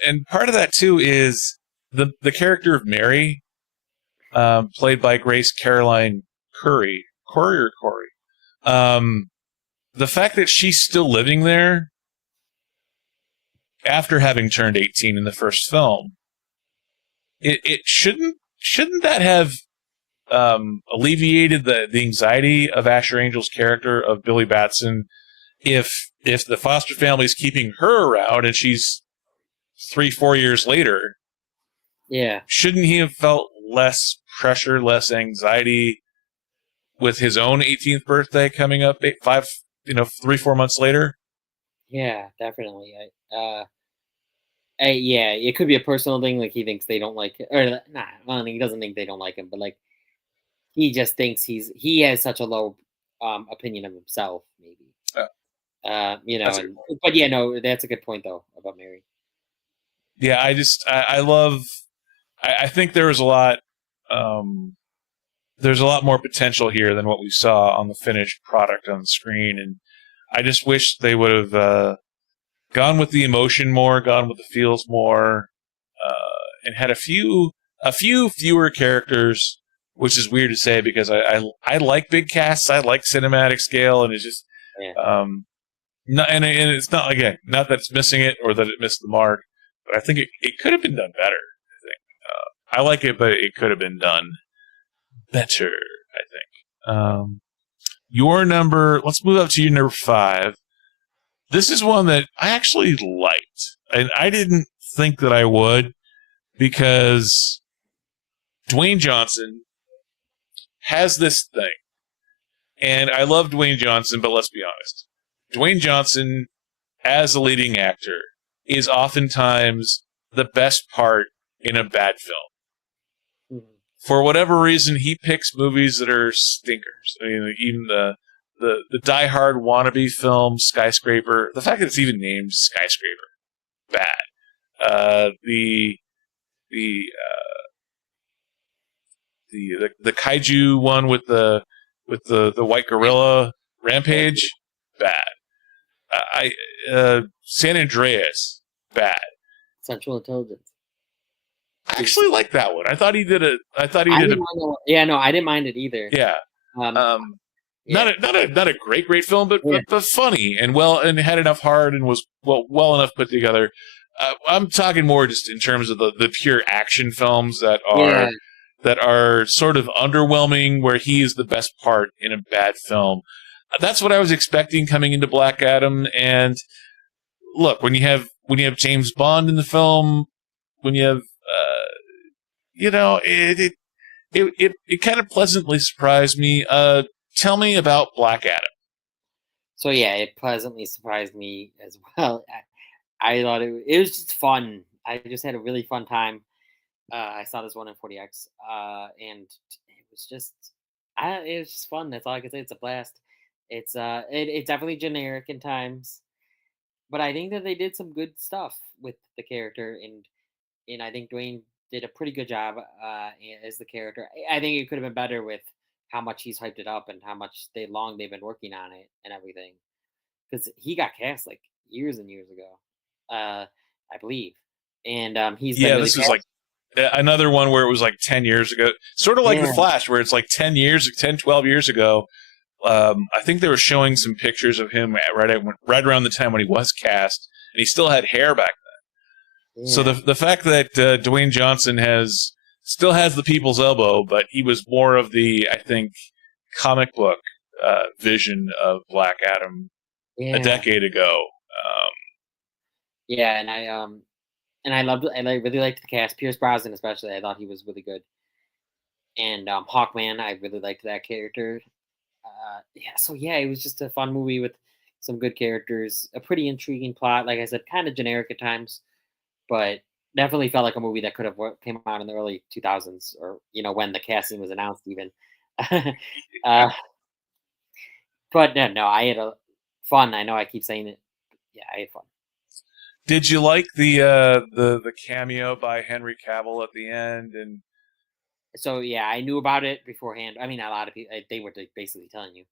and part of that too is the character of Mary, played by Grace Caroline Corey. The fact that she's still living there after having turned 18 in the first film, it shouldn't that have alleviated the anxiety of Asher Angel's character of Billy Batson, if the foster family is keeping her around and she's 3-4 years later? Yeah. Shouldn't he have felt less pressure, less anxiety with his own 18th birthday coming up 3-4 months later? Yeah, definitely. Yeah, it could be a personal thing. Like, he thinks they don't like it, or nah. Well, he doesn't think they don't like him, but like, he just thinks he has such a low opinion of himself, maybe. That's a good point. But yeah, no, that's a good point though about Mary. Yeah, I love. I think there was a lot. There's a lot more potential here than what we saw on the finished product on the screen, and I just wish they would have gone with the emotion more, gone with the feels more, and had a few fewer characters. Which is weird to say, because I like big casts, I like cinematic scale, and it's just Yeah. not, and it's not, again, not that it's missing it or that it missed the mark, but I think it could have been done better. I think I like it, but it could have been done better, I think. Let's move up to your number 5. This is one that I actually liked. And I didn't think that I would, because Dwayne Johnson has this thing. And I love Dwayne Johnson, but let's be honest. Dwayne Johnson, as a leading actor, is oftentimes the best part in a bad film. Mm-hmm. For whatever reason, he picks movies that are stinkers. I mean, even the Die Hard wannabe film, Skyscraper, the fact that it's even named Skyscraper, bad. The kaiju one with the white gorilla, Rampage, bad. San Andreas, bad. Central Intelligence. I actually like that one. I thought he did a. Yeah, no, I didn't mind it either. Yeah. Not a great film, but funny and had enough heart and was well enough put together. I'm talking more just in terms of the pure action films that are sort of underwhelming, where he is the best part in a bad film. That's what I was expecting coming into Black Adam. And look, when you have James Bond in the film, when you have it kind of pleasantly surprised me. Tell me about Black Adam. So yeah, it pleasantly surprised me as well. I thought it was just fun. I just had a really fun time. I saw this one in 40X, and it was just fun. That's all I can say. It's a blast. It's definitely generic in times, but I think that they did some good stuff with the character, and I think Dwayne did a pretty good job as the character. I think it could have been better with how much he's hyped it up and how much they've been working on it and everything, because he got cast like years and years ago, I believe, and this was like another one where it was like 10 years ago, sort of like The Flash, where it's like 10, 12 years ago. I think they were showing some pictures of him right around the time when he was cast, and he still had hair back then. Yeah. So the fact that Dwayne Johnson still has the people's elbow, but he was more of the, I think, comic book vision of Black Adam a decade ago. And I really liked the cast. Pierce Brosnan, especially, I thought he was really good. And Hawkman, I really liked that character. It was just a fun movie with some good characters, a pretty intriguing plot. Like I said, kind of generic at times, but definitely felt like a movie that could have came out in the early 2000s, or when the casting was announced, even. But no, I had fun. I know I keep saying it. Yeah, I had fun. Did you like the cameo by Henry Cavill at the end? And so I knew about it beforehand. I mean, a lot of people, they were basically telling you.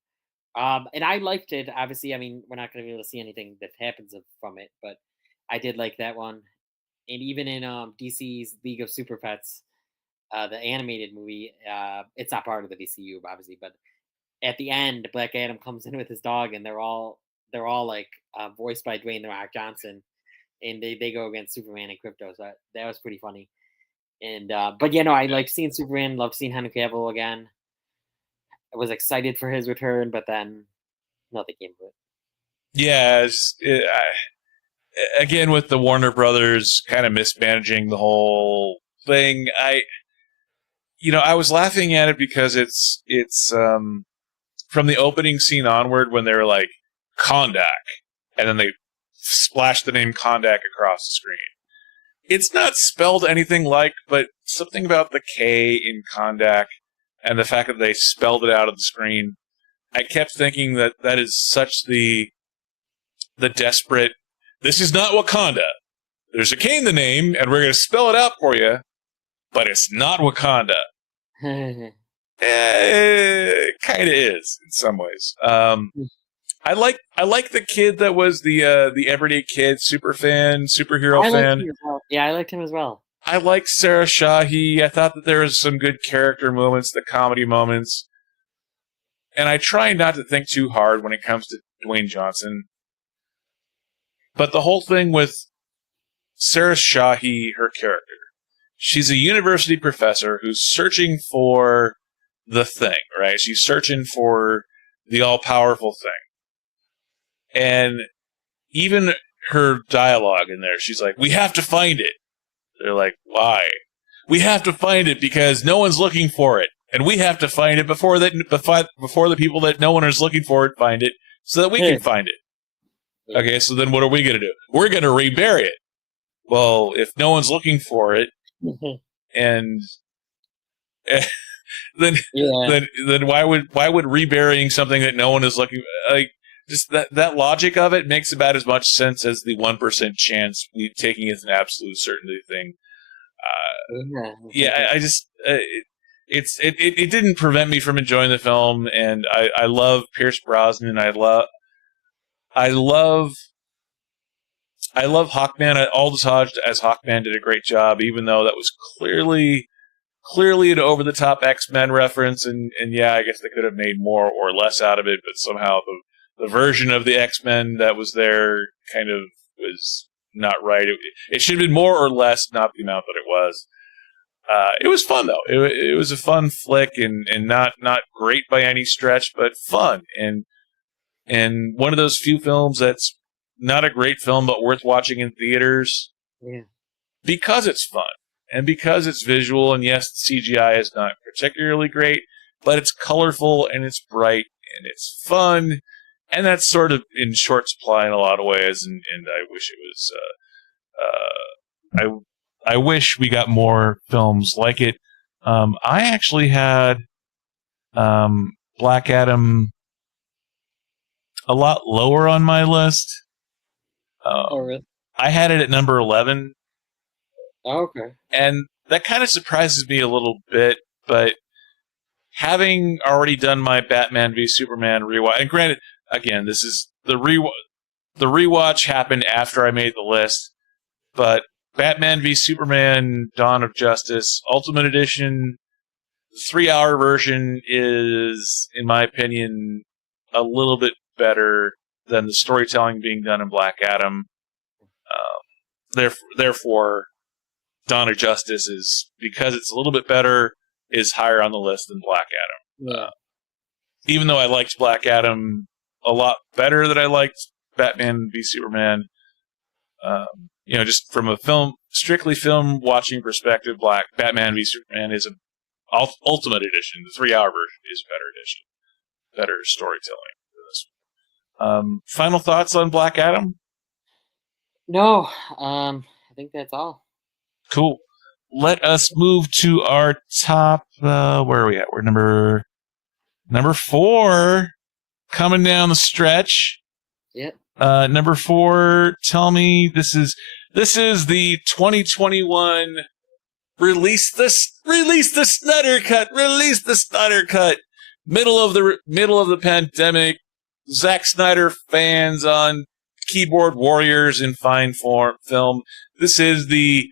And I liked it. Obviously, I mean, we're not going to be able to see anything that happens from it, but I did like that one. And even in DC's League of Super Pets, the animated movie, it's not part of the DCU, obviously, but at the end, Black Adam comes in with his dog, and they're all like voiced by Dwayne "The Rock" Johnson, and they go against Superman and Krypto. So that was pretty funny. And I liked seeing Superman, loved seeing Henry Cavill again. I was excited for his return, but then nothing came of it. Yeah, again, with the Warner Brothers kind of mismanaging the whole thing, I was laughing at it because it's from the opening scene onward, when they were like Kondak, and then they splashed the name Kondak across the screen. It's not spelled anything like, but something about the K in Kondak and the fact that they spelled it out of the screen, I kept thinking that is such the desperate, this is not Wakanda. There's a K in the name, and we're going to spell it out for you, but it's not Wakanda. It kind of is in some ways. I like the kid that was the everyday kid, superhero fan. Yeah, I liked him as well. I like Sarah Shahi. I thought that there was some good character moments, the comedy moments. And I try not to think too hard when it comes to Dwayne Johnson. But the whole thing with Sarah Shahi, her character, she's a university professor who's searching for the thing, right? She's searching for the all-powerful thing. And even her dialogue in there, she's like, we have to find it. They're like, why? We have to find it because no one's looking for it. And we have to find it before the people that no one is looking for it find it so that we can find it. Okay, so then what are we going to do? We're going to rebury it. Well, if no one's looking for it, and then why would reburying something that no one is looking, like, just that logic of it makes about as much sense as the 1% chance we taking as an absolute certainty thing. I just it didn't prevent me from enjoying the film, and I love Pierce Brosnan. I love Hawkman. Aldous Hodge as Hawkman did a great job, even though that was clearly an over-the-top X-Men reference, and yeah, I guess they could have made more or less out of it, but somehow the version of the X-Men that was there kind of was not right. It should have been more or less, not the amount that it was. It was fun, though. It was a fun flick, and not great by any stretch, but fun, and one of those few films that's not a great film, but worth watching in theaters. Yeah. Because it's fun, and because it's visual, and yes, the CGI is not particularly great, but it's colorful, and it's bright, and it's fun, and that's sort of in short supply in a lot of ways, and I wish it was, I wish we got more films like it. I actually had Black Adam a lot lower on my list. Really? I had it at number 11. Oh, okay. And that kind of surprises me a little bit, but having already done my Batman v Superman rewatch, and granted, again, this is the rewatch happened after I made the list, but Batman v Superman Dawn of Justice Ultimate Edition, the 3-hour version is, in my opinion, a little bit better than the storytelling being done in Black Adam. Therefore, Dawn of Justice is, because it's a little bit better, is higher on the list than Black Adam. Yeah. Even though I liked Black Adam a lot better than I liked Batman v Superman, just from a strictly film watching perspective, Batman v Superman is an Ultimate Edition. The 3-hour version is a better edition, better storytelling for this one. Final thoughts on Black Adam? No, I think that's all. Cool. Let us move to our top. Where are we at? We're number 4, coming down the stretch. Yep. Number 4. Tell me, this is the 2021 release the Snyder cut. Release the Snyder cut. Middle of the pandemic. Zack Snyder fans on keyboard warriors in fine film. This is the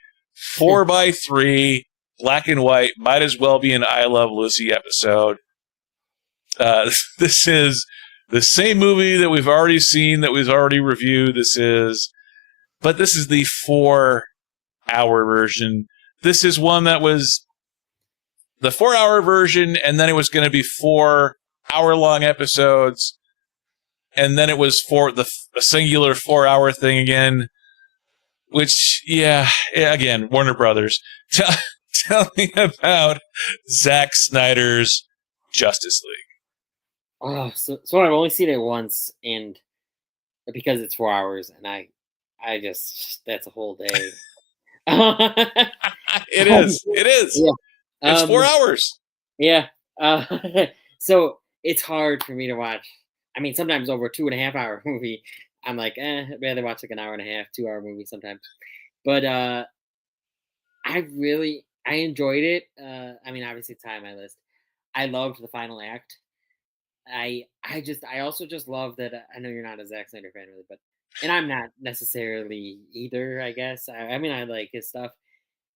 4x3 black and white, might as well be an I Love Lucy episode. This is the same movie that we've already seen, that we've already reviewed. But this is the 4-hour version. This is one that was the 4-hour version, and then it was going to be 4 hour-long episodes, and then it was a singular 4-hour thing again. Which, again, Warner Brothers. Tell me about Zack Snyder's Justice League. Oh, so I've only seen it once, and because it's 4 hours, and I just, that's a whole day. It is. Yeah. It's 4 hours. Yeah. So it's hard for me to watch. I mean, sometimes over a 2.5-hour movie, I'm like, I'd rather watch like an hour and a half, 2-hour movie sometimes. But I enjoyed it. I mean, obviously it's high on my list. I loved the final act. I also just love that. I know you're not a Zack Snyder fan really, and I'm not necessarily either, I guess. I mean, I like his stuff.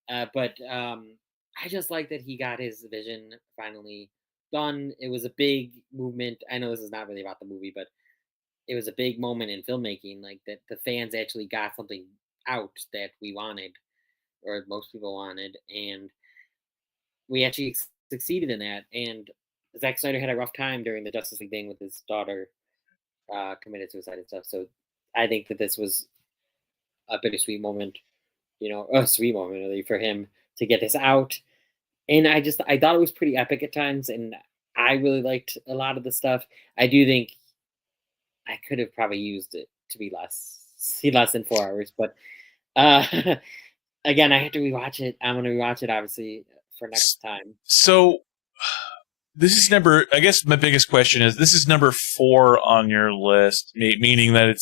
But I just like that he got his vision finally done. It was a big movement. I know this is not really about the movie, but it was a big moment in filmmaking, like that the fans actually got something out that we wanted, or most people wanted, and we actually succeeded in that. And Zack Snyder had a rough time during the Justice League thing with his daughter committed suicide and stuff. So I think that this was a bittersweet moment, a sweet moment really for him to get this out. And I thought it was pretty epic at times, and I really liked a lot of the stuff. I do think I could have probably used it to be less than 4 hours, but again, I have to rewatch it. I'm gonna rewatch it obviously for next time. So this is I guess my biggest question is, this is number 4 on your list, meaning that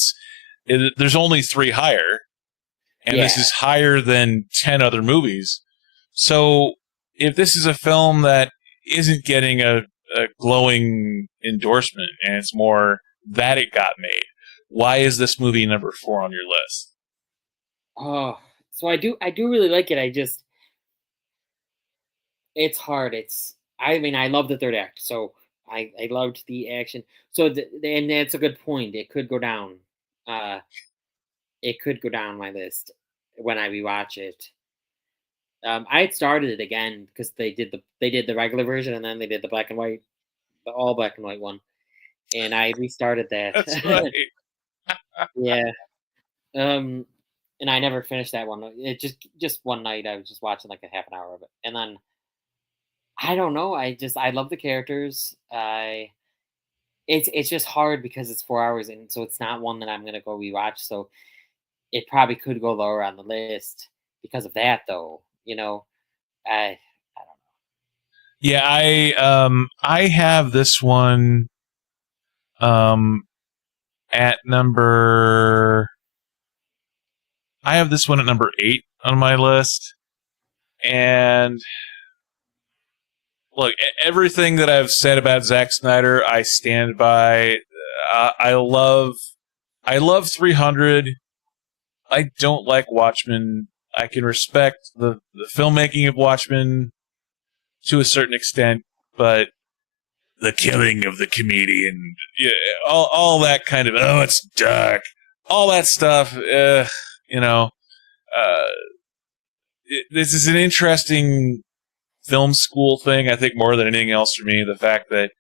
there's only 3 higher, and this is higher than 10 other movies. So if this is a film that isn't getting a glowing endorsement, and it's more that it got made, why is this movie number 4 on your list? Oh, so I do really like it. It's hard. I love the third act, so I loved the action. So and that's a good point. It could go down. It could go down my list when I rewatch it. I had started it again because they did the regular version, and then they did the black and white, the all black and white one, and I restarted that. That's right. Yeah. And I never finished that one. It just one night I was just watching like a half an hour of it, and then I don't know. I love the characters. It's just hard because it's 4 hours, and so it's not one that I'm gonna go rewatch. So it probably could go lower on the list because of that, though. I don't know. Yeah, I have this one at number. I have this one at number 8 on my list, and look, everything that I've said about Zack Snyder, I stand by. I love 300. I don't like Watchmen. I can respect the filmmaking of Watchmen to a certain extent, but the killing of the comedian, all that kind of, it's dark, all that stuff, this is an interesting film school thing, I think, more than anything else for me. The fact that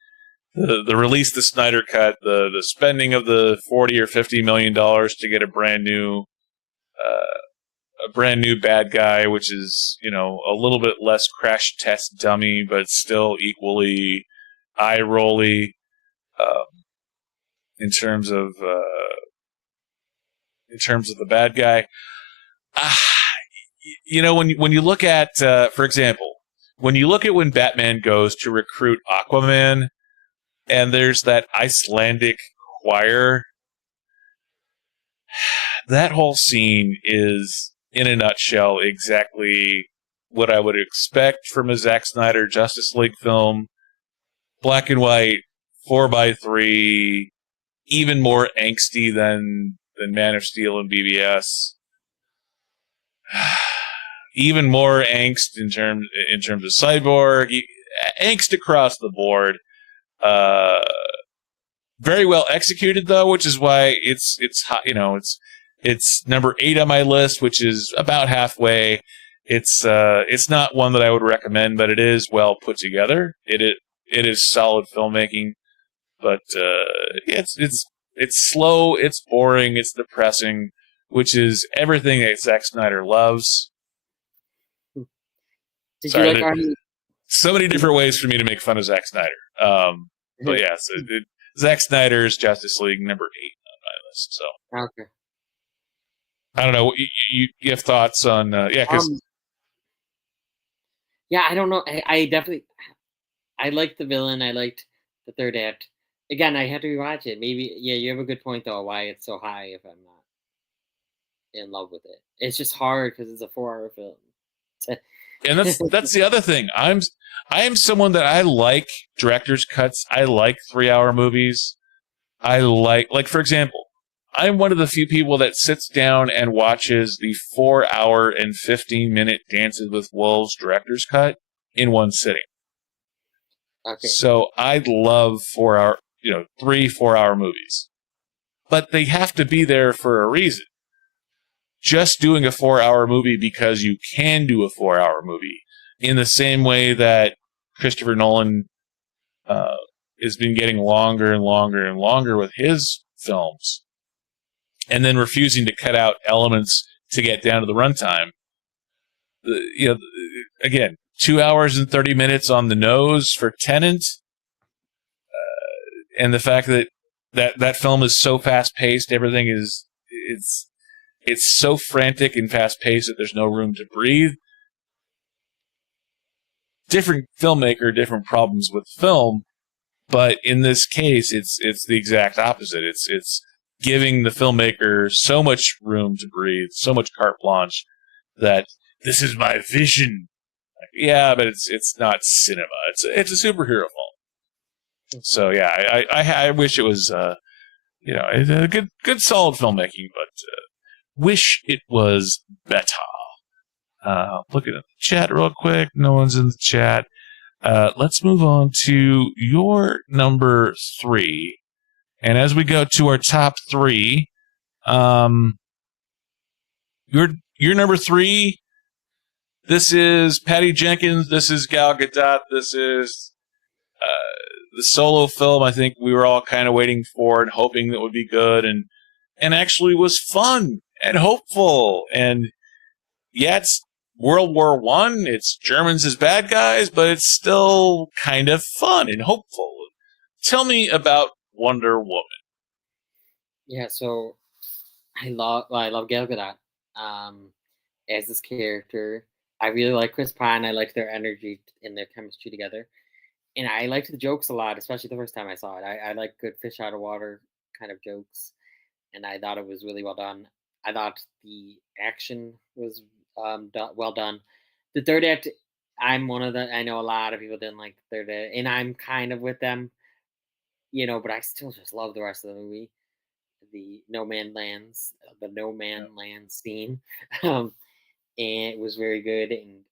the release of the Snyder Cut, the spending of the $40 or $50 million to get a brand new bad guy, which is, a little bit less crash test dummy, but still equally eye-rolly in terms of the bad guy. When you look at, for example, when you look at when Batman goes to recruit Aquaman, and there's that Icelandic choir, that whole scene is, in a nutshell, exactly what I would expect from a Zack Snyder Justice League film. Black and white, 4x3, even more angsty than Man of Steel and BVS. Even more angst in terms of Cyborg, angst across the board. Very well executed, though, which is why it's it's number 8 on my list, which is about halfway. It's not one that I would recommend, but it is well put together. It is solid filmmaking, but it's slow, it's boring, it's depressing, which is everything that Zack Snyder loves. Did you like so many different ways for me to make fun of Zack Snyder. But yeah, so Zack Snyder's Justice League number 8 on my list. So okay. I don't know. You have thoughts on because I don't know. I definitely liked the villain. I liked the third act. Again, I had to rewatch it. Maybe you have a good point though. Why it's so high if I'm not in love with it. It's just hard because it's a 4-hour film. And that's the other thing. I am someone that I like director's cuts. I like 3-hour movies. I like for example, I'm one of the few people that sits down and watches the 4-hour and 15-minute Dances with Wolves director's cut in one sitting. Okay. So I love 4-hour, 3-4-hour movies, but they have to be there for a reason. Just doing a 4-hour movie because you can do a 4-hour movie, in the same way that Christopher Nolan has been getting longer and longer and longer with his films, and then refusing to cut out elements to get down to the runtime. Again, 2 hours and 30 minutes on the nose for Tenet, and the fact that film is so fast paced, everything is it's so frantic and fast paced that there's no room to breathe. Different filmmaker, different problems with film, but in this case, it's the exact opposite. It's giving the filmmaker so much room to breathe, so much carte blanche that this is my vision. Yeah, but it's not cinema. It's a superhero film. So yeah, I wish it was a good solid filmmaking, but wish it was better. Looking at the chat real quick. No one's in the chat. Let's move on to your number 3. And as we go to our top 3, your number 3, this is Patty Jenkins, this is Gal Gadot, this is the solo film I think we were all kind of waiting for and hoping that would be good and actually was fun and hopeful. And yeah, it's World War I, it's Germans as bad guys, but it's still kind of fun and hopeful. Tell me about Wonder Woman. Yeah, so I love Gal Gadot as this character. I really like Chris Pine. I like their energy and their chemistry together. And I liked the jokes a lot, especially the first time I saw it. I like good fish out of water kind of jokes. And I thought it was really well done. I thought the action was well done. The third act, I know a lot of people didn't like the third act, and I'm kind of with them, but I still just love the rest of the movie. The no man lands scene. And it was very good. And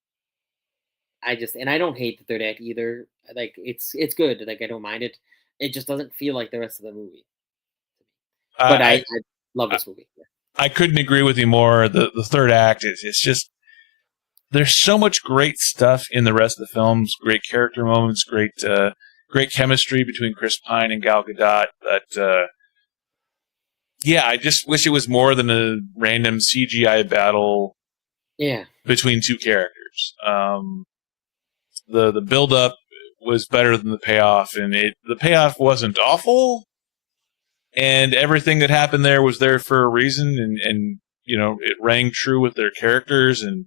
I don't hate the third act either. Like it's good. Like I don't mind it. It just doesn't feel like the rest of the movie. But I love this movie. Yeah. I couldn't agree with you more. The third act it's just there's so much great stuff in the rest of the films. Great character moments. Great chemistry between Chris Pine and Gal Gadot. That I just wish it was more than a random CGI battle. Yeah. Between two characters. The build up was better than the payoff, and the payoff wasn't awful. And everything that happened there was there for a reason, and it rang true with their characters, and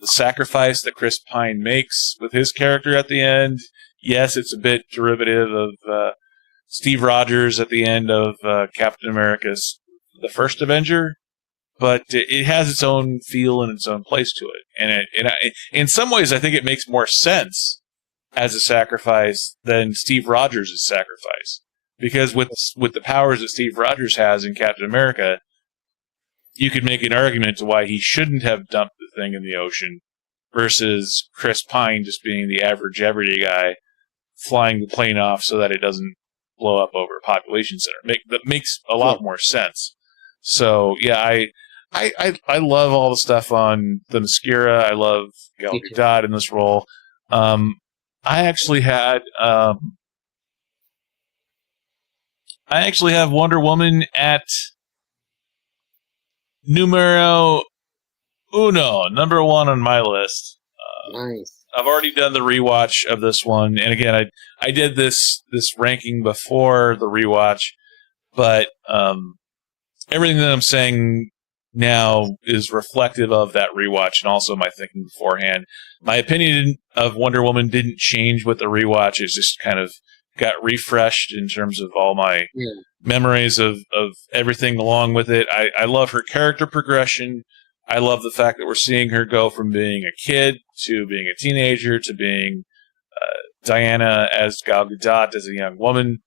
the sacrifice that Chris Pine makes with his character at the end. Yes, it's a bit derivative of Steve Rogers at the end of Captain America's The First Avenger, but it has its own feel and its own place to it. And in some ways, I think it makes more sense as a sacrifice than Steve Rogers' sacrifice. Because with the powers that Steve Rogers has in Captain America, you could make an argument to why he shouldn't have dumped the thing in the ocean versus Chris Pine just being the average everyday guy flying the plane off so that it doesn't blow up over a population center. That makes a lot more sense. So, yeah, I love all the stuff on the Mascara. I love Gal Gadot in this role. I actually have Wonder Woman at numero uno, number 1 on my list. Nice. I've already done the rewatch of this one, and again, I did this ranking before the rewatch, but everything that I'm saying now is reflective of that rewatch and also my thinking beforehand. My opinion of Wonder Woman didn't change with the rewatch. It's just kind of got refreshed in terms of all my memories of everything along with it. I love her character progression. I love the fact that we're seeing her go from being a kid to being a teenager to being Diana as Gal Gadot as a young woman,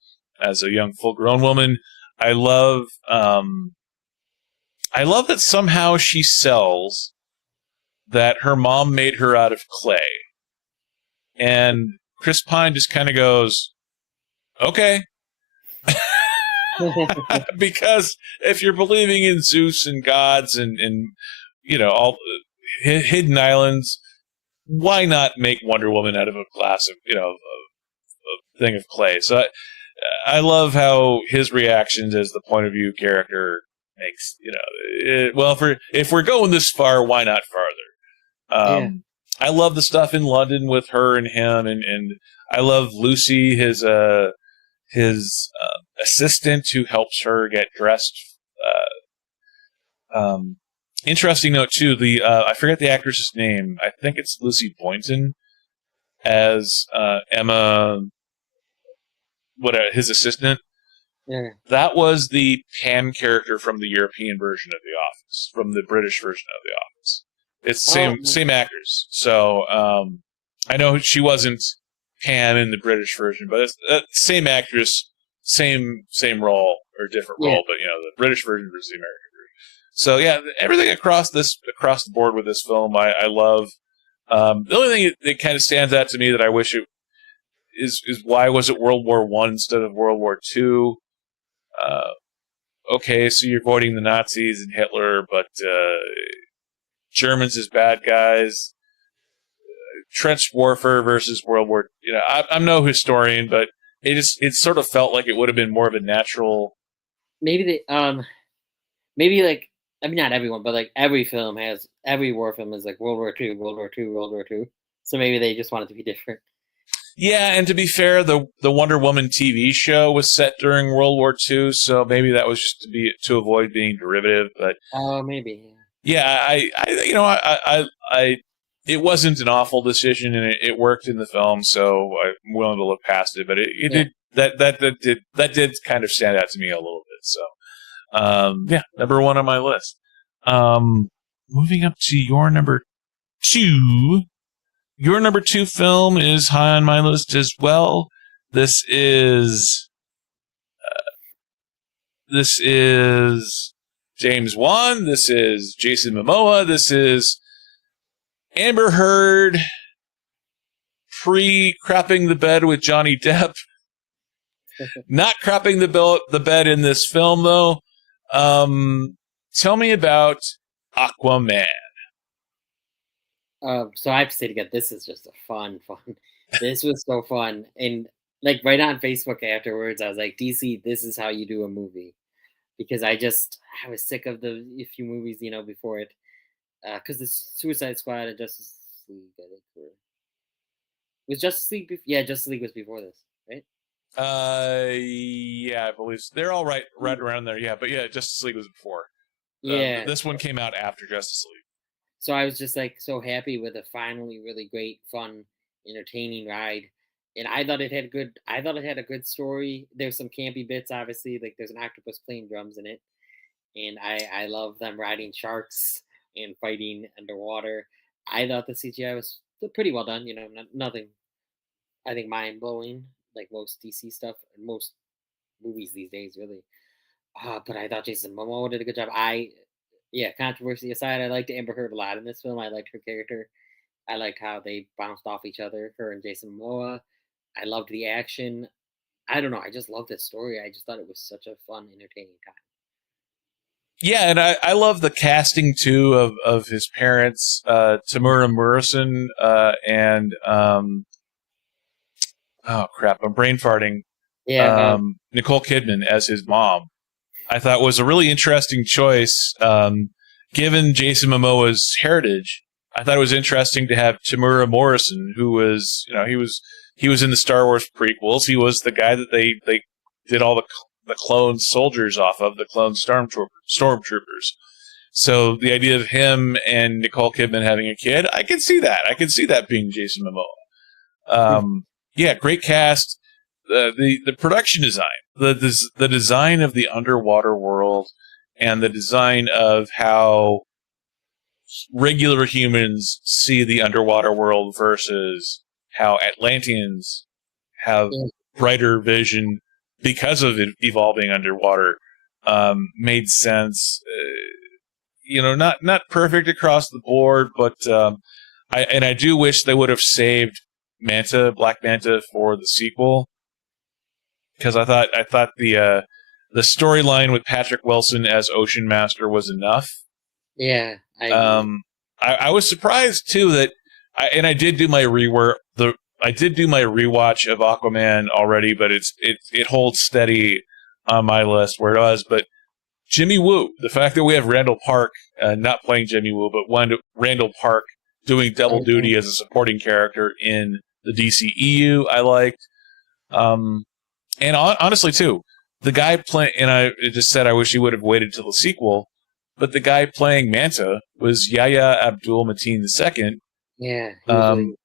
as a young full-grown woman. I love that somehow she sells that her mom made her out of clay. And Chris Pine just kind of goes, okay. Because if you're believing in Zeus and gods and all hidden islands, why not make Wonder Woman out of a glass of thing of clay. So I love how his reactions as the point of view character makes, if we're going this far, why not farther? I love the stuff in London with her and him, and I love Lucy, his assistant who helps her get dressed. Interesting note too, I forget the actress's name. I think it's Lucy Boynton as Emma, his assistant. Yeah. That was the Pan character from the European version of The Office, from the British version of The Office. It's same actors. So I know she wasn't Pan in the British version, but it's same actress, same role or different role. But the British version versus the American version. So yeah, everything across the board with this film, I love. The only thing that kind of stands out to me that I wish it is why was it World War I instead of World War II? Okay, so you're avoiding the Nazis and Hitler, but Germans as bad guys. Trench warfare versus World War. I'm no historian, but it sort of felt like it would have been more of a natural. Maybe not everyone, but like every war film is like World War II, World War II, World War II. So maybe they just want it to be different. Yeah, and to be fair, the Wonder Woman TV show was set during World War II, so maybe that was just to avoid being derivative. But maybe. Yeah, I it wasn't an awful decision, and it worked in the film, so I'm willing to look past it. But that did kind of stand out to me a little bit. So, number one on my list. Moving up to your number two. Your number two film is high on my list as well. This is James Wan. This is Jason Momoa. This is Amber Heard pre-crapping the bed with Johnny Depp. Not crapping the bed in this film, though. Tell me about Aquaman. So I have to say again, this is just a fun. This was so fun. And like right on Facebook afterwards, I was like, DC, this is how you do a movie. Because I was sick of the few movies, before it. Because the Suicide Squad and Justice League, I think, was Justice League. Justice League was before this, right? Yeah, I believe so. They're all right around there. Yeah, but yeah, Justice League was before. This one came out after Justice League. So I was just like so happy with a finally really great, fun, entertaining ride, and I thought it had a good story. There's some campy bits, obviously, like there's an octopus playing drums in it, and I love them riding sharks and fighting underwater. I thought the CGI was pretty well done. Nothing, I think, mind blowing like most DC stuff and most movies these days, really. But I thought Jason Momoa did a good job. Controversy aside, I liked Amber Heard a lot in this film. I liked her character. I liked how they bounced off each other, her and Jason Momoa. I loved the action. I don't know. I just loved this story. I just thought it was such a fun, entertaining time. Yeah, and I love the casting too of his parents, Tamura Morrison, and oh crap, I'm brain farting. Yeah, Nicole Kidman as his mom. I thought was a really interesting choice, given Jason Momoa's heritage. I thought it was interesting to have Tamura Morrison, who was, he was in the Star Wars prequels. He was the guy that they did all the clone soldiers off of, the clone stormtroopers. So the idea of him and Nicole Kidman having a kid, I can see that. I can see that being Jason Momoa. Yeah, great cast. The production design, the design of the underwater world, and the design of how regular humans see the underwater world versus how Atlanteans have brighter vision because of it evolving underwater, made sense. Not perfect across the board, but I do wish they would have saved Black Manta for the sequel. Because I thought the storyline with Patrick Wilson as Ocean Master was enough. Yeah, I was surprised too that I did do my I did do my rewatch of Aquaman already, but it holds steady on my list where it was. But Jimmy Woo, the fact that we have Randall Park not playing Jimmy Woo, but Randall Park doing double duty as a supporting character in the DCEU, I liked. And honestly, too, the guy playing, and I just said I wish he would have waited till the sequel, but the guy playing Manta was Yahya Abdul-Mateen II. Yeah, he was really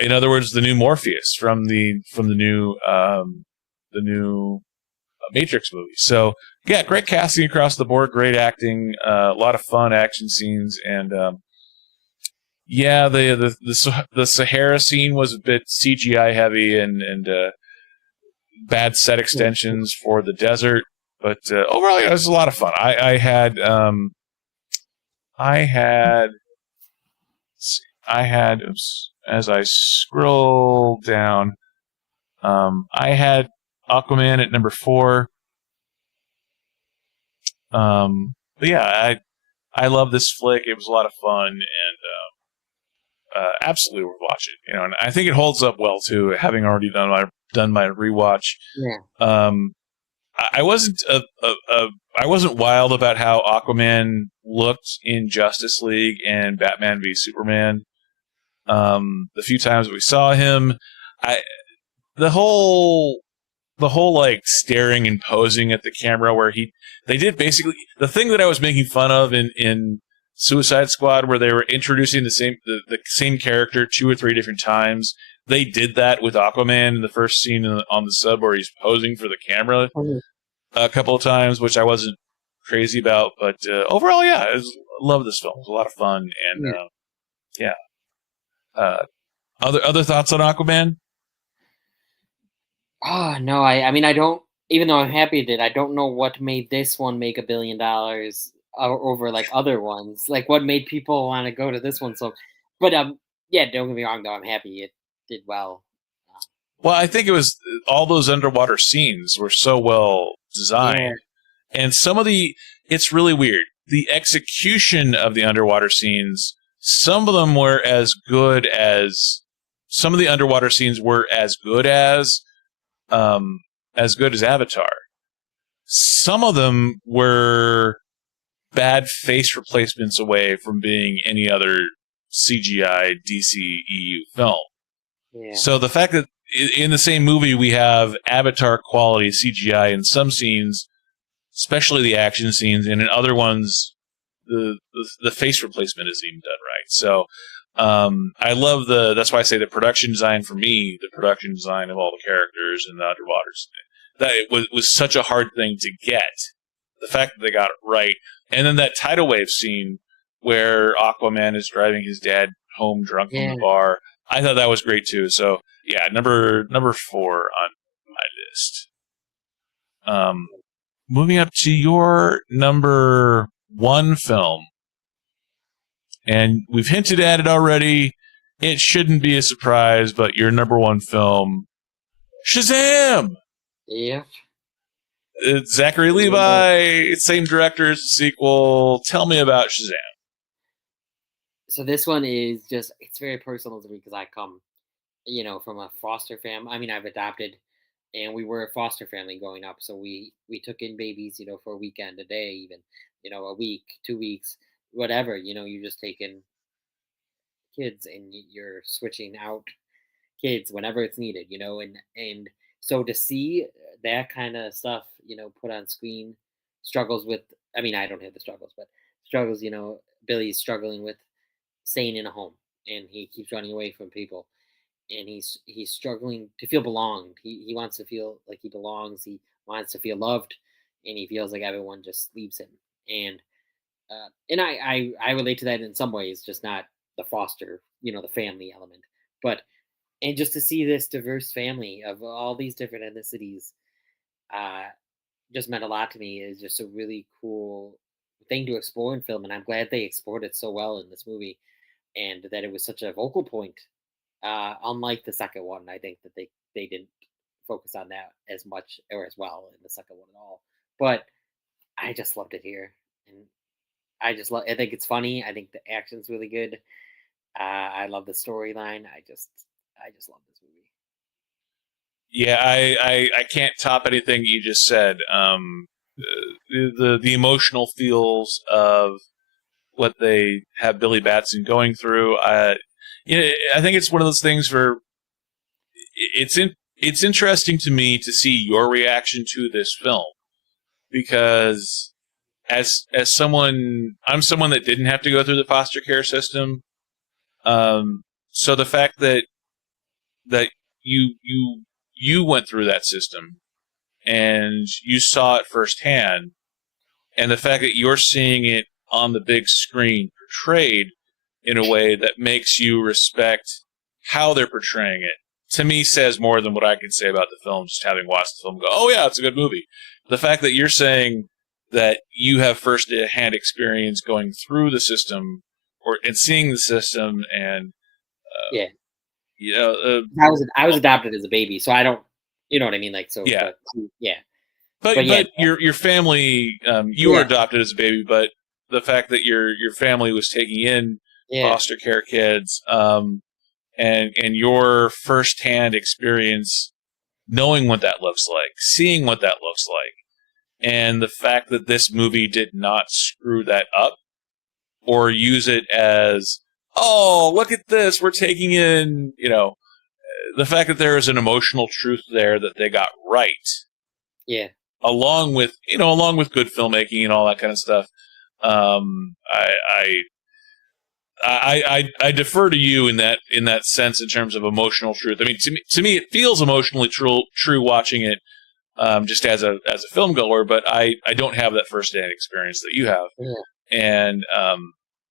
In other words, the new Morpheus from the new Matrix movie. So yeah, great casting across the board, great acting, a lot of fun action scenes, and yeah, the Sahara scene was a bit CGI heavy and bad set extensions for the desert, but overall, yeah, it was a lot of fun. I had oops, as I scroll down, I had Aquaman at number 4. But yeah, I love this flick. It was a lot of fun and absolutely worth watching. You know, and I think it holds up well too. Having already done my rewatch, I wasn't I wasn't wild about how Aquaman looked in Justice League and Batman v Superman. The few times we saw him, the whole like staring and posing at the camera where they did basically the thing that I was making fun of in Suicide Squad, where they were introducing the same character 2 or 3 different times. They did that with Aquaman in the first scene on the sub where he's posing for the camera a couple of times, which I wasn't crazy about. But overall, yeah, I love this film. It was a lot of fun, and yeah. Other thoughts on Aquaman? Oh no, I mean I don't. Even though I'm happy it did, I don't know what made this one make $1 billion over like other ones. Like what made people want to go to this one? So, but yeah, don't get me wrong though. I'm happy it did well. Well, I think it was all those underwater scenes were so well designed, and it's really weird. The execution of the underwater scenes, some of them were some of the underwater scenes were as good as Avatar. Some of them were bad face replacements away from being any other CGI DCEU film. Yeah. So the fact that in the same movie we have Avatar quality CGI in some scenes, especially the action scenes, and in other ones the face replacement isn't even done right. So I love that's why I say the production design for me, the production design of all the characters and the underwaters, that it was such a hard thing to get. The fact that they got it right. And then that tidal wave scene where Aquaman is driving his dad home drunk from the bar, I thought that was great too. So yeah, number 4 on my list. Moving up to your number 1 film. And we've hinted at it already. It shouldn't be a surprise, but your number 1 film, Shazam! Yeah. It's Zachary Levi, same director as the sequel. Tell me about Shazam. So this one is it's very personal to me because I come, from a foster family. I mean, I've adopted, and we were a foster family growing up. So we took in babies, for a weekend, a day, even, a week, 2 weeks, whatever. You're just taking kids and you're switching out kids whenever it's needed, and so to see that kind of stuff, put on screen, struggles with, I mean, I don't have the struggles, but struggles, Billy's struggling with staying in a home and he keeps running away from people and he's struggling to feel belonged. He wants to feel like he belongs. He wants to feel loved and he feels like everyone just leaves him. And I relate to that in some ways, just not the foster, the family element, but and just to see this diverse family of all these different ethnicities just meant a lot to me. Is just a really cool thing to explore in film, and I'm glad they explored it so well in this movie, and that it was such a vocal point. Unlike the second one, I think that they didn't focus on that as much or as well in the second one at all. But I just loved it here, and I I think it's funny. I think the action's really good. I love the storyline. I just love this movie. Yeah, I can't top anything you just said. The emotional feels of what they have Billy Batson going through. I think it's one of those things where it's interesting to me to see your reaction to this film, because as someone, I'm someone that didn't have to go through the foster care system. So the fact that you went through that system and you saw it firsthand, and the fact that you're seeing it on the big screen portrayed in a way that makes you respect how they're portraying it, to me says more than what I can say about the film, just having watched the film. Go, oh yeah, it's a good movie. The fact that you're saying that you have first-hand experience going through the system and seeing the system, and Yeah, you know, I was adopted as a baby, so I don't, you know what I mean, like, so yeah. yeah. But yeah, your family, you were yeah, adopted as a baby, but the fact that your family was taking in yeah, foster care kids, and your firsthand experience, knowing what that looks like, seeing what that looks like, and the fact that this movie did not screw that up or use it as, oh, look at this, we're taking in, the fact that there is an emotional truth there that they got right, yeah, along with good filmmaking and all that kind of stuff. I defer to you in that sense in terms of emotional truth. I mean, to me, it feels emotionally true watching it, just as a film goer, but I don't have that firsthand experience that you have, yeah, and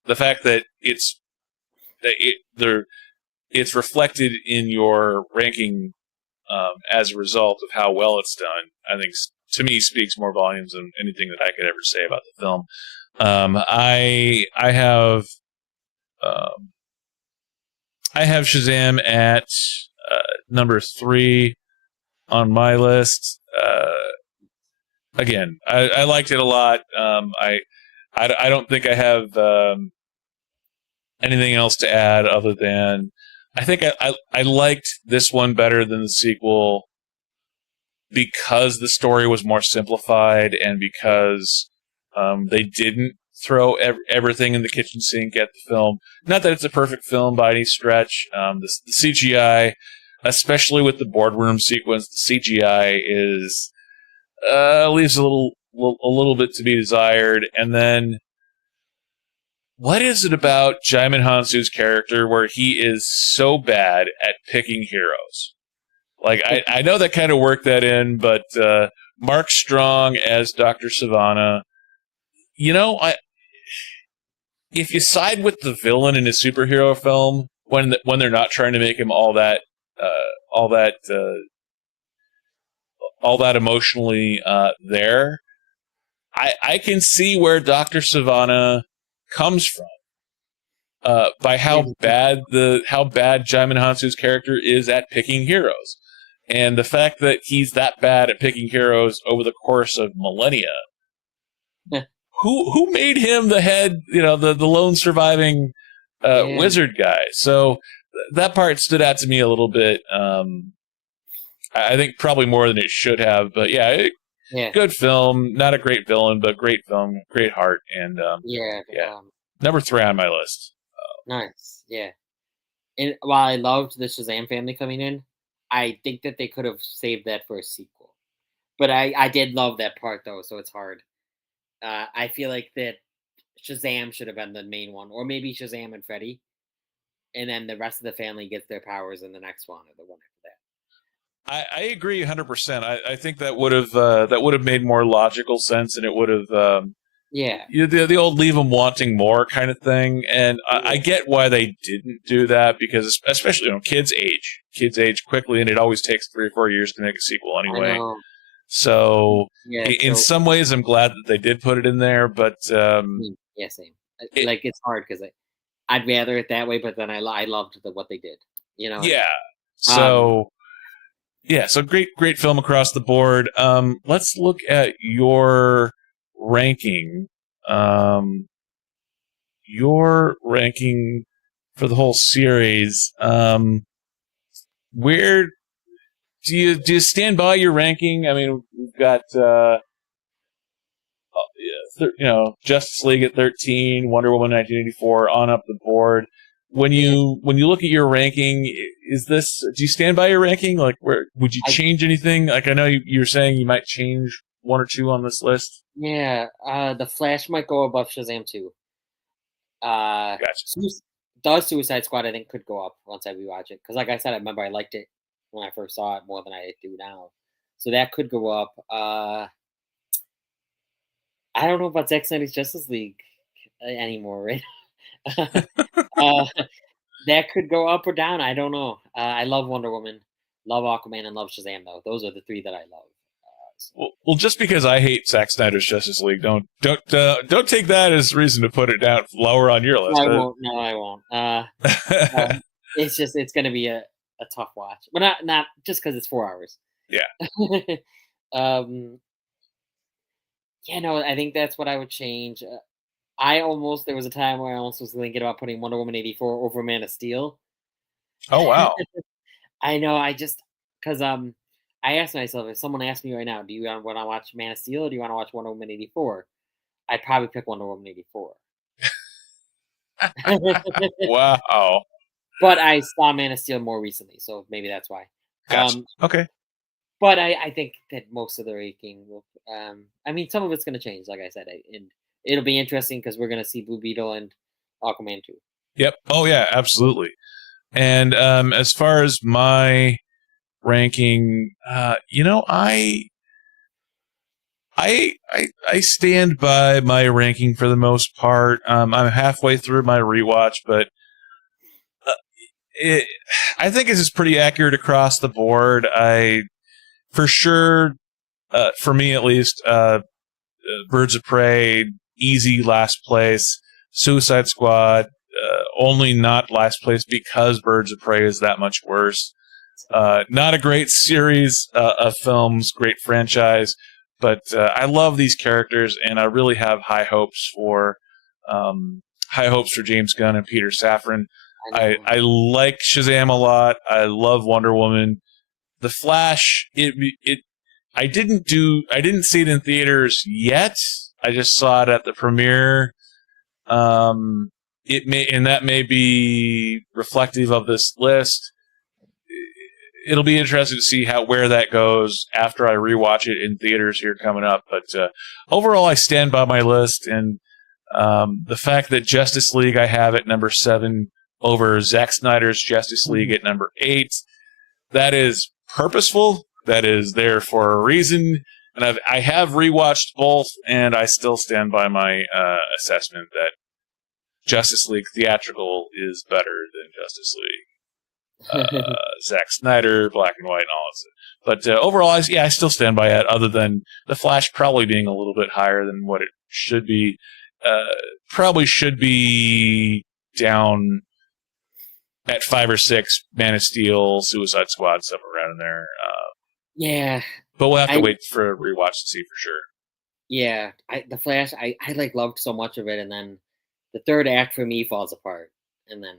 the fact that it's reflected in your ranking, as a result of how well it's done, I think to me speaks more volumes than anything that I could ever say about the film. Um, I have Shazam at number 3 on my list. Again, I liked it a lot. I don't think I have anything else to add other than I think I liked this one better than the sequel because the story was more simplified and because they didn't throw everything in the kitchen sink at the film. Not that it's a perfect film by any stretch. The CGI, especially with the boardroom sequence, the CGI is leaves a little bit to be desired. And then, what is it about Jaimin Hansu's character where he is so bad at picking heroes? Like, I know that kind of worked that in, but Mark Strong as Dr. Sivana, if you side with the villain in a superhero film when they're not trying to make him all that emotionally there, I can see where Dr. Sivana comes from. By how bad Jaimin Hansu's character is at picking heroes, and the fact that he's that bad at picking heroes over the course of millennia. Who made him the head? The lone surviving wizard guy. So that part stood out to me a little bit. I think probably more than it should have, but yeah. Good film, not a great villain, but great film, great heart, and number 3 on my list. Nice, yeah. And while I loved the Shazam family coming in, I think that they could have saved that for a sequel. But I did love that part though, so it's hard. I feel like that Shazam should have been the main one, or maybe Shazam and Freddy, and then the rest of the family gets their powers in the next one or the one after that. I agree 100%. I think that would have made more logical sense, and it would have the old leave them wanting more kind of thing. And I get why they didn't do that, because especially kids age quickly, and it always takes 3 or 4 years to make a sequel anyway. So in some ways, I'm glad that they did put it in there. But same. It's hard because I'd rather it that way, but then I loved what they did. Yeah. So. So great film across the board. Let's look at your ranking. Your ranking for the whole series. where do you stand by your ranking? I mean, we've got Justice League at 13, Wonder Woman 1984 on up the board. When you look at your ranking, do you stand by your ranking? Like, where would you change anything? Like, I know you're saying you might change one or two on this list. Yeah, the Flash might go above Shazam 2. Gotcha. Suicide Squad, I think, could go up once I rewatch it. Because, like I said, I remember I liked it when I first saw it more than I do now. So that could go up. I don't know about Zack Snyder's Justice League anymore, right? uh, that could go up or down. I don't know. I love Wonder Woman, love Aquaman, and love Shazam, though. Those are the three that I love. Well, just because I hate Zack Snyder's Justice League, don't take that as reason to put it down lower on your list. I won't. No, I won't. It's going to be a tough watch, but not just because it's 4 hours. Yeah. Yeah, no, I think that's what I would change. There was a time where I almost was thinking about putting Wonder Woman 84 over Man of Steel. Oh wow. I know. Because I asked myself, if someone asked me right now, do you want to watch Man of Steel or do you want to watch Wonder Woman 84? I'd probably pick Wonder Woman 84. Wow. But I saw Man of Steel more recently, so maybe that's why. Gotcha. Okay. But I think that most of the ranking will. I mean, some of it's going to change, like I said, and it'll be interesting because we're going to see Blue Beetle and Aquaman too. Yep. Oh yeah, absolutely. And as far as my ranking, I stand by my ranking for the most part. I'm halfway through my rewatch, but I think this is pretty accurate across the board. For sure, for me at least, Birds of Prey, easy last place. Suicide Squad, only not last place because Birds of Prey is that much worse. Not a great series of films, great franchise, but I love these characters, and I really have high hopes for James Gunn and Peter Safran. I like Shazam a lot. I love Wonder Woman. The Flash, I didn't see it in theaters yet. I just saw it at the premiere. That may be reflective of this list. It'll be interesting to see where that goes after I rewatch it in theaters here coming up. But overall, I stand by my list, and the fact that Justice League I have at number 7 over Zack Snyder's Justice League at number 8, that is purposeful. That is there for a reason. And I have rewatched both, and I still stand by my assessment that Justice League theatrical is better than Justice League. Zack Snyder, black and white, and all that stuff. But overall, I still stand by it, other than The Flash probably being a little bit higher than what it should be. Probably should be down at 5 or 6, Man of Steel, Suicide Squad, stuff around in there. Yeah. But we'll have to wait for a rewatch to see for sure. Yeah. The Flash, I loved so much of it, and then the third act for me falls apart. And then,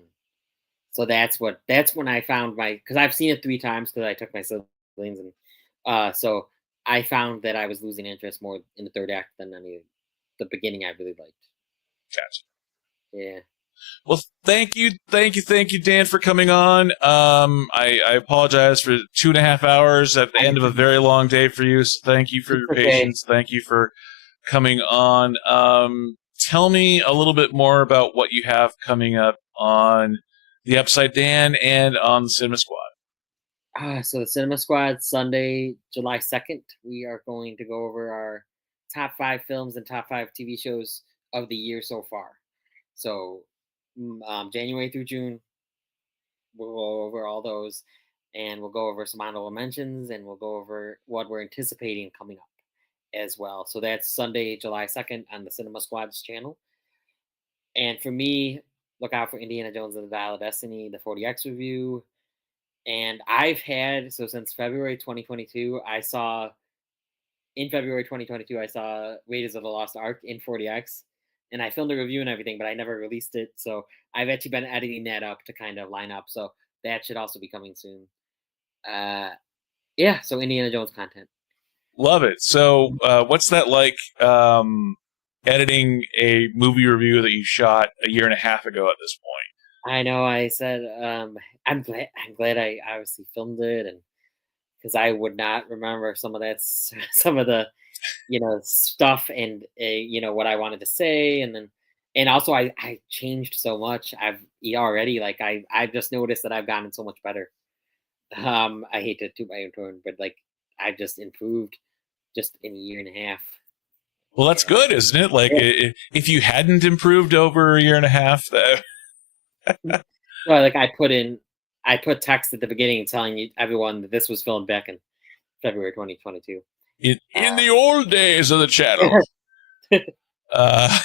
so that's when I found because I've seen it 3 times because I took my siblings, and so I found that I was losing interest more in the third act than the beginning I really liked. Gotcha. Yeah. Well, thank you, Dan, for coming on. I apologize for 2.5 hours at the end of a very long day for you. So thank you for your patience. Thank you for coming on. Tell me a little bit more about what you have coming up on the Upside Dan and on the Cinema Squad. So the Cinema Squad, Sunday, July 2nd, we are going to go over our top 5 films and top 5 TV shows of the year so far. So January through June, we'll go over all those, and we'll go over some honorable mentions, and we'll go over what we're anticipating coming up as well. So that's Sunday, July 2nd on the Cinema Squad's channel. And for me, look out for Indiana Jones and the Dial of Destiny, the 40X review. And since February 2022, I saw Raiders of the Lost Ark in 40X. And I filmed a review and everything, but I never released it. So I've actually been editing that up to kind of line up. So that should also be coming soon. Yeah, so Indiana Jones content. Love it. So, what's that like? Editing a movie review that you shot a year and a half ago at this point. I know. I said I'm glad I obviously filmed it, and because I would not remember some of that, some of the stuff, and what I wanted to say, and then and also I changed so much. Already, like I've just noticed that I've gotten so much better. I hate to toot my own horn, but like I've just improved just in a year and a half. Well, that's Yeah. good, isn't it? Like, Yeah. if you hadn't improved over a year and a half, that Well, like I put text at the beginning telling everyone that this was filmed back in February 2022. in the old days of the channel. Uh,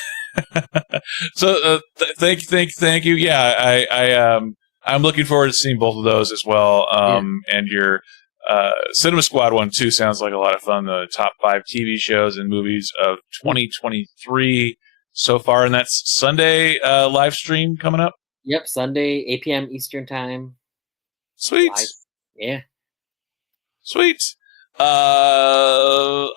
so thank you. Yeah, I'm looking forward to seeing both of those as well. Yeah. And your Cinema Squad one too sounds like a lot of fun. The top 5 TV shows and movies of 2023 so far, and that's Sunday live stream coming up. Yep, Sunday, 8 p.m. Eastern time. Sweet, Live. Yeah. sweet.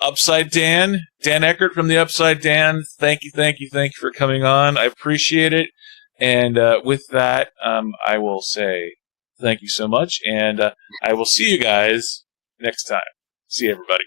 Upside Dan Eckert from the Upside Dan. Thank you for coming on. I appreciate it. And with that, I will say thank you so much, and I will see you guys next time. See you, everybody.